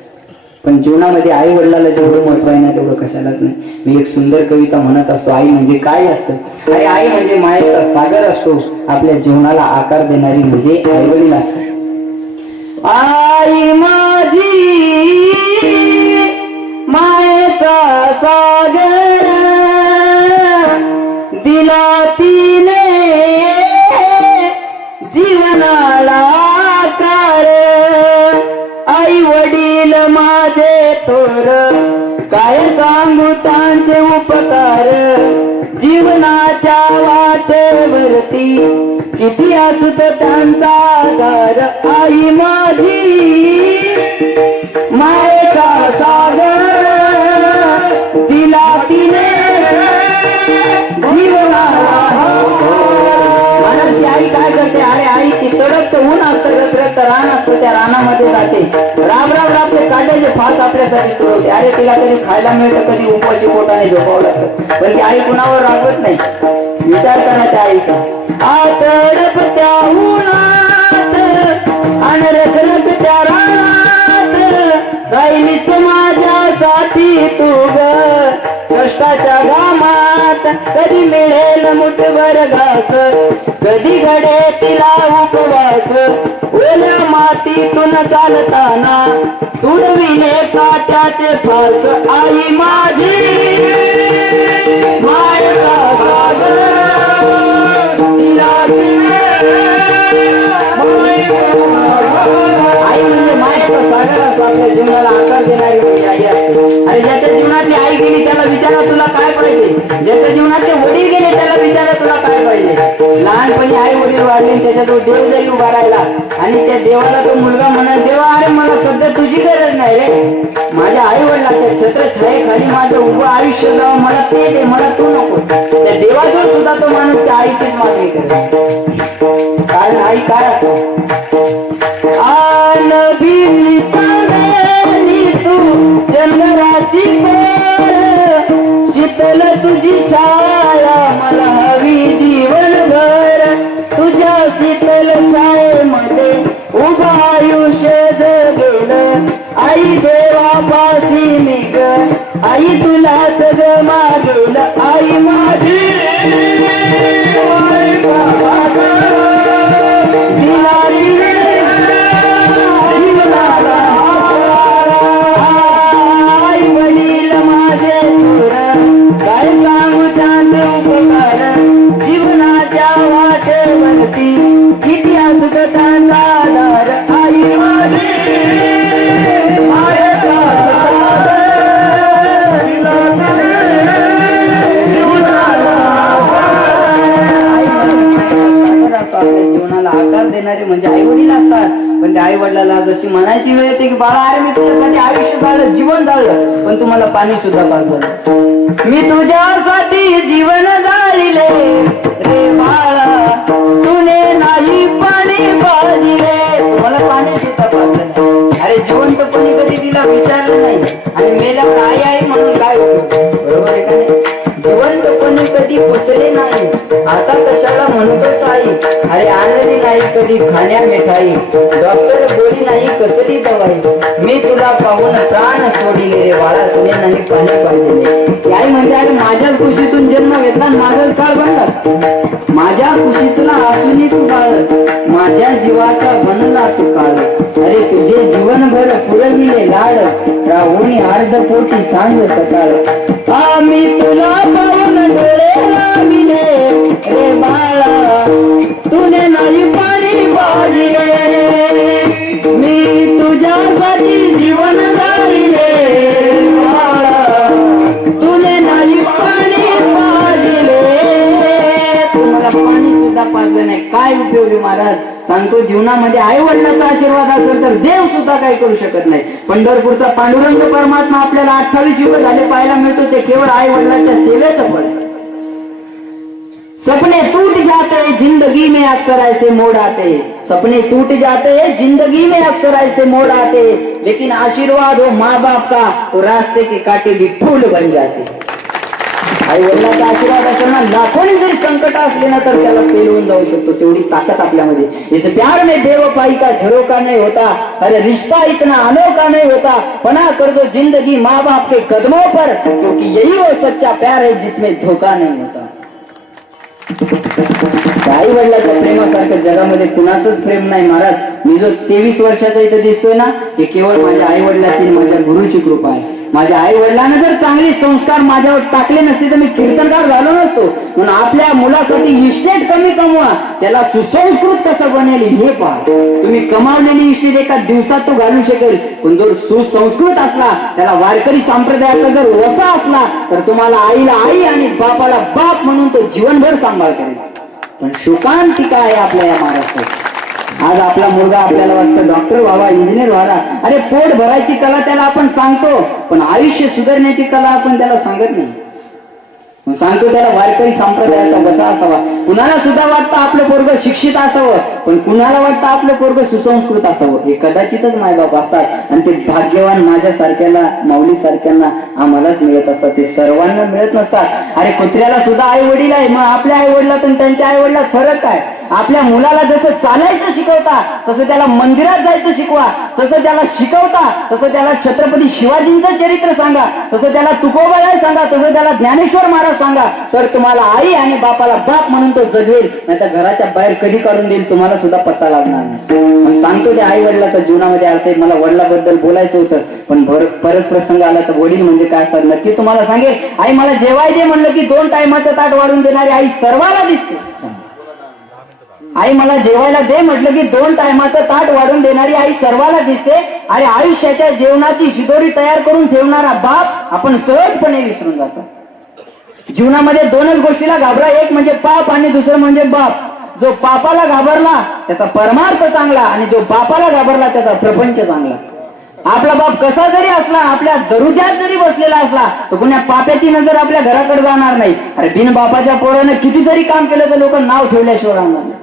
पण जीवनामध्ये आई वडिलाला जेवढं महत्व आहे ना तेवढं कशालाच नाही. मी एक सुंदर कविता म्हणत असतो, आई म्हणजे काय असतं. अरे आई म्हणजे मायेचा सागर असतो. आपल्या जीवनाला आकार देणारी म्हणजे आई वडील असतात. आई माझी मायेचा सागर, दिला तिने जीवनाला आकार. आई वडील माझे थोर, काय सांगू त्यांचे उपकार. जीवनाच्या वाटेवरती किती असत त्यांचा आधार. आई माझी मायेचा सागर, दिला तिने जीवनाला. ती आई काय करते. अरे आई ती तडक ऊन असतं, रखरख रान असतं, त्या रानामध्ये जाते. राम राम राम काढायचे फास आपल्यासाठी तुरवते. अरे तिला कधी खायला मिळतं, कधी उपाशी पोटाने झोपावं लागतं. पण ती आई कुणावर रागवत नाही. विचार करा त्या आईचा. तडप त्या उन्हात आणि रखरख त्या रानात, राहिली समाजासाठी तू ग कष्टाच्या घामात. कधी मिळेल मुठभर घास, कधी घडे तिला उपवास. ओल्या मातीतून चालताना तुडविले काट्याचे फास. आई माझी मायेचा सागर, आई म्हणजे मायेचा सागर असतो. आपल्या जीवनाला आकार देणारी म्हणजे आई असते. आणि ज्याच्या जीवनातली आई गेली त्याला विचारा तुला काय पाहिजे. ज्याच्या जीवनातले वडील गेले त्याला विचारा तुला काय पाहिजे. लहानपणी आई वडील वाढले, त्याच्या तो देव जाईल उभा राहिला आणि त्या देवाला तो मुलगा म्हणा, देवा अरे मला सध्या तुझी गरज नाही रे. माझ्या आई वडिलांच्या छत्र छायेखाली माझं उभं आयुष्य जावं, मला ते दे, मला तू नको. त्या देवाजवळ सुद्धा तो माणूस त्या आईचीच मागणी करे. कारण आई काय असतो. तू चंद्राची शीतल तुझी छाया मला हवी जीवनभर. तुझ्या शीतल छायेमध्ये उभा आयुष्य जगेल. आई देवापाशी मी ग, आई तुला सगळं मागेल. आई माझी म्हणजे आई वडील असतात. पण त्या आई वडिलाला जशी म्हणायची वेळ येते की बाळा अरे मी तुझ्यासाठी आयुष्य जाळलं, जीवन जाळलं, पण तुम्हाला पाणी सुद्धा पाजलं. मी तुझ्यासाठी जीवन जाळले रे बाळा, तुने नाही पाणी पाजले. तुम्हाला पाणी सुद्धा पाजलं नाही. अरे जिवंतपणी कधी तिला विचारलं नाही आणि मेल्यावर आई आई म्हणून काय होतं? बरोबर आहे का नाही? जिवंतपणी कधी पोचले नाही, आता कशाला म्हणतोस आई? अरे आणली नाही कधी खाण्या मिठाई, डॉक्टर बोली नाही कसली दवाई, मी तुला पाहून प्राण सोडिले रे बाळा, तुने नाही पाणी पाहिजे. आई म्हणजे अरे माझ्या खुशीतून जन्म घेतला, माझं काळ बनला, माझ्या खुशीतला असूनही तू बाळ, माझ्या जीवाचा बनला तू काळ. अरे तुझे जीवनभर पुरविले लाड, राहुणी अर्ध पोटी सांग सकाळ. आम्ही तुला पाहून डोळे लाविले रे बाळा, तुने नाही पाणी पाजले. मी तुझ्यासाठी जीवन जाळले बाळा, तुने नाही पाणी पाजले. तुम्हाला पाणी सुद्धा पाजलं नाही, काय उपयोग आहे महाराज? सांगतो जीवनामध्ये आई वडिलांचा आशीर्वाद असेल तर देव सुद्धा काही करू शकत नाही. पंढरपूरचा पांडुरंग परमात्मा आपल्याला 28 युग झाले पाहायला मिळतो, ते केवळ आई वडिलांच्या सेवेचं फळ. सपने टूट जाते जिंदगी में अक्सर ऐसे मोड़ आते, सपने टूट जाते जिंदगी में अक्सर ऐसे मोड़ आते, लेकिन आशीर्वाद हो माँ बाप का तो रास्ते के कांटे भी फूल बन जाते. आई वडिलांचा आशीर्वाद असेल ना, लाखोनी जरी संकट असले ना तर त्याला पेलवून जाऊ शकतो, तेवढी ताकद आपल्यामध्ये. इस प्यार में बेवफाई का झरोका नहीं होता, अरे रिश्ता इतना अनोखा नहीं होता, पना कर दो जिंदगी माँ बाप के कदमों पर, क्योंकि यही वो सच्चा प्यार है जिसमें धोखा नहीं होता. आई वडिलाच्या प्रेमासारखं जगामध्ये कुणाचंच प्रेम नाही महाराज. मी जो 23 वर्षाचा इथं दिसतोय ना, ते केवळ माझ्या आई वडिलाची, माझ्या गुरुची कृपा आहे. माझ्या आई वडिलांना जर चांगले संस्कार माझ्यावर टाकले नसते तर मी कीर्तनकार झालो नसतो. म्हणून आपल्या मुलासाठी इस्टेट कमी कमवा, त्याला सुसंस्कृत कसं बनेल हे पहा. तुम्ही कमावलेली इस्टेट एका दिवसात तो घालू शकेल, पण जर सुसंस्कृत असला, त्याला वारकरी संप्रदायाचा जर वसा असला, तर तुम्हाला आईला आई आणि बापाला बाप म्हणून तो जीवनभर सांभाळ करेल. पण शोकांतिका आहे आपल्या या महाराष्ट्रात. आज आपला मुलगा आपल्याला वाटतं डॉक्टर व्हावा, इंजिनियर व्हावा, अरे पोट भरायची कला त्याला आपण सांगतो, पण आयुष्य सुधारण्याची कला आपण त्याला सांगत नाही. सांगतो त्याला वारकरी संप्रदायाचा बसा असावा. कुणाला सुद्धा वाटतं आपलं पोरग शिक्षित असावं, पण कुणाला वाटतं आपलं पोरग सुसंस्कृत असावं. हे कदाचितच मायबाप असतात आणि ते भाग्यवान माझ्यासारख्याला, माऊली सारख्यांना आम्हालाच मिळत असतात, ते सर्वांना मिळत नसतात. अरे कुत्र्याला सुद्धा आई वडील आहे, मग आपल्या आई वडिलात आणि त्यांच्या आई वडिलात फरक काय? आपल्या मुलाला जसं चालायचं शिकवता, तसं त्याला मंदिरात जायचं शिकवा, तसं त्याला शिकवता, तसं त्याला छत्रपती शिवाजींचं चरित्र सांगा, तसं त्याला तुकोबाई सांगा, तसं त्याला ज्ञानेश्वर महाराज सांगा, तर तुम्हाला आई आणि बापाला बाप म्हणून तो जगवेल, नाही तर घराच्या बाहेर कधी काढून देईल तुम्हाला सुद्धा पत्ता लागणार नाही. सांगतो त्या आई वडिलाचा जीवनामध्ये अर्थ आहे. मला वडिलाबद्दल बोलायचं होतं, पण परत प्रसंग आला तर वडील म्हणजे काय असं नक्की तुम्हाला सांगेल. आई मला जेवाय दे म्हणलं की 2 टायमाचं ताट वाढून देणारी आई सर्वांना दिसते. आई मला जेवायला दे म्हटलं की 2 टायमाचं ताट वाढून देणारी आई सर्वाला दिसते. आणि आयुष्याच्या जेवणाची शिदोरी तयार करून ठेवणारा बाप आपण सहजपणे विसरून जातो. जीवनामध्ये 2च गोष्टीला घाबरा, एक म्हणजे पाप आणि दुसरं म्हणजे बाप. जो पापाला घाबरला त्याचा परमार्थ चांगला, आणि जो बापाला घाबरला त्याचा प्रपंच चांगला. आपला बाप कसा जरी असला, आपल्या दरुजात जरी बसलेला असला, तर कुण्या पाप्याची नजर आपल्या घराकडे जाणार नाही. अरे बिन बापाच्या पोरानं किती जरी काम केलं तर लोक नाव ठेवल्याशिवाय राहणार नाही.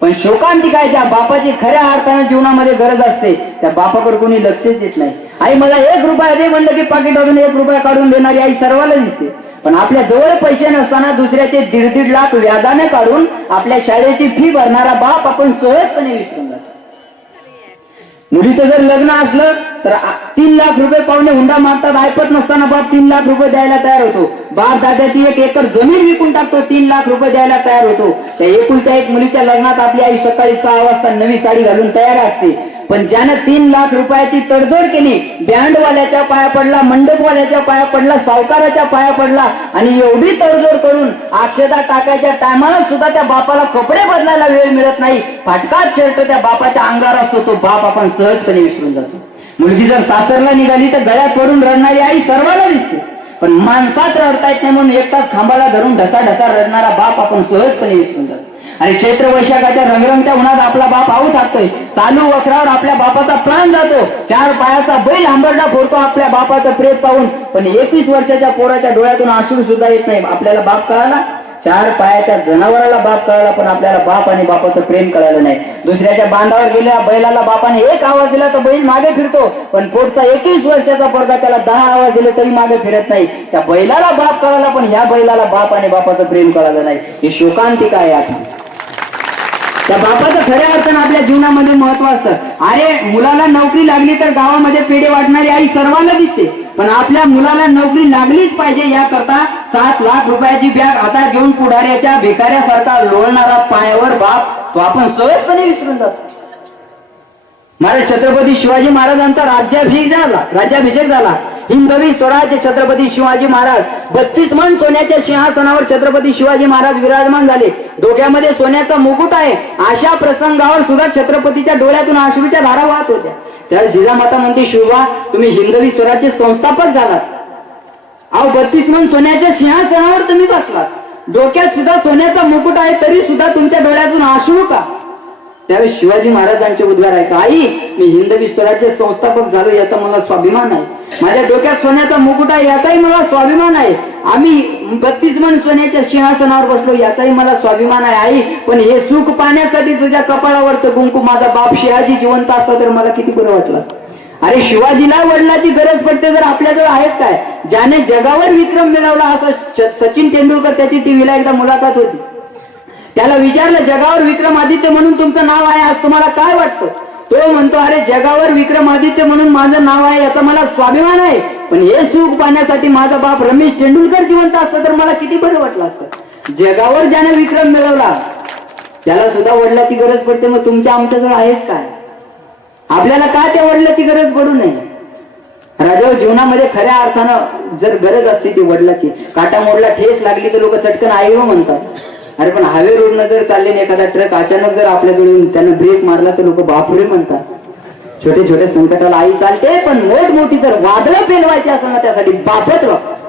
पण शोकांतिका ज्या बापाची खऱ्या अर्थाने जीवनामध्ये गरज असते, त्या बापाकडे कोणी लक्षच देत नाही. आई मला 1 रुपया दे म्हणलं की पाकिटातून 1 रुपया काढून देणारी आई सर्वांना दिसते. पण आपल्या जवळ पैसे नसताना दुसऱ्याचे 1.5 लाख व्याजाने काढून आपल्या शाळेची फी भरणारा बाप आपण सहजपणे विसरून जातो. मुलीचं जर लग्न असलं तर 3 लाख रुपये पाहुणे हुंडा मारतात, ऐपत नसताना बाप 3 लाख रुपये द्यायला तयार होतो. बाप दादाची 1 एकर जमीन विकून टाकतो, 3 लाख रुपये द्यायला तयार होतो. त्या एकुलत्या एक मुलीच्या लग्नात आपली आई सकाळी 6 वाजता नवी साडी घालून तयार असते. पण ज्यानं 3 लाख रुपयाची तडजोड केली, बँडवाल्याच्या पाया पडला, मंडपवाल्याच्या पाया पडला, सावकाराच्या पाया पडला, आणि एवढी तडजोड करून अक्षता टाकायच्या टायमाला सुद्धा त्या बापाला कपडे बदलायला वेळ मिळत नाही. फाटकाच शर्ट त्या बापाच्या अंगावर असतो, तो बाप आपण सहजपणे विसरून जातो. मुलगी जर सासरला निघाली तर गळ्यात पडून रडणारी आई सर्वांना दिसते, पण माणसात रडता येत नाही म्हणून एकटाच खांबाला धरून ढसा ढसा रडणारा बाप आपण सहजपणे विसरून जातो. आणि चैत्र वैशाखाच्या रंगरंगत्या उन्हात आपला बाप आऊ टाकतोय, चालू वखरावर आपल्या बापाचा प्राण जातो, 4 पायाचा बैल आंबरडा फोडतो आपल्या बापाचं प्रेत पाहून, पण 21 वर्षाच्या पोराच्या डोळ्यातून अश्रू सुद्धा येत नाही. आपल्याला बाप कळाला, 4 पायाच्या जनावराला बाप कळाला, पण आपल्याला बाप आणि बापाचं प्रेम कळालं नाही. दुसऱ्याच्या बांधावर गेल्या बैलाला बापाने एक आवाज दिला तर बैल मागे फिरतो, पण पोटचा 21 वर्षाचा पोरगा त्याला 10 आवाज दिले तरी मागे फिरत नाही. त्या बैलाला बाप कळाला, पण ह्या बैलाला बाप आणि बापाचं प्रेम कळालं नाही. ही शोकांतिका आहे. आता त्या बापाचं खऱ्या अर्थानं आपल्या जीवनामध्ये महत्व असतं. अरे मुलाला नोकरी लागली तर गावामध्ये पेढे वाटणारी आई सर्वांना दिसते, पण आपल्या मुलाला नोकरी लागलीच पाहिजे याकरता 7 लाख रुपयाची बॅग हातात घेऊन पुढाऱ्याच्या भिकाऱ्यासारखा लोळणारा पायावर बाप तो आपण सहजपणे विसरून जातो. महाराज छत्रपती शिवाजी महाराजांचा राज्याभिषेक झाला. हिंदवी स्वराज्य छत्रपती शिवाजी महाराज 32 मन सोन्याच्या सिंहासनावर छत्रपती शिवाजी महाराज विराजमान झाले. डोक्यामध्ये सोन्याचा मुकुट आहे. अशा प्रसंगावर सुद्धा छत्रपतीच्या डोळ्यातून अश्रूच्या धारा वाहत होत्या. त्या जिजामाता म्हणते, शिवबा तुम्ही हिंदवी स्वराज्य संस्थापक झालात. अहो 32 मन सोन्याच्या सिंहासनावर तुम्ही बसलात, डोक्यात सुद्धा सोन्याचा मुकुट आहे, तरी सुद्धा तुमच्या डोळ्यातून अश्रू का? त्यावेळी शिवाजी महाराजांचे उद्गार आहे, आई मी हिंदवी स्वराज्य संस्थापक झालो याचा मला स्वाभिमान आहे, माझ्या डोक्यात सोन्याचा मुकुट आहे याचाही मला स्वाभिमान आहे, आम्ही 32 मन सोन्याच्या सिंहासनावर बसलो याचाही मला स्वाभिमान आहे. आई पण हे सुख पाहण्यासाठी तुझ्या कपाळावरचं कुंकू माझा बाप शिवाजी जिवंत असता तर मला किती बरं वाटलं. अरे शिवाजीला वडिलाची गरज पडते तर आपल्याजवळ आहेत काय? ज्याने जगावर विक्रम मिळवला असा सचिन तेंडुलकर, त्याची टीव्हीला एकदा मुलाखत होती. त्याला विचारलं जगावर विक्रमादित्य म्हणून तुमचं नाव आहे, आज तुम्हाला काय वाटतं? तो म्हणतो, अरे जगावर विक्रमादित्य म्हणून माझं नाव आहे याचा मला स्वाभिमान आहे, पण हे सुख पाहण्यासाठी माझा बाप रमेश तेंडुलकर जिवंत असतं तर मला किती बरं वाटलं असतं. जगावर ज्याने विक्रम मिळवला त्याला सुद्धा वडिलाची गरज पडते, मग तुमच्या आमच्याजवळ आहेच काय? आपल्याला का त्या वडिलाची गरज पडू नये? राजावर जीवनामध्ये खऱ्या अर्थानं जर गरज असते ती वडिलाची, काटा मोडला ठेस लागली तर लोक चटकन आई हो म्हणतात. अरे पण हायवे रोडनं जर चालले एखादा ट्रक अचानक जर आपल्याजवळ येऊन त्यानं ब्रेक मारला तर लोक बापरे म्हणतात. छोटे छोटे संकटाला आई चालते, पण मोठमोठी जर वादळं पेलवायची असेल ना त्यासाठी बापच लागतो.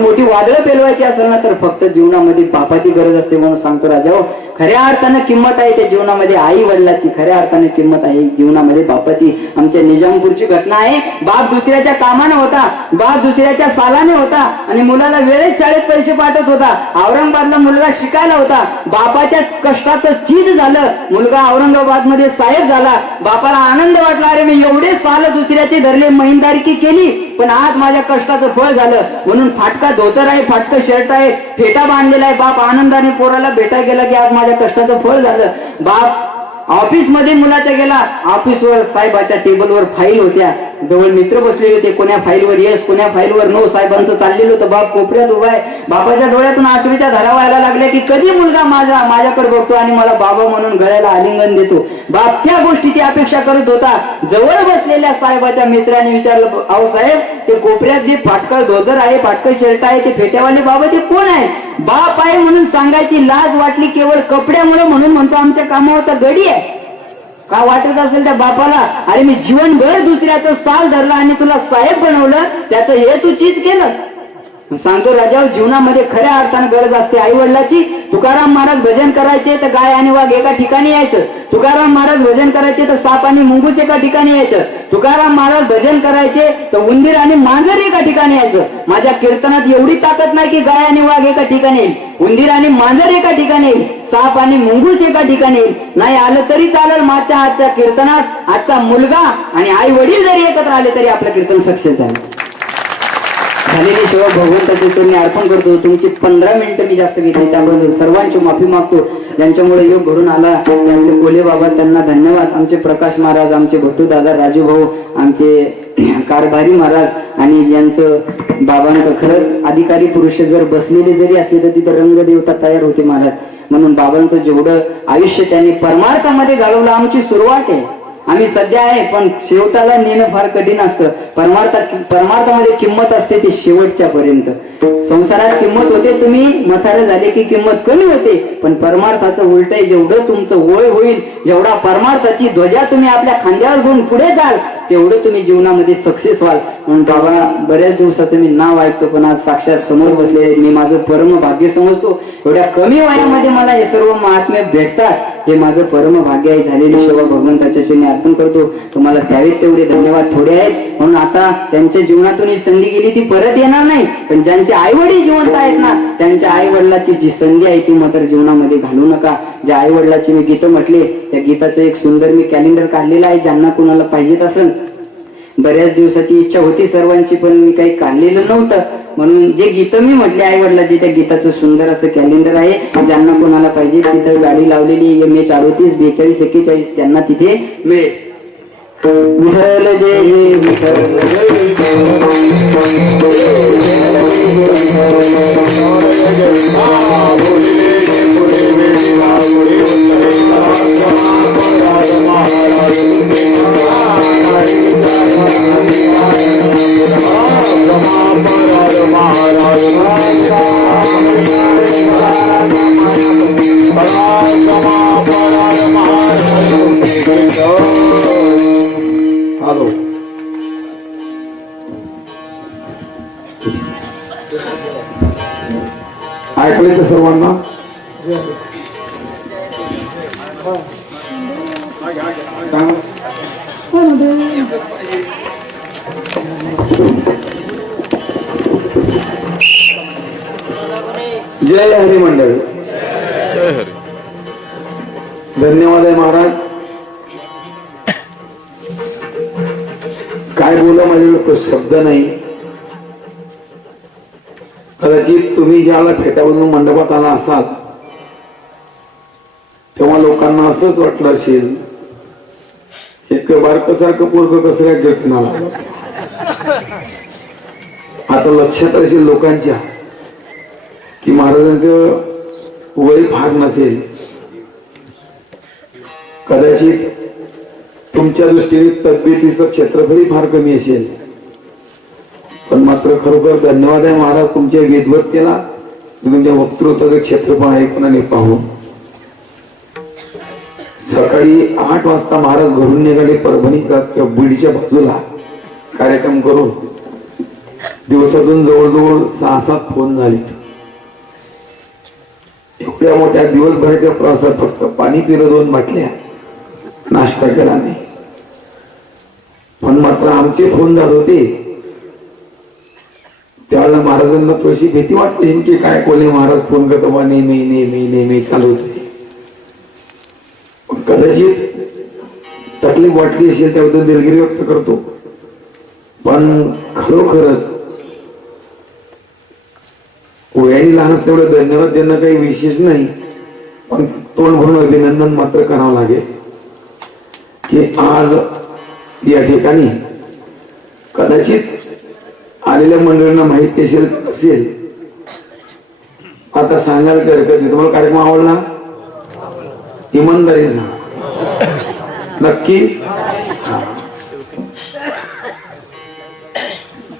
मोठी वादळं पेलवायची असेल ना तर फक्त जीवनामध्ये बापाची गरज असते. म्हणून सांगतो राजा, खऱ्या अर्थानं किंमत आहे त्या जीवनामध्ये आई वडिलाची, खऱ्या अर्थाने किंमत आहे जीवनामध्ये बापाची. आमच्या निजामपूरची घटना आहे. बाप दुसऱ्याच्या कामानं होता, बाप दुसऱ्याच्या सालाने होता आणि मुलाला वेळेत शाळेत पैसे पाठवत होता. औरंगाबादला मुलगा शिकायला होता, बापाच्या कष्टाचं चीज झालं, मुलगा औरंगाबाद मध्ये साहेब झाला. बापाला आनंद वाटला, अरे मी एवढे साल दुसऱ्याचे धरले, महिनदारकी केली, पण आज माझ्या कष्टाचं फळ झालं. म्हणून फाटका धोतर आहे, फाटकं शर्ट आहे, फेटा बांधलेला आहे. बाप आनंदाने पोराला भेटायला गेला की आज माझ्या कष्टाचं फळ झालं. बाप ऑफिस मध्ये मुलाच्या गेला, ऑफिसवर साहेबाच्या टेबलवर फाईल होत्या, जवळ मित्र बसलेले होते, कोण्या फाईलवर येस कोण्या फाईलवर नो, साहेबांचं चाललेलं होतं. बाप कोपऱ्यात उभा आहे. बापाच्या डोळ्यातून अश्रूच्या धारा व्हायला लागल्या की कधी मुलगा माझ्याकडे बघतो आणि मला बाबा म्हणून गळ्याला आलिंगन देतो. बाप त्या गोष्टीची अपेक्षा करत होता. जवळ बसलेल्या साहेबाच्या मित्राने विचारलं, अहो साहेब ते कोपऱ्यात जे फाटकं धोतर आहे, फाटकं शर्ट आहे, ते फेट्यावाले बाबा ते कोण आहे? बाप आहे म्हणून सांगायची लाज वाटली केवळ कपड्यामुळे, म्हणून म्हणतो आमच्या कामावरचा गडी आहे. का वाटत असेल त्या बापाला, अरे मी जीवनभर दुसऱ्याचं साल धरलं आणि तुला साहेब बनवलं, त्याचं हे तू चीज केलं. सांगतो राजा, जीवनामध्ये खऱ्या अर्थानं गरज असते आई वडिलाची. तुकाराम महाराज भजन करायचे तर गाय आणि वाघ एका ठिकाणी यायचं. तुकाराम महाराज भजन करायचे तर साप आणि मुंगूस एका ठिकाणी यायचं. तुकाराम महाराज भजन करायचे तर उंदीर आणि मांजर एका ठिकाणी यायचं. माझ्या कीर्तनात एवढी ताकद नाही की गाय आणि वाघ एका ठिकाणी येईल, उंदीर आणि मांजर एका ठिकाणी येईल, साप आणि मुंगूस एका ठिकाणी येईल. नाही आलं तरी चालेल. माझ्या आजच्या कीर्तनात आजचा मुलगा आणि आई वडील जरी एकत्र आले तरी आपलं कीर्तन सक्सेस झालं. झालेली सेवा भगवंताची तुम्ही अर्पण करतो. तुमची 15 मिनिटं मी जास्त घेतली, त्याबद्दल सर्वांची माफी मागतो. ज्यांच्यामुळे योग घडून आला आमचे कोले बाबा त्यांना धन्यवाद. आमचे प्रकाश महाराज, आमचे भट्टू दादा, राजू भाऊ, आमचे कारभारी महाराज आणि ज्यांचं बाबांचं खरंच अधिकारी पुरुष जर बसलेले जरी असले तर तिथं रंगदेवता तयार होते महाराज. म्हणून बाबांचं जेवढं आयुष्य त्यांनी परमार्थामध्ये घालवलं, आमची सुरुवात आहे. आम्ही सध्या आहे, पण शेवटाला नेणं फार कठीण असतं. परमार्थामध्ये किंमत असते ती शेवटच्या पर्यंत. संसारात किंमत होते, तुम्ही म्हातारे झाले की किंमत कमी होते, पण परमार्थाचं उलट आहे. जेवढं तुमचं वय होईल, जेवढा परमार्थाची ध्वजा तुम्ही आपल्या खांद्यावर घेऊन पुढे जाल, तेवढं तुम्ही जीवनामध्ये सक्सेस व्हाल. म्हणून बाबा, बऱ्याच दिवसाचं मी नाव ऐकतो, पण आज साक्षात समोर बसले, मी माझं परम भाग्य समजतो. एवढ्या कमी वयामध्ये मला हे सर्व महात्म्य भेटतात, हे माझं परम भाग्य आहे. झालेली सेवा भगवंताच्या चरणी अर्पण करतो. तुम्हाला त्यावेळेस तेवढे धन्यवाद थोडे आहेत. म्हणून आता त्यांच्या जीवनातून ही संधी गेली, ती परत येणार नाही. पण ज्यांचे आई वडील जिवंत आहेत ना, त्यांच्या आई वडिलाची जी संधी आहे ती मात्र जीवनामध्ये घालू नका. ज्या आई वडिलाची मी गीतं म्हटले, त्या गीताचं एक सुंदर मी कॅलेंडर काढलेलं आहे. ज्यांना कुणाला पाहिजेत असेल, बऱ्याच दिवसाची इच्छा होती सर्वांची, पण मी काही काढलेलं नव्हतं. म्हणून जे गीतं मी म्हटले आई वडिलाची, त्या गीताचं सुंदर असं कॅलेंडर आहे. ज्यांना कोणाला पाहिजे, तिथं गाडी लावलेली MH 38 42 41, त्यांना तिथे मिळेल. विठ्ठल जय जय विठ्ठल. हॅलो, ऐकले तर सर्वांना? सांगा. जय हरी मंडळी. धन्यवाद आहे महाराज. काय बोला, माझ्याकडे शब्द नाही. कदाचित तुम्ही ज्याला फेटावरून मंडपात आला असाल, तेव्हा लोकांना असंच वाटलं असेल, इतकं बारकसारखं पोरग कसं काय गिरकून आला. आता लक्षात असेल लोकांच्या की महाराजांचं वय फार नसेल. कदाचित तुमच्या दृष्टीने तब्येतीचं क्षेत्रफळही फार कमी असेल, पण मात्र खरोखर धन्यवाद आहे महाराज तुमच्या वेदवत्तेला, तुमच्या वक्तृत्वाचं क्षेत्रफळ ऐकून पाहून. सकाळी 8 वाजता महाराज घरून निघाले परभणीच्या बीडच्या बाजूला कार्यक्रम करून. दिवसातून जवळजवळ 6-7 फोन झाले. एवढ्या मोठ्या दिवसभराच्या प्रवासात फक्त पाणी पिलं, 2 बाटल्या, नाश्ता केला नाही. पण मात्र आमचे फोन झाले होते त्यावेळेला महाराजांना थोडीशी भीती वाटते की काय कोले महाराज फोन करतो बा, नेहमी नेहमी नेहमी चालू होते. कदाचित तकलीफ वाटली असेल त्याबद्दल दिलगिरी व्यक्त करतो. पण खरोखरच वयाने लहान तेवढं धन्यवाद देणं काही विशेष नाही, पण तोंड भरून अभिनंदन मात्र करावं लागेल की आज या ठिकाणी कदाचित आलेल्या मंडळींना माहिती असेल. आता सांगायला काही हरकत नाही. तुम्हाला कार्यक्रम आवडला? इमानदारी नक्की.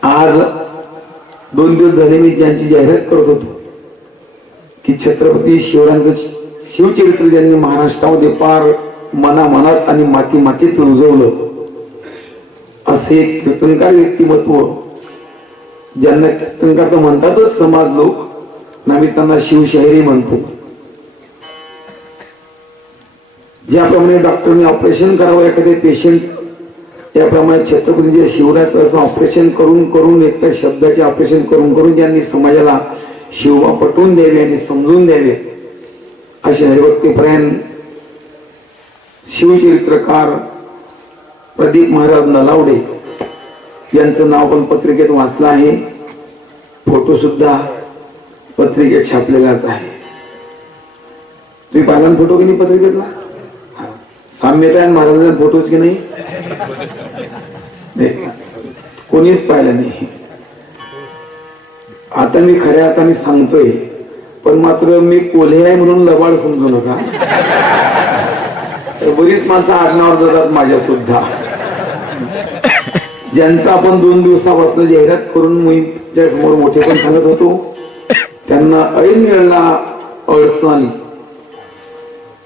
आज 2 दिवस झाले मी ज्यांची जाहिरात करत होतो की छत्रपती शिवरायांचं शिवचरित्र ज्यांनी महाराष्ट्रामध्ये पार मनामनात आणि माती मातीत रुजवलं, असे एक कीर्तनकार व्यक्तिमत्व, ज्यांना कीर्तनकार तर म्हणतातच समाज लोक, आम्ही त्यांना शिवशाहिरी म्हणतो. ज्याप्रमाणे डॉक्टरने ऑपरेशन करावं एखादे पेशंट, त्याप्रमाणे छत्रपती शिवरायाचं असं ऑपरेशन करून करून, एका शब्दाचे ऑपरेशन करून करून ज्यांनी समाजाला शिवबा पटवून द्यावे आणि समजून द्यावे, असे हरिभक्तीपरायण शिवचरित्रकार प्रदीप महाराज नलावडे यांचं नाव पण पत्रिकेत वाचलं आहे. फोटो सुद्धा पत्रिकेत छापलेलाच आहे. तुम्ही पाहिला फोटो की नाही पत्रिकेतला? साम्यता आहे महाराजांचा फोटोच की नाही? कोणीच पाहिलं नाही. आता मी खऱ्या अर्थाने सांगतोय, पण मात्र मी कोल्हे आहे म्हणून लबाड समजू नका. बरीच माणसं आडनावर जातात माझ्या सुद्धा, ज्यांचं आपण 2 दिवसापासून जाहिरात करून मुलीच्या समोर मोठे पण सांगत होतो, त्यांना ऐन वेळेला अडचण आली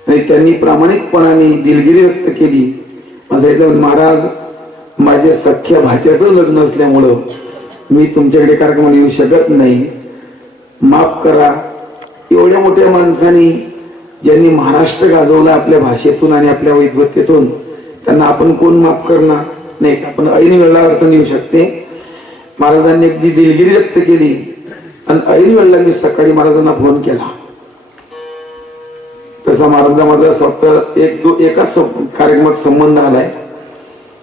आणि त्यांनी प्रामाणिकपणाने दिलगिरी व्यक्त केली. असं महाराज, माझ्या सख्या भाच्याचं लग्न असल्यामुळं मी तुमच्याकडे कार्यक्रमाला येऊ शकत नाही, माफ करा. एवढ्या मोठ्या माणसांनी ज्यांनी महाराष्ट्र गाजवला आपल्या भाषेतून आणि आपल्या वैद्यतेतून, त्यांना आपण कोण माफ करणार नाही. आपण ऐन वेळेला अडचण येऊ शकते. महाराजांनी अगदी दिलगिरी व्यक्त केली आणि ऐन वेळेला मी सकाळी महाराजांना फोन केला. तसा महाराजा माझा स्वतः एका कार्यक्रमात संबंध आलाय,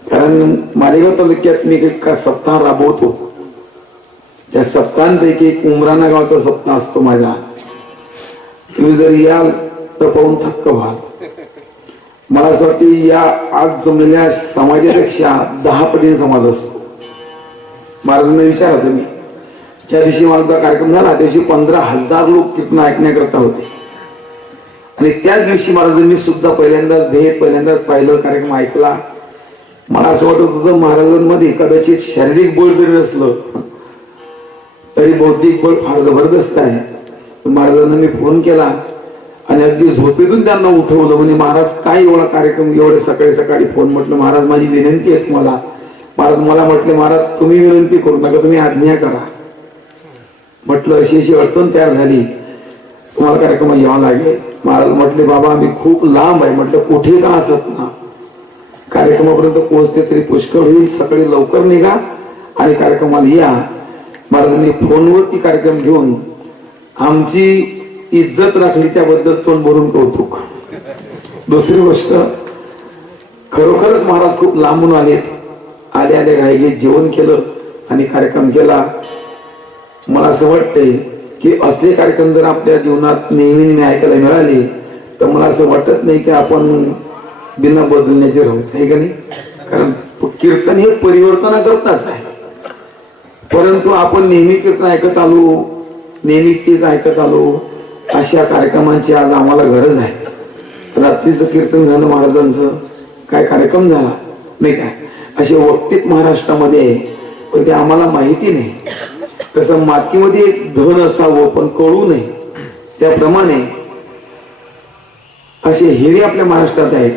कारण मालेगाव तालुक्यात मी एक सप्ताह राबवतो. त्या सप्ताहांपैकी एक उमराणा गावचा सप्ताह असतो माझा. तुम्ही जर याल तर पाहून थक्क व्हाल. मला असं वाटतं या आज जमलेल्या समाजापेक्षा 10 पटीने समाज असतो. महाराजांना विचारा तुम्ही, ज्या दिवशी माझा कार्यक्रम झाला त्या दिवशी 15,000 लोक कीर्तन ऐकण्याकरता होते. आणि त्याच दिवशी महाराजांनी सुद्धा पहिल्यांदाच पाहिलं, कार्यक्रम ऐकला. मला असं वाटत होतं महाराजांमध्ये कदाचित शारीरिक बळ जरी नसलं तरी बौद्धिक बळ फार जबरदस्त आहे. महाराजांना मी फोन केला आणि अगदी झोपेतून त्यांना उठवलं. म्हणजे महाराज काय एवढा कार्यक्रम, एवढे सकाळी सकाळी फोन. म्हटलं महाराज माझी विनंती आहे तुम्हाला. महाराज मला म्हटले, महाराज तुम्ही विनंती करू नका, तुम्ही आज्ञा करा. म्हटलं अशी अडचण तयार झाली, तुम्हाला कार्यक्रमाला यावं लागेल. महाराज म्हटले, बाबा मी खूप लांब आहे. म्हटलं कुठे का असत ना, कार्यक्रमापर्यंत पोहोचते तरी पुष्कळ होईल. सकाळी लवकर निघा आणि कार्यक्रमाला या. महाराजांनी फोनवरती कार्यक्रम घेऊन आमची इज्जत राखली, त्याबद्दल तोंड भरून कौतुक. दुसरी गोष्ट, खरोखरच महाराज खूप लांबून आले घाईघाई जेवण केलं आणि कार्यक्रम केला. मला असं वाटतंय की असले कार्यक्रम जर आपल्या जीवनात नेहमी ऐकायला मिळाले तर मला असं वाटत नाही की आपण बिना बदलण्याचे राहू, आहे का नाही. कारण कीर्तन हे परिवर्तनाकरताच आहे. परंतु आपण नेहमी कीर्तन ऐकत आलो, नेहमी तेच ऐकत आलो, अशा कार्यक्रमांची आज आम्हाला गरज आहे. रात्रीचं कीर्तन झालं महाराजांचं, काय कार्यक्रम झाला नाही काय, असे वक्तीत महाराष्ट्रामध्ये आहे, पण ते आम्हाला माहिती नाही. तसं मातीमध्ये एक धन असावं पण कळू नये, त्याप्रमाणे असे हिरे आपल्या महाराष्ट्रात आहेत.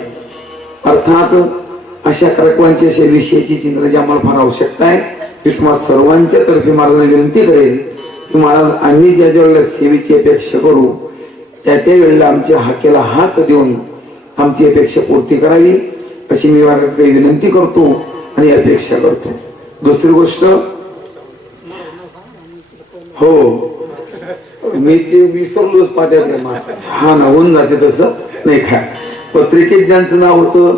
अर्थात अशा कार्यक्रमांची अशा विषयाची चिंतनाची आम्हाला फार आवश्यकता आहे. मी तुम्हाला सर्वांच्या तर्फे महाराजांना विनंती करेल की महाराज, आम्ही ज्या ज्या वेळेला सेवेची अपेक्षा करू त्या वेळेला आमच्या हाकेला हात देऊन आमची अपेक्षा पूर्ती करावी, अशी मी महाराजांकडे विनंती करतो आणि अपेक्षा करतो. दुसरी गोष्ट, हो मी ते विसरलोच पाट्यात, हा ना होऊन जाते तसं नाही काय. पत्रिकेत ज्यांचं नाव होतं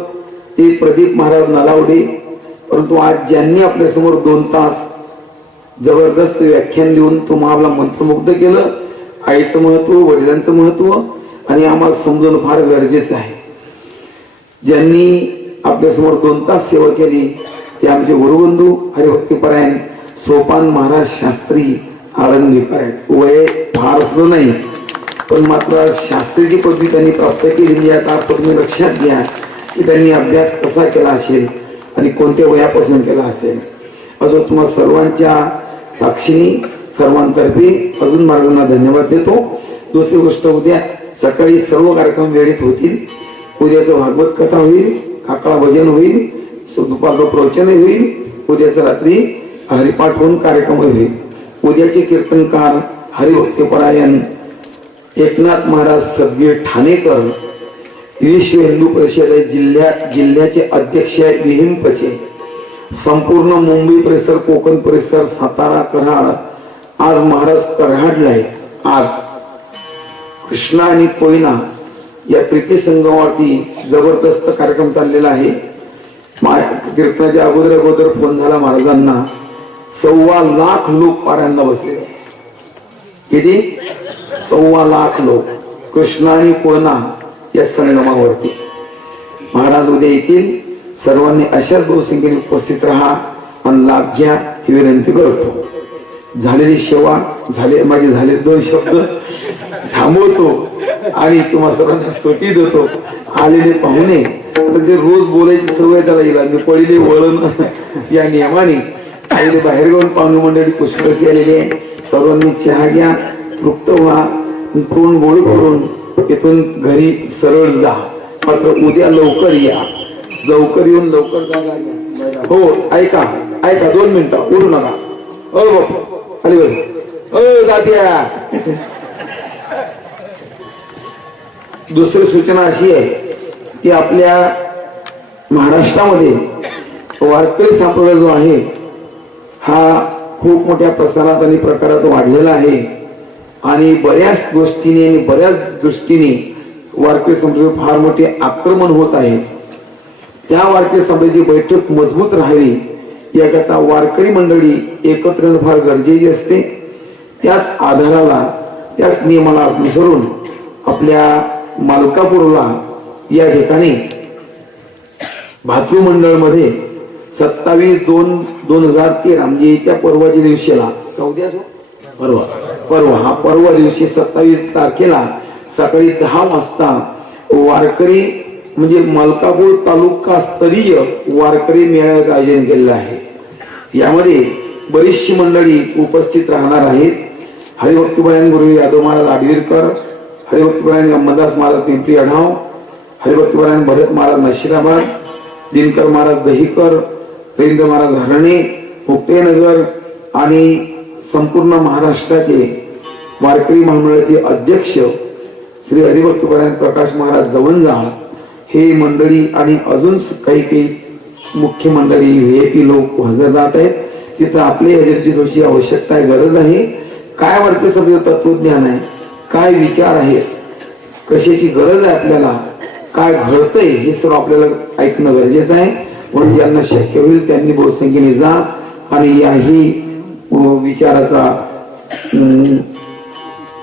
ते प्रदीप महाराज नलावडे, परंतु आज ज्यांनी आपल्या समोर 2 तास जबरदस्त व्याख्यान देऊन तुम्हाला मंत्रमुग्ध केलं, आईचं महत्व, वडिलांचं महत्व आणि आम्हाला समजून फार गरजेचं आहे. ज्यांनी आपल्या समोर 2 तास सेवा केली ते आमचे गुरुबंधू हरिभक्तीपरायण सोपान महाराज शास्त्री आळंदीकर. वय फारसं नाही, पण मात्र शास्त्रीची पदवी त्यांनी प्राप्त केलेली आहे. आता तुम्ही लक्षात घ्या की त्यांनी अभ्यास कसा केला असेल आणि कोणत्या वयापासून केला असेल. असं तुम्हाला सर्वांच्या साक्षीने सर्वांतर्फे अजून महाराजांना धन्यवाद देतो. दुसरी गोष्ट, उद्या सकाळी सर्व कार्यक्रम वेळेत होतील. उद्याचं भागवत कथा होईल, काका भजन होईल, दुपारचं प्रवचन होईल, उद्याचं रात्री हरिपाठ होऊन कार्यक्रम होईल. उद्याचे कीर्तनकार हरिभक्तीपरायण एकनाथ महाराज सदगीर ठाणेकर, विश्व हिंदू परिषद जिल्ह्याचे अध्यक्ष आहे विहिंपचे. संपूर्ण मुंबई परिसर, कोकण परिसर, सातारा, कराड, आज महाराज कराडला आहे. आज कृष्णा आणि कोयना या प्रीती संगमावरती जबरदस्त कार्यक्रम चाललेला आहे. कीर्तनाच्या अगोदर फोन झाला महाराजांना, 1.25 लाख लोक पारायणला बसले. किती? 1.25 लाख लोक कृष्णा आणि कोयना या संगमावरती. महाराज उद्या येतील. सर्वांनी अशाच बहुसंख्येने उपस्थित राहा आणि लाभ घ्या ही विनंती करतो. झालेली सेवा झाले, माझे झाले 2 शब्द थांबवतो. आणि तुम्हा सर्वांना सुट्टी देतो. आलेले पाहुणे आता ते रोज बोलायची सवय त्याला येईल आणि पहिले वळण या नियमाने आलेले बाहेर घेऊन पाहुणे मंडळी पुष्कळशी आलेले आहे. सर्वांनी चहा घ्या, तृप्त व्हा, तोंड गोड करून तिथून घरी सरळ जा. मात्र उद्या लवकर या, लवकर येऊन लवकर जागा घ्या. हो ऐका ऐका 2 मिनिटं उडू नका. ओ बाप खाली बस. ओ जात्या. दुसरी सूचना अशी आहे की आपल्या महाराष्ट्रामध्ये वारकरी संप्रदाय जो आहे हा खूप मोठ्या प्रसारात आणि प्रकारात वाढलेला आहे आणि बऱ्याच गोष्टीने आणि बऱ्याच दृष्टीने वारकरी संप्रदाय फार मोठे आक्रमण होत आहे. त्या वारकरी संप्रदायाची बैठक मजबूत राहावी याकरता वारकरी मंडळी एकत्र येणं फार गरजेचे असते. त्याच आधाराला त्याच नियमाला अनुसरून आपल्या मालकापूरला या ठिकाणी भातृ मंडळ मध्ये 27/2/2013 म्हणजे येत्या परवाच्या दिवशीला परवा दिवशी 27 तारखेला सकाळी 10 वाजता वारकरी म्हणजे मलकापूर तालुका स्तरीय वारकरी मेळाव्याचं आयोजन केलेलं आहे. यामध्ये बरीचशी मंडळी उपस्थित राहणार आहेत. हरिभक्तपरायण गुरु यादव महाराज आडवीरकर, हरिभक्तपरायण अंबादास महाराज पिंपरी आढाव, हरिभक्तपरायण भरत महाराज नशिराबाद, दिनकर महाराज दहीकर, रवींद्र महाराज हरणे, मुक्तेनगर आणि संपूर्ण महाराष्ट्राचे वारकरी महामंडळाचे अध्यक्ष श्री हरिभक्तपरायण प्रकाश महाराज जवंजाळ हे मंडळी आणि अजून काही मुख्य मंडळी व्हीआयपी लोक हजर राहत आहेत. तिथं आपली हजेरीची थोडीशी आवश्यकता आहे, गरज आहे. काय वाटतं सगळं तत्वज्ञान आहे, काय विचार आहे, कशाची गरज आहे, आपल्याला काय घडतंय हे सर्व आपल्याला ऐकणं गरजेचं आहे. म्हणून ज्यांना शक्य होईल त्यांनी बहुसंख्येने जा आणि याही विचाराचा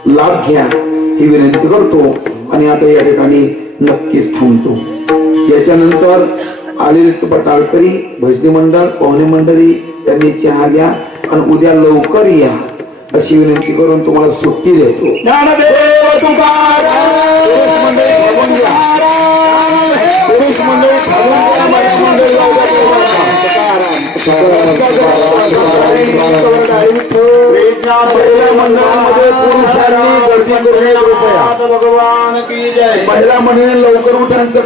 लाभ घ्या ही विनंती करतो. आणि आता या ठिकाणी नक्कीच थांबतो. याच्यानंतर आलेले टाळकरी भजनी मंडळ पाहुणे मंडळी त्यांनी चहा घ्या आणि उद्या लवकर या अशी विनंती करून तुम्हाला सुट्टी देतो. महिला मंडळामध्ये पुरुषांनी गर्दी करू नये कृपया. महिला मंडळी लवकर उठायचं